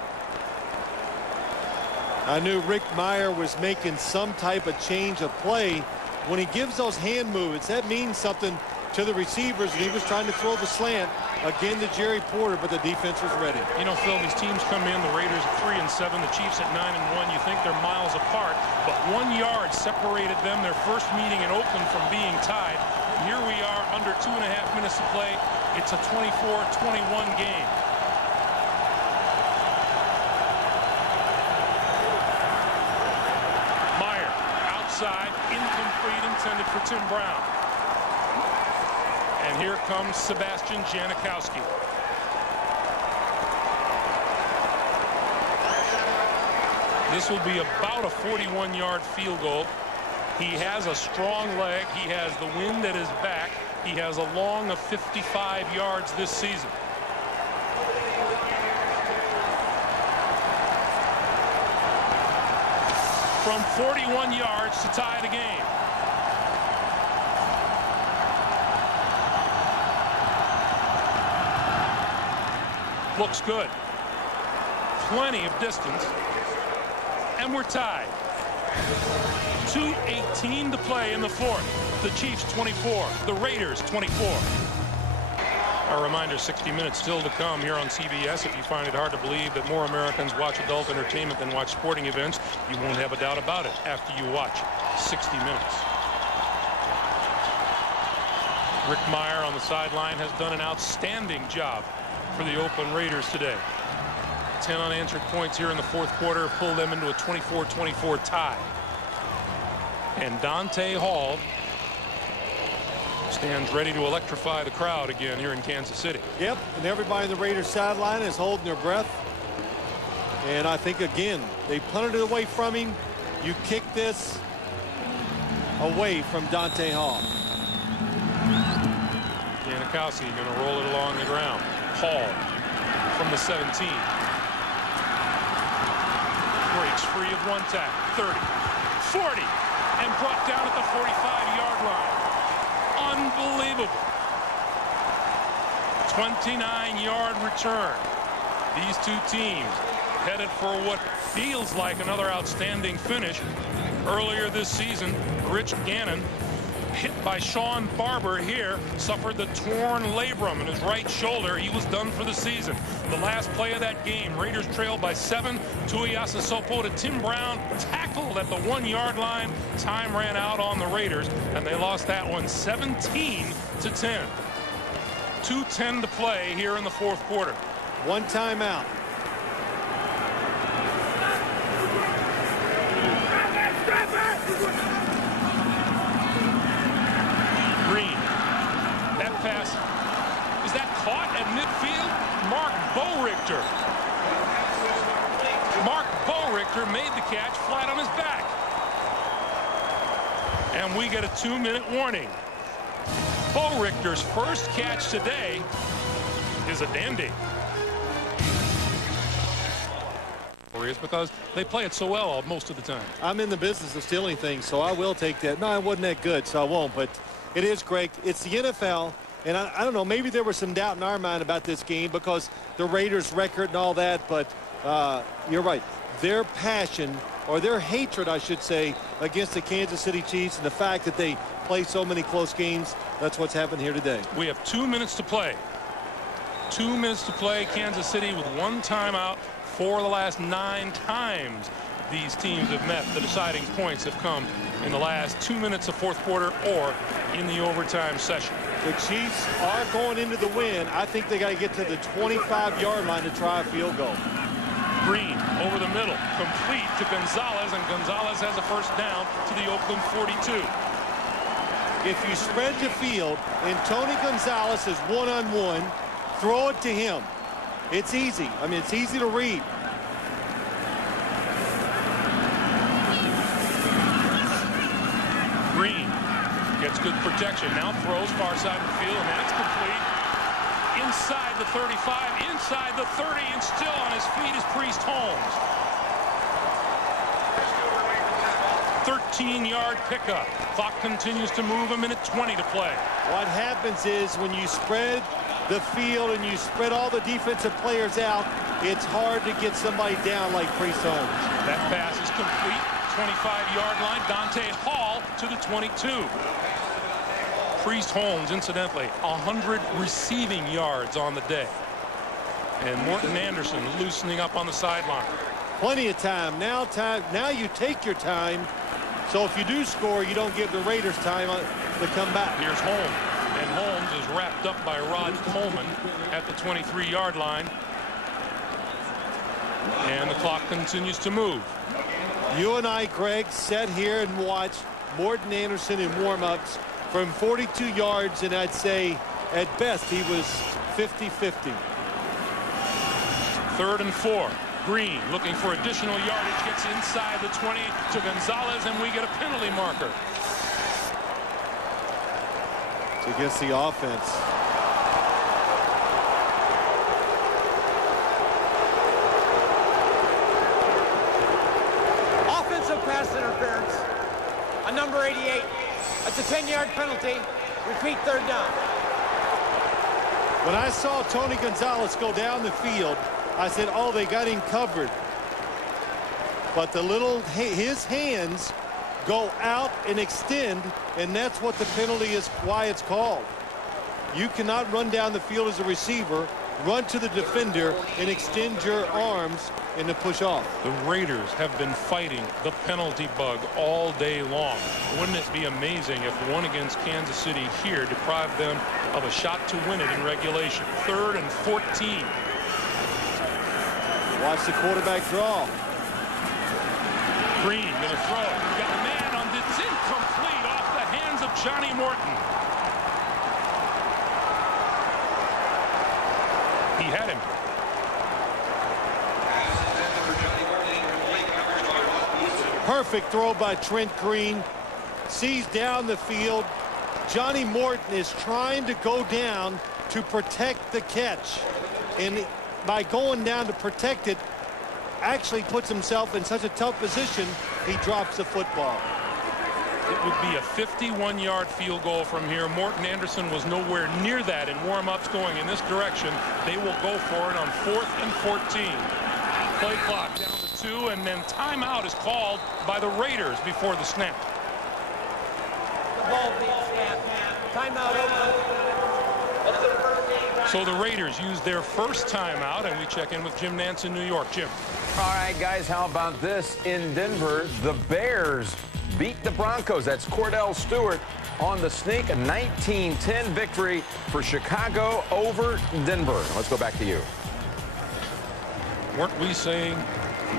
I knew Rick Meyer was making some type of change of play. When he gives those hand movements, that means something to the receivers, and he was trying to throw the slant again to Jerry Porter, but the defense was ready. You know, Phil, these teams come in, the Raiders at 3 and 7, the Chiefs at 9 and 1. You think they're miles apart, but 1 yard separated them their first meeting in Oakland from being tied. Here we are under 2.5 minutes to play. It's a 24-21 game. Meyer outside, incomplete, intended for Tim Brown. And here comes Sebastian Janikowski. This will be about a 41-yard field goal. He has a strong leg. He has the wind at his back. He has a long of 55 yards this season. From 41 yards to tie the game. Looks good. Plenty of distance. And we're tied. 2:18 to play in the fourth. The Chiefs 24, the Raiders 24. A reminder, 60 minutes still to come here on CBS. If you find it hard to believe that more Americans watch adult entertainment than watch sporting events, you won't have a doubt about it after you watch 60 minutes. Rick Meyer on the sideline has done an outstanding job for the Oakland Raiders today. 10 unanswered points here in the fourth quarter pull them into a 24-24 tie. And Dante Hall stands ready to electrify the crowd again here in Kansas City. Yep, and everybody in the Raiders sideline is holding their breath. And I think, again, they punted it away from him. You kick this away from Dante Hall. Janikowski going to roll it along the ground. Hall from the 17. Breaks free of one tackle. 30, 40, and brought down at the 45-yard line. Unbelievable. 29-yard return. These two teams headed for what feels like another outstanding finish. Earlier this season, Rich Gannon, hit by Sean Barber here, suffered the torn labrum in his right shoulder. He was done for the season. The last play of that game, Raiders trailed by 7. Tuiasa Sopo to Tim Brown, tackled at the 1-yard line. Time ran out on the Raiders, and they lost that one 17-10. 2:10 to play here in the fourth quarter. One timeout. Green. That pass, is that caught at midfield? Mark Boerichter. Mark Boerichter made the catch flat on his back. And we get a 2-minute warning. Boerichter's first catch today is a dandy. Because they play it so well most of the time. I'm in the business of stealing things, so I will take that. No, it wasn't that good, so I won't. But it is, Greg. It's the NFL, and I don't know, maybe there was some doubt in our mind about this game because the Raiders' record and all that, but you're right. Their passion, or their hatred, I should say, against the Kansas City Chiefs and the fact that they play so many close games, that's what's happened here today. We have 2 minutes to play. 2 minutes to play. Kansas City with one timeout. 4 of the last 9 times these teams have met, the deciding points have come in the last 2 minutes of fourth quarter or in the overtime session. The Chiefs are going into the win. I think they got to get to the 25-yard line to try a field goal. Green over the middle, complete to Gonzalez, and Gonzalez has a first down to the Oakland 42. If you spread the field and Tony Gonzalez is one-on-one, throw it to him. It's easy. I mean, it's easy to read. Green gets good protection. Now throws far side of the field, and that's complete. Inside the 35, inside the 30, and still on his feet is Priest Holmes. 13-yard pickup. Clock continues to move. 1:20 to play. What happens is when you spread the field and you spread all the defensive players out, it's hard to get somebody down like Priest Holmes. That pass is complete. 25-yard line. Dante Hall to the 22. Priest Holmes, incidentally, 100 receiving yards on the day. And Morton Anderson loosening up on the sideline. Plenty of time. Now you take your time. So if you do score, you don't give the Raiders time to come back. Here's Holmes. And Holmes is wrapped up by Rod Coleman at the 23-yard line. And the clock continues to move. You and I, Greg, sat here and watched Morton Anderson in warm-ups from 42 yards, and I'd say at best he was 50-50. 3rd and 4. Green looking for additional yardage, gets inside the 20 to Gonzalez, and we get a penalty marker. It's against the offense. Offensive pass interference on number 88. That's a 10-yard penalty. Repeat, 3rd down. When I saw Tony Gonzalez go down the field, I said, oh, they got him covered. But his hands go out and extend, and that's what the penalty is, why it's called. You cannot run down the field as a receiver, run to the defender, and extend your arms and to push off. The Raiders have been fighting the penalty bug all day long. Wouldn't it be amazing if one against Kansas City here deprived them of a shot to win it in regulation? 3rd and 14. Watch the quarterback draw. Green going to throw. Got a man on this. It's incomplete off the hands of Johnny Morton. He had him. Perfect throw by Trent Green. Sees down the field. Johnny Morton is trying to go down to protect the catch. And by going down to protect it, actually puts himself in such a tough position, he drops the football. It would be a 51-yard field goal from here. Morton Anderson was nowhere near that in warm-ups going in this direction. They will go for it on 4th and 14. Play clock down to 2, and then timeout is called by the Raiders before the snap. The ball being snapped. Timeout over. So the Raiders use their first timeout, and we check in with Jim Nance in New York. Jim. All right, guys, how about this in Denver? The Bears beat the Broncos. That's Cordell Stewart on the sneak. A 19-10 victory for Chicago over Denver. Let's go back to you. Weren't we saying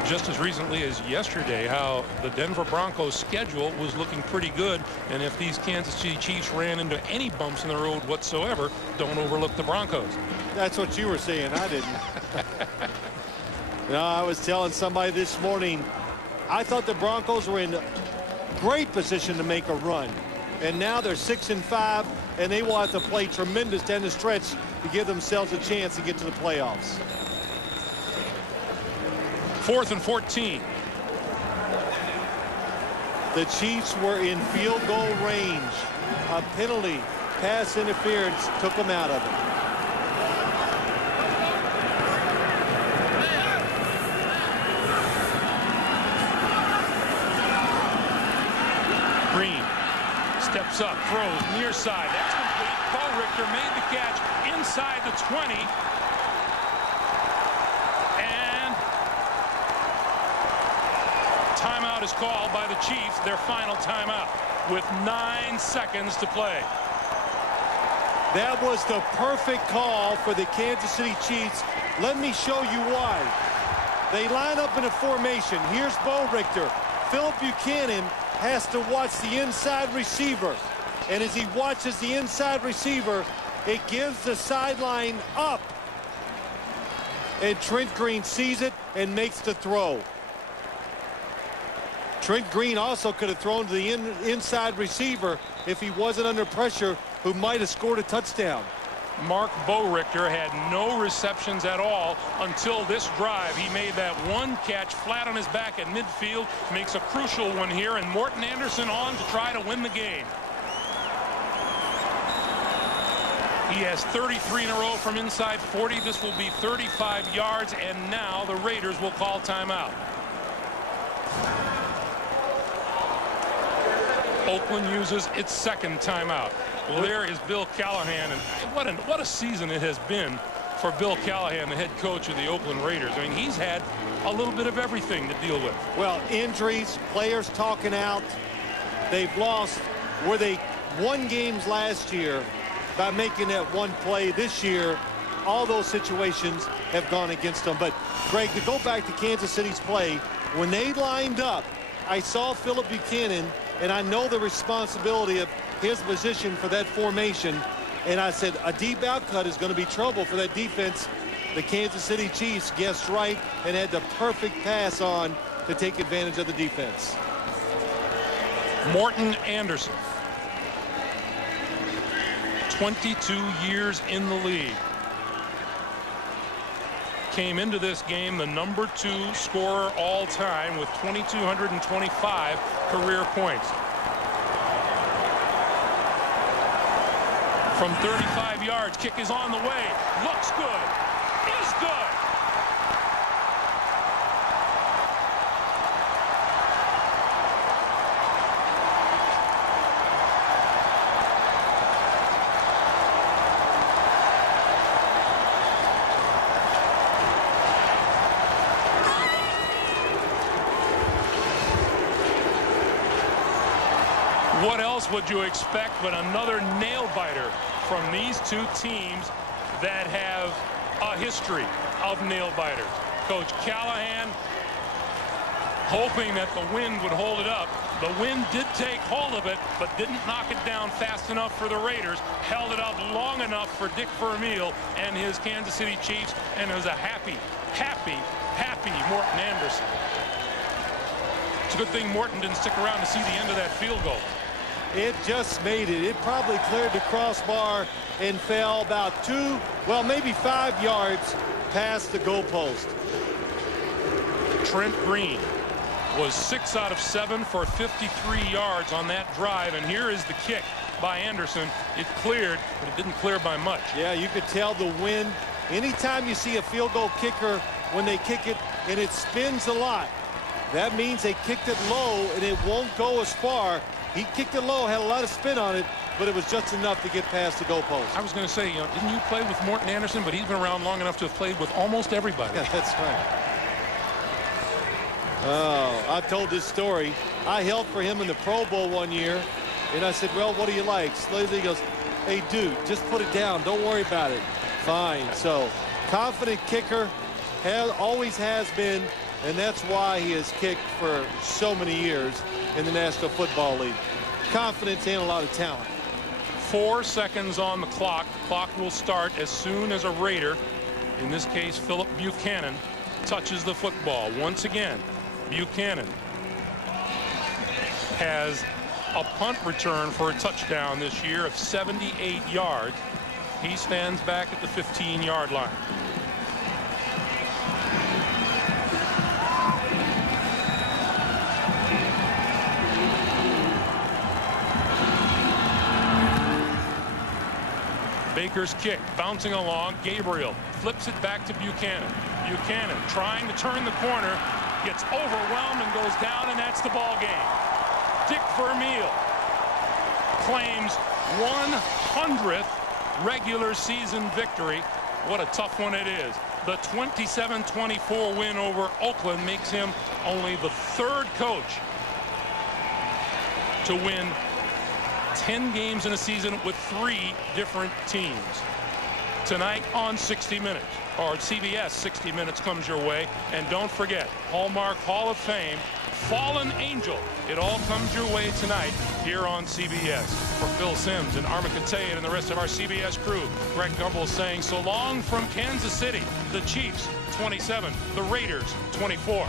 just as recently as yesterday how the Denver Broncos schedule was looking pretty good, and if these Kansas City Chiefs ran into any bumps in the road whatsoever, don't overlook the Broncos? That's what you were saying. I didn't. No, I was telling somebody this morning, I thought the Broncos were in great position to make a run, and now they're 6-5, and they will have to play tremendous down the stretch to give themselves a chance to get to the playoffs. 4th and 14. The Chiefs were in field goal range. A penalty, pass interference took them out of it. Green steps up, throws near side. That's complete. Bo Richter made the catch inside the 20. And timeout is called by the Chiefs, their final timeout, with 9 seconds to play. That was the perfect call for the Kansas City Chiefs. Let me show you why. They line up in a formation. Here's Bo Richter. Philip Buchanan has to watch the inside receiver. And as he watches the inside receiver, it gives the sideline up. And Trent Green sees it and makes the throw. Trent Green also could have thrown to the inside receiver if he wasn't under pressure, who might have scored a touchdown. Mark Bo Richter had no receptions at all until this drive. He made that one catch flat on his back at midfield, makes a crucial one here, and Morton Anderson on to try to win the game. He has 33 in a row from inside 40. This will be 35 yards, and now the Raiders will call timeout. Oakland uses its second timeout. Well, there is Bill Callahan, and what a season it has been for Bill Callahan, the head coach of the Oakland Raiders. I mean, he's had a little bit of everything to deal with. Well, injuries, players talking out. They've lost where they won games last year by making that one play. This year, all those situations have gone against them. But, Greg, to go back to Kansas City's play, when they lined up, I saw Philip Buchanan, and I know the responsibility of his position for that formation. And I said, a deep out cut is going to be trouble for that defense. The Kansas City Chiefs guessed right and had the perfect pass on to take advantage of the defense. Morton Anderson, 22 years in the league. Came into this game the #2 scorer all time with 2,225 career points. From 35 yards, kick is on the way. Looks good. Is good. What else would you expect but another nail-biter from these two teams that have a history of nail-biters? Coach Callahan hoping that the wind would hold it up. The wind did take hold of it, but didn't knock it down fast enough for the Raiders. Held it up long enough for Dick Vermeil and his Kansas City Chiefs, and it was a happy Morton Anderson. It's a good thing Morton didn't stick around to see the end of that field goal. It just made it. It probably cleared the crossbar and fell about 2, well, maybe 5 yards past the goalpost. Trent Green was 6 out of 7 for 53 yards on that drive, and here is the kick by Anderson. It cleared, but it didn't clear by much. Yeah, you could tell the wind. Anytime you see a field goal kicker, when they kick it and it spins a lot, that means they kicked it low and it won't go as far. He kicked it low, had a lot of spin on it, but it was just enough to get past the goalpost. I was going to say, didn't you play with Morton Anderson? But he's been around long enough to have played with almost everybody. Yeah, that's right. Oh, I've told this story. I held for him in the Pro Bowl one year, and I said, well, what do you like? Slowly he goes, hey, dude, just put it down. Don't worry about it. Fine. So, confident kicker, always has been, and that's why he has kicked for so many years in the National Football League. Confidence and a lot of talent. 4 seconds on the clock. Clock will start as soon as a Raider, in this case Philip Buchanan, touches the football. Once again, Buchanan has a punt return for a touchdown this year of 78 yards. He stands back at the 15-yard line. Baker's kick bouncing along. Gabriel flips it back to Buchanan. Buchanan trying to turn the corner, gets overwhelmed and goes down, and that's the ball game. Dick Vermeil claims 100th regular season victory. What a tough one it is. The 27-24 win over Oakland makes him only the 3rd coach to win 10 games in a season with 3 different teams. Tonight on 60 Minutes, or CBS 60 Minutes comes your way. And don't forget, Hallmark Hall of Fame, Fallen Angel. It all comes your way tonight here on CBS. For Phil Simms and Armin Katayan and the rest of our CBS crew, Greg Gumbel saying so long from Kansas City. The Chiefs 27, the Raiders 24.